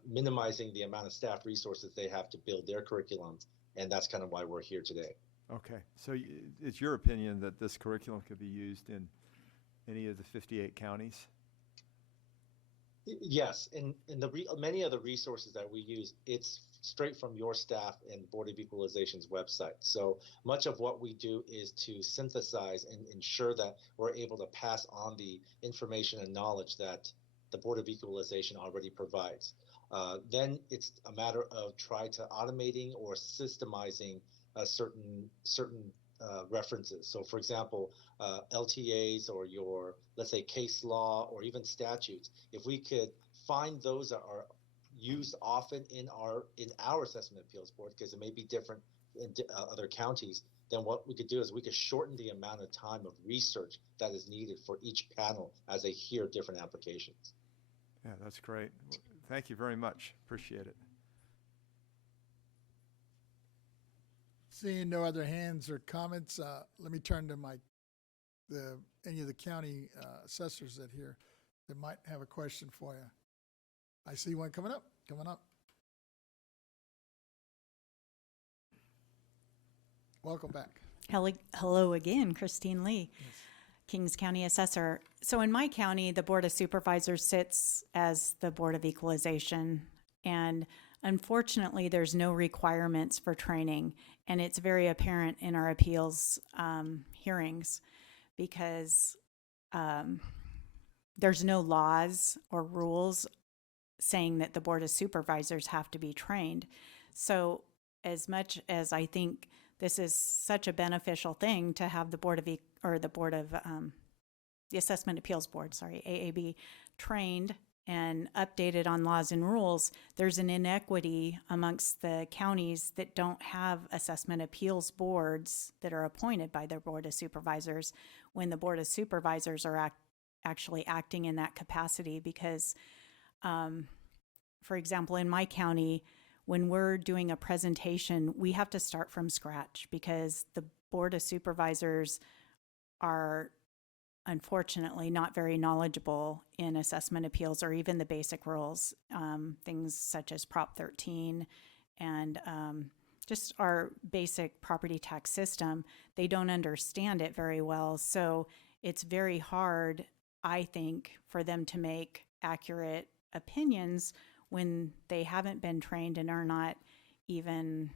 minimizing the amount of staff resources they have to build their curriculums. And that's kind of why we're here today. Okay, so it's your opinion that this curriculum could be used in any of the 58 counties? Yes, and many of the resources that we use, it's straight from your staff and Board of Equalization's website. So much of what we do is to synthesize and ensure that we're able to pass on the information and knowledge that the Board of Equalization already provides. Then it's a matter of trying to automating or systemizing certain references. So for example, LTAs or your, let's say, case law or even statutes, if we could find those that are used often in our assessment appeals board, because it may be different in other counties, then what we could do is we could shorten the amount of time of research that is needed for each panel as they hear different applications. Yeah, that's great. Thank you very much. Appreciate it. Seeing no other hands or comments, let me turn to any of the county assessors that might have a question for you. I see one coming up. Welcome back. Hello again, Christine Lee, Kings County Assessor. So in my county, the Board of Supervisors sits as the Board of Equalization, and unfortunately, there's no requirements for training, and it's very apparent in our appeals hearings because there's no laws or rules saying that the Board of Supervisors have to be trained. So as much as I think this is such a beneficial thing to have the the Assessment Appeals Board, AAB, trained and updated on laws and rules, there's an inequity amongst the counties that don't have assessment appeals boards that are appointed by their Board of Supervisors when the Board of Supervisors are actually acting in that capacity because, for example, in my county, when we're doing a presentation, we have to start from scratch because the Board of Supervisors are unfortunately not very knowledgeable in assessment appeals or even the basic rules, things such as Prop 13 and just our basic property tax system. They don't understand it very well. So it's very hard, I think, for them to make accurate opinions when they haven't been trained and are not even,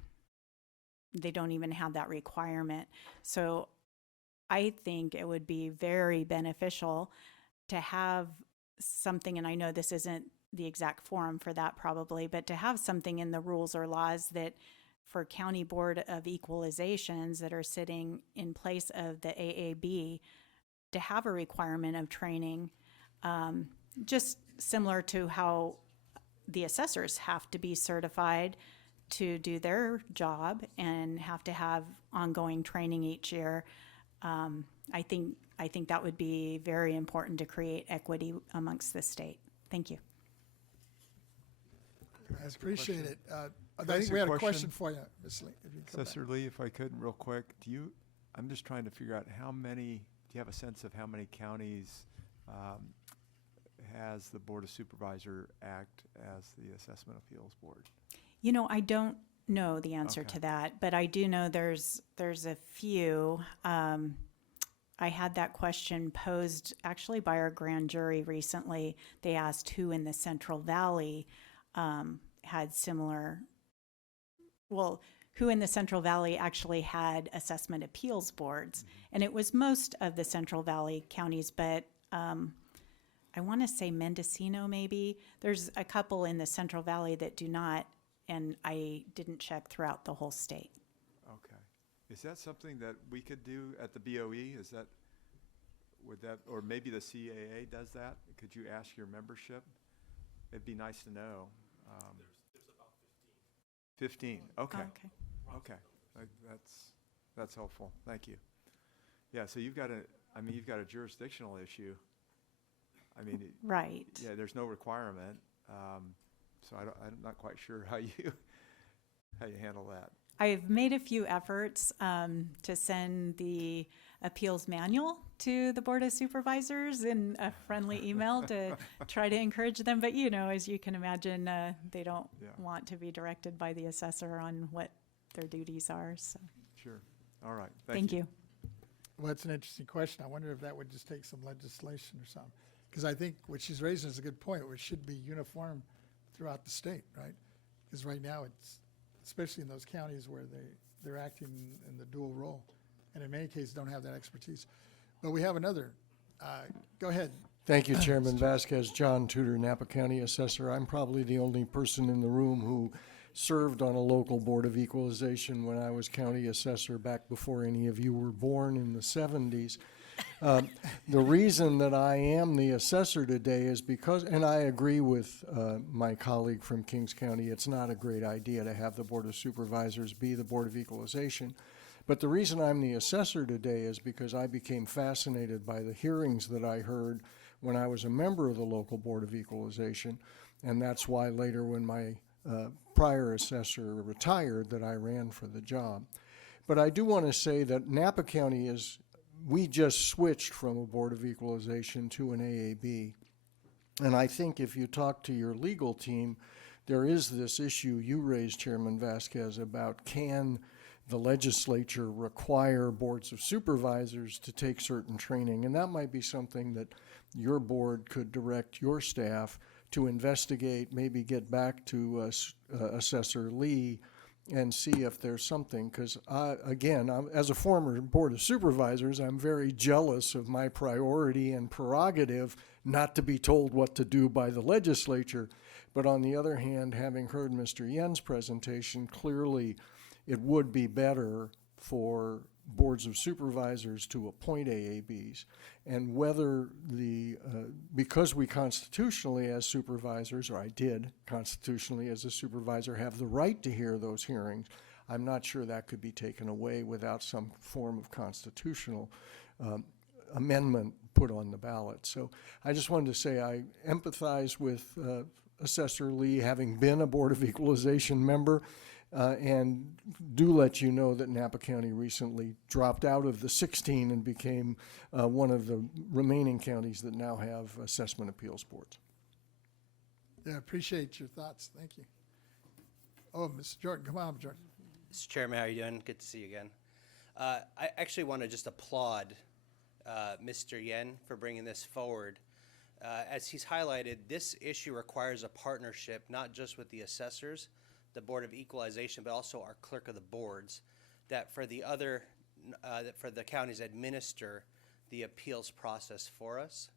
they don't even have that requirement. So I think it would be very beneficial to have something, and I know this isn't the exact forum for that probably, but to have something in the rules or laws that for County Board of Equalizations that are sitting in place of the AAB to have a requirement of training, just similar to how the assessors have to be certified to do their job and have to have ongoing training each year, I think that would be very important to create equity amongst the state. Thank you. I appreciate it. I I think ask we a had a question question? for you, Ms. Lee. If you come back. Assessor Lee, if I could, real quick, I'm just trying to figure out do you have a sense of how many counties has the Board of Supervisor act as the Assessment Appeals Board? You know, I don't know the answer Okay. to that, but I do know there's a few. I had that question posed actually by our grand jury recently. They asked who in the Central Valley had similar, well, who in the Central Valley actually had assessment appeals boards. And it was most of the Central Valley counties, but I want to say Mendocino maybe. There's a couple in the Central Valley that do not, and I didn't check throughout the whole state. Okay. Is that something that we could do at the BoE? Or maybe the CAA does that? Could you ask your membership? It'd be nice to know. There's about 15. 15, okay. Okay. Okay, that's helpful, thank you. Yeah, so you've got a jurisdictional issue. Right. Yeah, there's no requirement, so I'm not quite sure how you handle that. I've made a few efforts to send the appeals manual to the Board of Supervisors in a friendly email to try to encourage them. But, as you can imagine, they don't want to be directed by the assessor on what their duties are. So. Sure. All right. Thank you. Well, it's an interesting question. I wonder if that would just take some legislation or something. Because I think what she's raising is a good point. It should be uniform throughout the state, right? Because right now it's, especially in those counties where they're acting in the dual role, and in many cases don't have that expertise. But we have another. Go ahead. Thank you, Chairman Vasquez. John Tudor, Napa County Assessor. I'm probably the only person in the room who served on a local board of equalization when I was county assessor back before any of you were born in the 70s. The reason that I am the assessor today is because, and I agree with my colleague from Kings County, it's not a great idea to have the Board of Supervisors be the Board of Equalization. But the reason I'm the assessor today is because I became fascinated by the hearings that I heard when I was a member of the local Board of Equalization. And that's why later when my prior assessor retired that I ran for the job. But I do want to say that Napa County we just switched from a Board of Equalization to an AAB. And I think if you talk to your legal team, there is this issue you raised, Chairman Vasquez, about can the legislature require boards of supervisors to take certain training? And that might be something that your board could direct your staff to investigate, maybe get back to Assessor Lee and see if there's something, because again, as a former Board of Supervisors, I'm very jealous of my priority and prerogative not to be told what to do by the legislature. But on the other hand, having heard Mr. Yen's presentation, clearly it would be better for boards of supervisors to appoint AABs, and whether because we constitutionally as supervisors, or I did constitutionally as a supervisor, have the right to hear those hearings, I'm not sure that could be taken away without some form of constitutional amendment put on the ballot. So I just wanted to say I empathize with Assessor Lee, having been a Board of Equalization member, and do let you know that Napa County recently dropped out of the 16 and became one of the remaining counties that now have assessment appeals boards. Yeah, appreciate your thoughts. Thank you. Oh, Mr. Jordan, come on, Jordan. Mr. Chairman, how are you doing? Good to see you again. I actually want to just applaud Mr. Yen for bringing this forward. As he's highlighted, this issue requires a partnership, not just with the assessors, the Board of Equalization, but also our clerk of the boards, that for the counties administer the appeals process for us.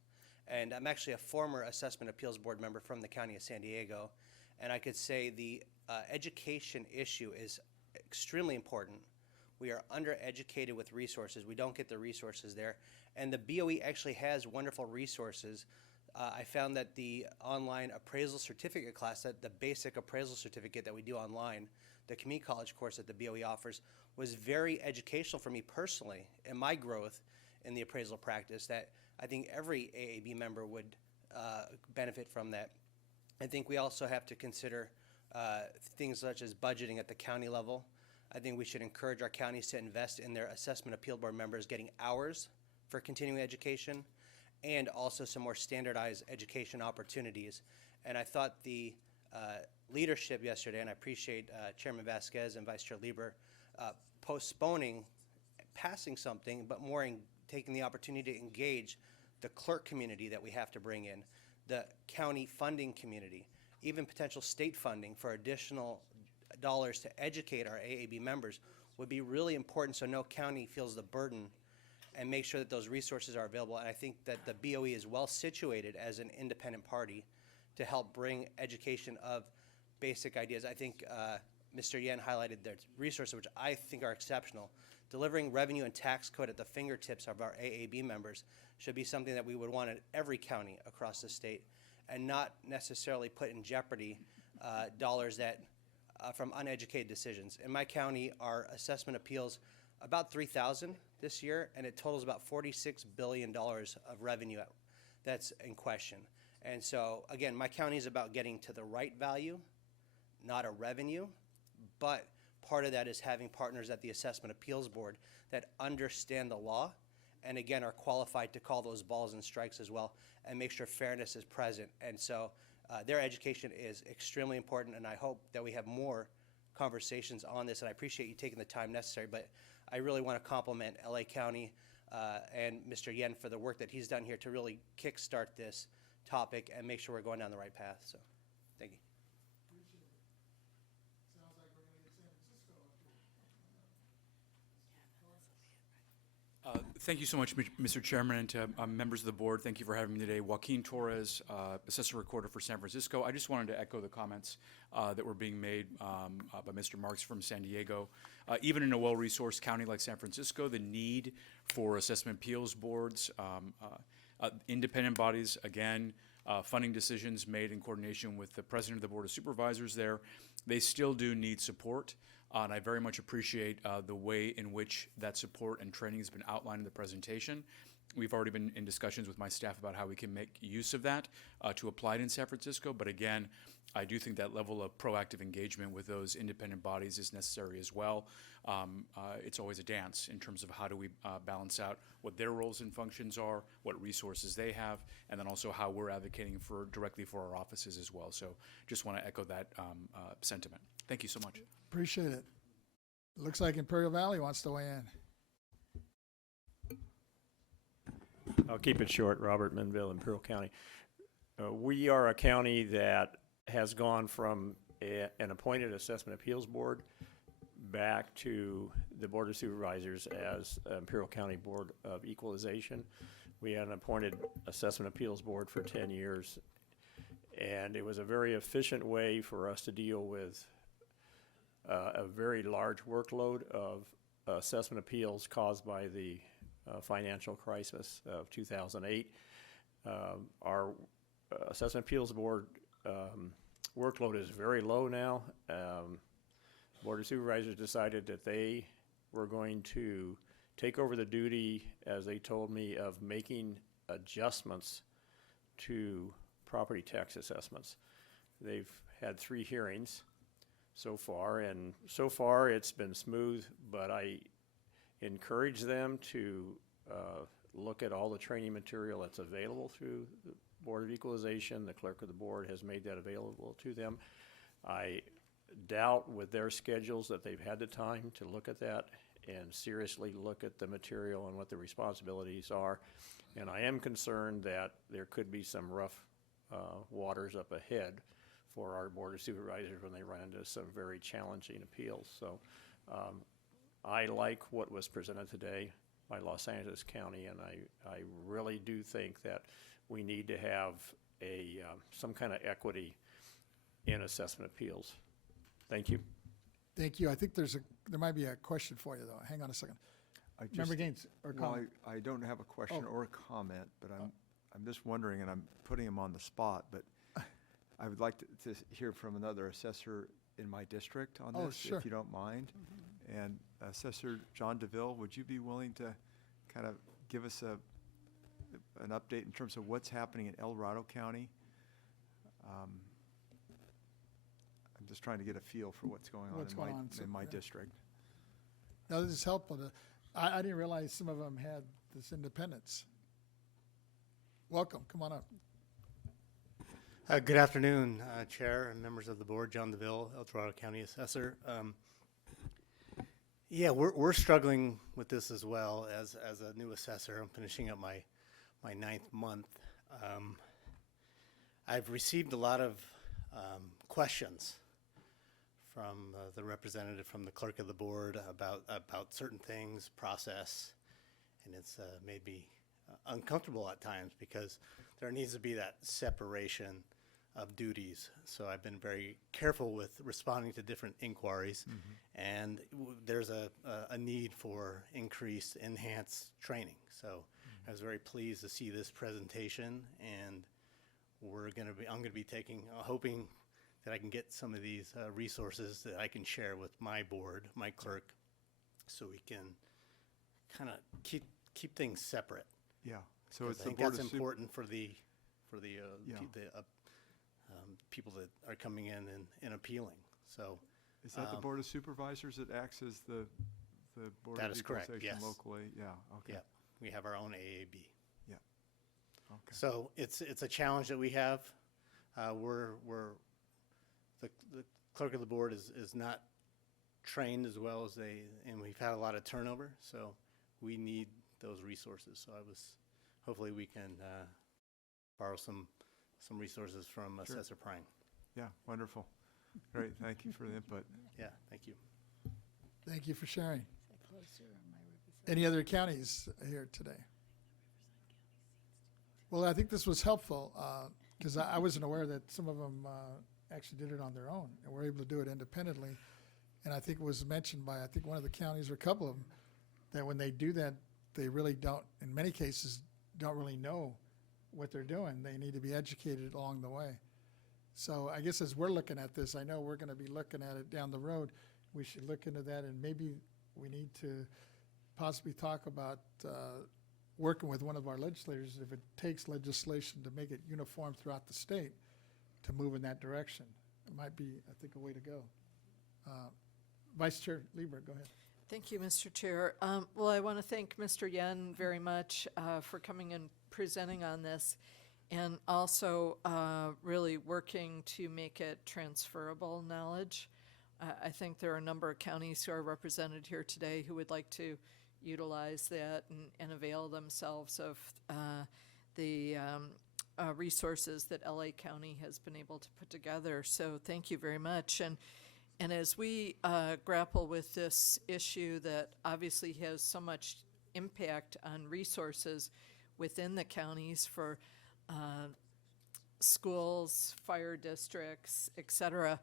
And I'm actually a former assessment appeals board member from the County of San Diego, and I could say the education issue is extremely important. We are undereducated with resources. We don't get the resources there. And the BoE actually has wonderful resources I found that the online appraisal certificate class, that the basic appraisal certificate that we do online, the community college course that the BoE offers, was very educational for me personally in my growth in the appraisal practice, that I think every AAB member would benefit from that. I think we also have to consider things such as budgeting at the county level. I think we should encourage our counties to invest in their assessment appeal board members getting hours for continuing education, and also some more standardized education opportunities. And I thought the leadership yesterday, and I appreciate Chairman Vasquez and Vice Chair Lieber postponing passing something, but more in taking the opportunity to engage the clerk community that we have to bring in, the county funding community, even potential state funding for additional dollars to educate our AAB members would be really important, so no county feels the burden, and make sure that those resources are available. And I think that the BoE is well situated as an independent party to help bring education of basic ideas. I think Mr. Yen highlighted their resources, which I think are exceptional. Delivering revenue and tax code at the fingertips of our AAB members should be something that we would want at every county across the state, and not necessarily put in jeopardy dollars that from uneducated decisions. In my county, our assessment appeals about 3,000 this year, and it totals about $46 billion of revenue that's in question. And so, again, my county is about getting to the right value, not a revenue, but part of that is having partners at the Assessment Appeals Board that understand the law and, again, are qualified to call those balls and strikes as well and make sure fairness is present. And so their education is extremely important, and I hope that we have more conversations on this, and I appreciate you taking the time necessary, but I really want to compliment LA County and Mr. Yen for the work that he's done here to really kickstart this topic and make sure we're going down the right path. So, thank you. Thank you so much, Mr. Chairman, and to members of the board. Thank you for having me today. Joaquin Torres, Assessor Recorder for San Francisco. I just wanted to echo the comments that were being made by Mr. Marks from San Diego. Even in a well-resourced county like San Francisco, the need for assessment appeals boards, independent bodies, again, funding decisions made in coordination with the President of the Board of Supervisors there, they still do need support. And I very much appreciate the way in which that support and training has been outlined in the presentation. We've already been in discussions with my staff about how we can make use of that to apply it in San Francisco. But again, I do think that level of proactive engagement with those independent bodies is necessary as well. It's always a dance in terms of how do we balance out what their roles and functions are, what resources they have, and then also how we're advocating for directly for our offices as well. So just want to echo that sentiment. Thank you so much. Appreciate it. Looks like Imperial Valley wants to weigh in. I'll keep it short. Robert Menville, Imperial County. We are a county that has gone from an appointed assessment appeals board back to the Board of Supervisors as Imperial County Board of Equalization. We had an appointed assessment appeals board for 10 years, and it was a very efficient way for us to deal with a very large workload of assessment appeals caused by the financial crisis of 2008. Our assessment appeals board workload is very low now. Board of Supervisors decided that they were going to take over the duty, as they told me, of making adjustments to property tax assessments. They've had 3 hearings so far, and so far it's been smooth, but I encourage them to look at all the training material that's available through the Board of Equalization. The clerk of the board has made that available to them. I doubt with their schedules that they've had the time to look at that and seriously look at the material and what the responsibilities are. And I am concerned that there could be some rough waters up ahead for our Board of Supervisors when they run into some very challenging appeals. So I like what was presented today by Los Angeles County, and I really do think that we need to have some kind of equity in assessment appeals. Thank you. Thank you. I think there might be a question for you, though. Hang on a second. Member Gaines, or comment? I don't have a question or a comment, but I'm just wondering, and I'm putting him on the spot, but I would like to hear from another assessor in my district on Oh, this, sure. if you don't mind. And Assessor John DeVille, would you be willing to kind of give us an update in terms of what's happening in El Dorado County? I'm just trying to get a feel for what's going on What's going on, so, in my yeah. district. No, this is helpful. I didn't realize some of them had this independence. Welcome, come on up. Good afternoon, Chair and members of the board. John DeVille, El Dorado County Assessor. Yeah, we're struggling with this as well as a new assessor. I'm finishing up my 9th month. I've received a lot of questions from the representative from the clerk of the board about certain things, process, and it's made me uncomfortable at times because there needs to be that separation of duties. So I've been very careful with responding to different inquiries, and there's a need for increased, enhanced training. So I was very pleased to see this presentation, and I'm gonna be taking, hoping that I can get some of these resources that I can share with my board, my clerk, so we can kind of keep things separate. Yeah. So it's I the think Board that's of important for the Yeah. people that are coming in and appealing. So Is that the Board of Supervisors that acts as the Board That of is correct, Equalization yes. locally? Yeah, okay. yeah, we have our own AAB. Yeah. Okay. So it's a challenge that we have. The clerk of the board is not trained as well as and we've had a lot of turnover, so we need those resources. So hopefully we can borrow some resources from Sure. Assessor Prime. Yeah, wonderful. Great, thank you for the input. Yeah, thank you. Thank you for sharing. Any other counties here today? Well, I think this was helpful, because I wasn't aware that some of them actually did it on their own and were able to do it independently. And I think it was mentioned by, I think, one of the counties or a couple of them, that when they do that, they really don't, in many cases, don't really know what they're doing. They need to be educated along the way. So I guess as we're looking at this, I know we're going to be looking at it down the road. We should look into that, and maybe we need to possibly talk about working with one of our legislators, if it takes legislation to make it uniform throughout the state, to move in that direction. It might be, I think, a way to go. Vice Chair Lieber, go ahead. Thank you, Mr. Chair. Well, I want to thank Mr. Yen very much for coming and presenting on this, and also really working to make it transferable knowledge. I think there are a number of counties who are represented here today who would like to utilize that and avail themselves of the resources that LA County has been able to put together. So thank you very much. And as we grapple with this issue that obviously has so much impact on resources within the counties for schools, fire districts, et cetera,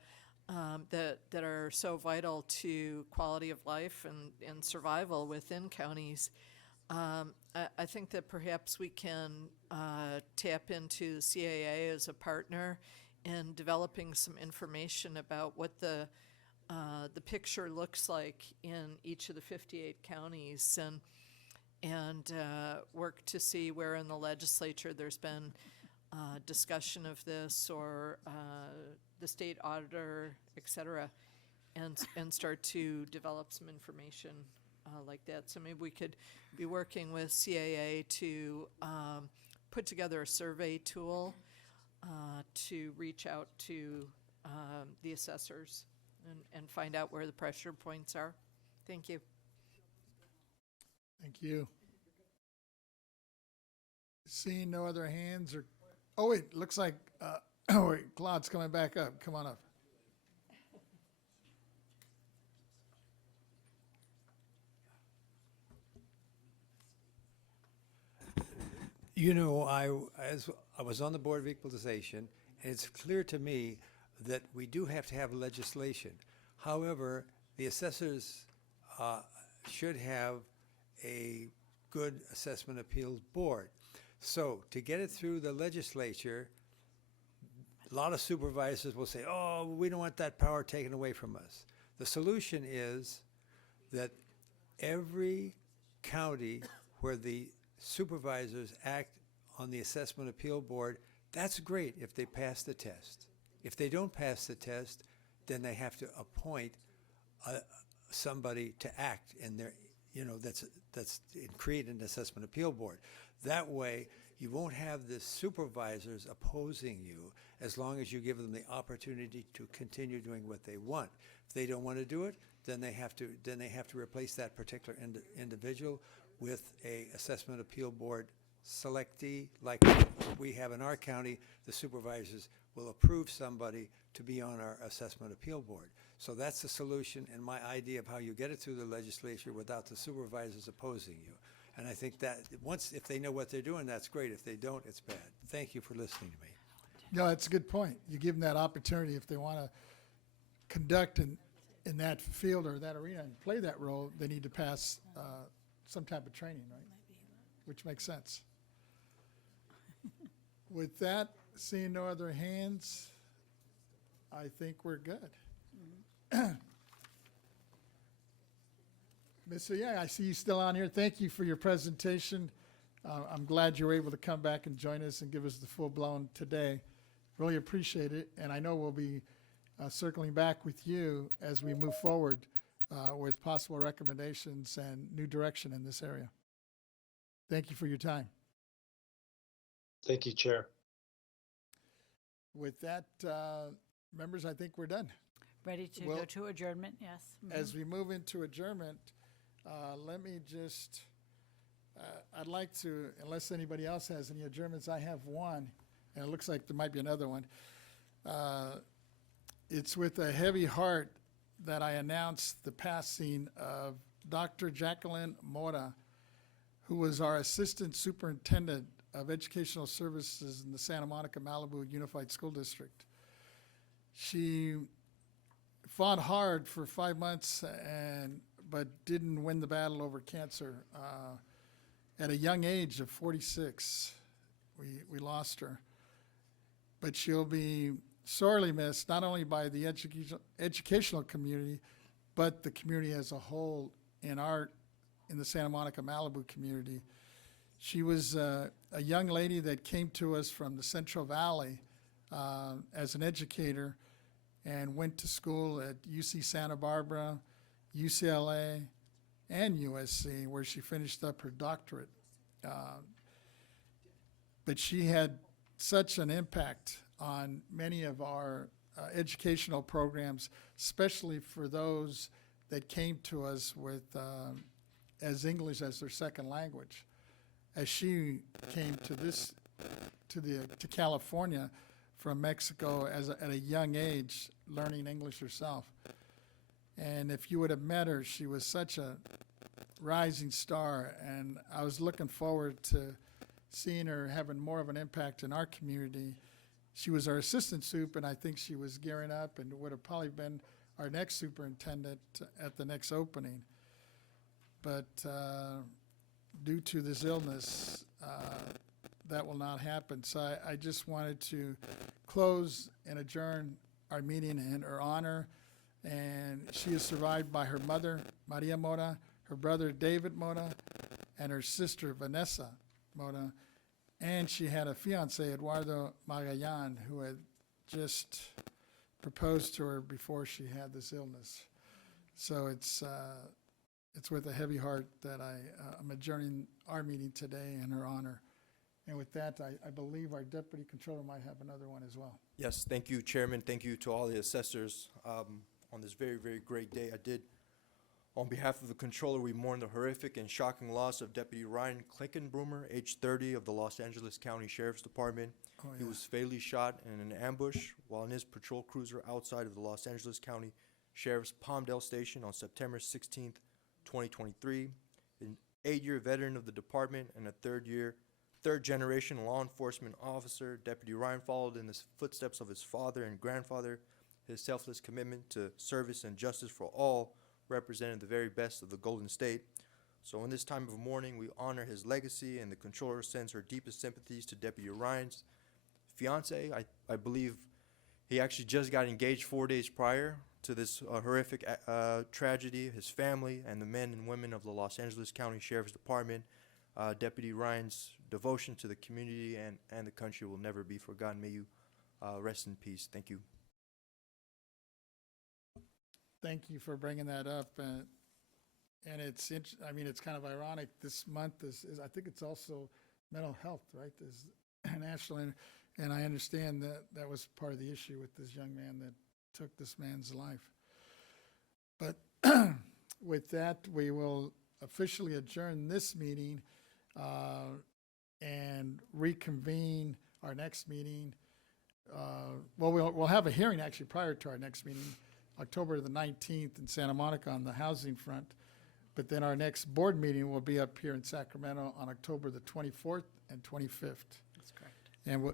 that are so vital to quality of life and survival within counties, I think that perhaps we can tap into CAA as a partner in developing some information about what the picture looks like in each of the 58 counties, and work to see where in the legislature there's been discussion of this, or the state auditor, et cetera, and start to develop some information like that. So maybe we could be working with CAA to put together a survey tool to reach out to the assessors and find out where the pressure points are. Thank you. Thank you. Seeing no other hands or, oh wait, looks like, oh wait, Claude's coming back up. Come on up. You know, as I was on the Board of Equalization, and it's clear to me that we do have to have legislation. However, the assessors should have a good assessment appeals board. So to get it through the legislature, a lot of supervisors will say, oh, we don't want that power taken away from us. The solution is that every county where the supervisors act on the assessment appeal board, that's great if they pass the test. If they don't pass the test, then they have to appoint somebody to act in their, that's create an assessment appeal board. That way, you won't have the supervisors opposing you as long as you give them the opportunity to continue doing what they want. If they don't want to do it, then they have to replace that particular individual with a assessment appeal board selectee like we have in our county. The supervisors will approve somebody to be on our assessment appeal board. So that's the solution and my idea of how you get it through the legislature without the supervisors opposing you. And I think that if they know what they're doing, that's great. If they don't, it's bad. Thank you for listening to me. No, that's a good point. You give them that opportunity if they want to conduct in that field or that arena and play that role, they need to pass some type of training, right? Which makes sense. With that, seeing no other hands, I think we're good. Mr. Yeah, I see you still on here. Thank you for your presentation. I'm glad you were able to come back and join us and give us the full-blown today. Really appreciate it, and I know we'll be circling back with you as we move forward with possible recommendations and new direction in this area. Thank you for your time. Thank you, Chair. With that, members, I think we're done. Ready to Well, go to adjournment? Yes. As we move into adjournment, let me just, I'd like to, unless anybody else has any adjournments, I have one, and it looks like there might be another one. It's with a heavy heart that I announce the passing of Dr. Jacqueline Mora, who was our Assistant Superintendent of Educational Services in the Santa Monica Malibu Unified School District. She fought hard for 5 months but didn't win the battle over cancer. At a young age of 46, we lost her. But she'll be sorely missed, not only by the educational community, but the community as a whole in the Santa Monica Malibu community. She was a young lady that came to us from the Central Valley as an educator and went to school at UC Santa Barbara, UCLA, and USC, where she finished up her doctorate. But she had such an impact on many of our educational programs, especially for those that came to us with as English as their second language. As she came to California from Mexico at a young age, learning English herself. And if you would have met her, she was such a rising star, and I was looking forward to seeing her having more of an impact in our community. She was our assistant soup, and I think she was gearing up and would have probably been our next superintendent at the next opening. But due to this illness, that will not happen. So I just wanted to close and adjourn our meeting in her honor. And she is survived by her mother, Maria Mora, her brother, David Mora, and her sister, Vanessa Mora. And she had a fiance, Eduardo Magallanes, who had just proposed to her before she had this illness. So it's with a heavy heart that I'm adjourning our meeting today in her honor. And with that, I believe our deputy controller might have another one as well. Yes, thank you, Chairman. Thank you to all the assessors on this very, very great day. I did, on behalf of the controller, we mourn the horrific and shocking loss of Deputy Ryan Klinkenbroomer, age 30, of the Los Angeles County Sheriff's Department. Oh, He yeah. was fatally shot in an ambush while in his patrol cruiser outside of the Los Angeles County Sheriff's Palmdale Station on September 16th, 2023. An 8-year veteran of the department and a third-generation law enforcement officer, Deputy Ryan followed in the footsteps of his father and grandfather. His selfless commitment to service and justice for all represented the very best of the Golden State. So in this time of mourning, we honor his legacy, and the Controller sends her deepest sympathies to Deputy Ryan's fiance. I believe he actually just got engaged 4 days prior to this horrific tragedy. His family and the men and women of the Los Angeles County Sheriff's Department, Deputy Ryan's devotion to the community and the country will never be forgotten. May you rest in peace. Thank you. Thank you for bringing that up. And it's, I mean, it's kind of ironic. This month is I think it's also mental health, right? This national, and I understand that that was part of the issue with this young man that took this man's life. But with that, we will officially adjourn this meeting and reconvene our next meeting. We'll have a hearing actually prior to our next meeting, October the 19th in Santa Monica on the housing front. But then our next board meeting will be up here in Sacramento on October the 24th and 25th. That's correct. And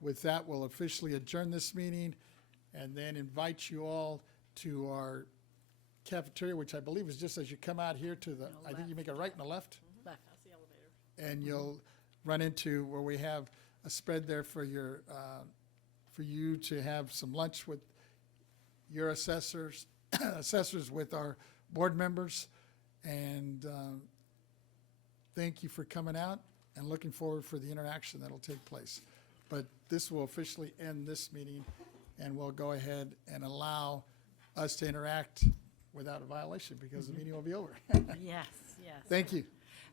with that, we'll officially adjourn this meeting and then invite you all to our cafeteria, which I believe is just as you come out here to the, I think you make a right and a left. Left. That's the elevator. And you'll run into where we have a spread there for your, for you to have some lunch with your assessors, assessors with our board members. And thank you for coming out and looking forward for the interaction that'll take place. But this will officially end this meeting, and we'll go ahead and allow us to interact without a violation because the meeting will be over. Yes, yes. Thank you.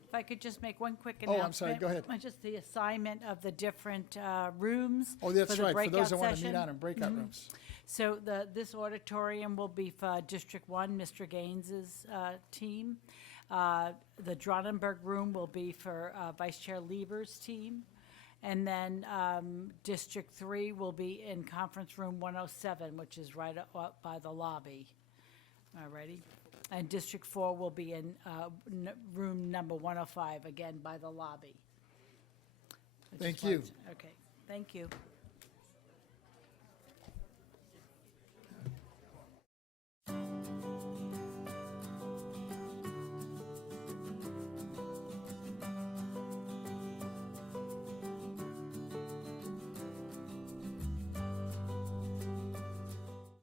If I could just make one quick Oh, announcement. I'm sorry, go ahead. Just the assignment of the different rooms. Oh, that's for the right, for those breakout that want to session. meet out in breakout rooms. So this auditorium will be for District 1, Mr. Gaines's team. The Dronenberg room will be for Vice Chair Lieber's team. And then District 3 will be in Conference Room 107, which is right up by the lobby. All righty. And District 4 will be in room number 105, again by the lobby. Thank you. Okay, thank you.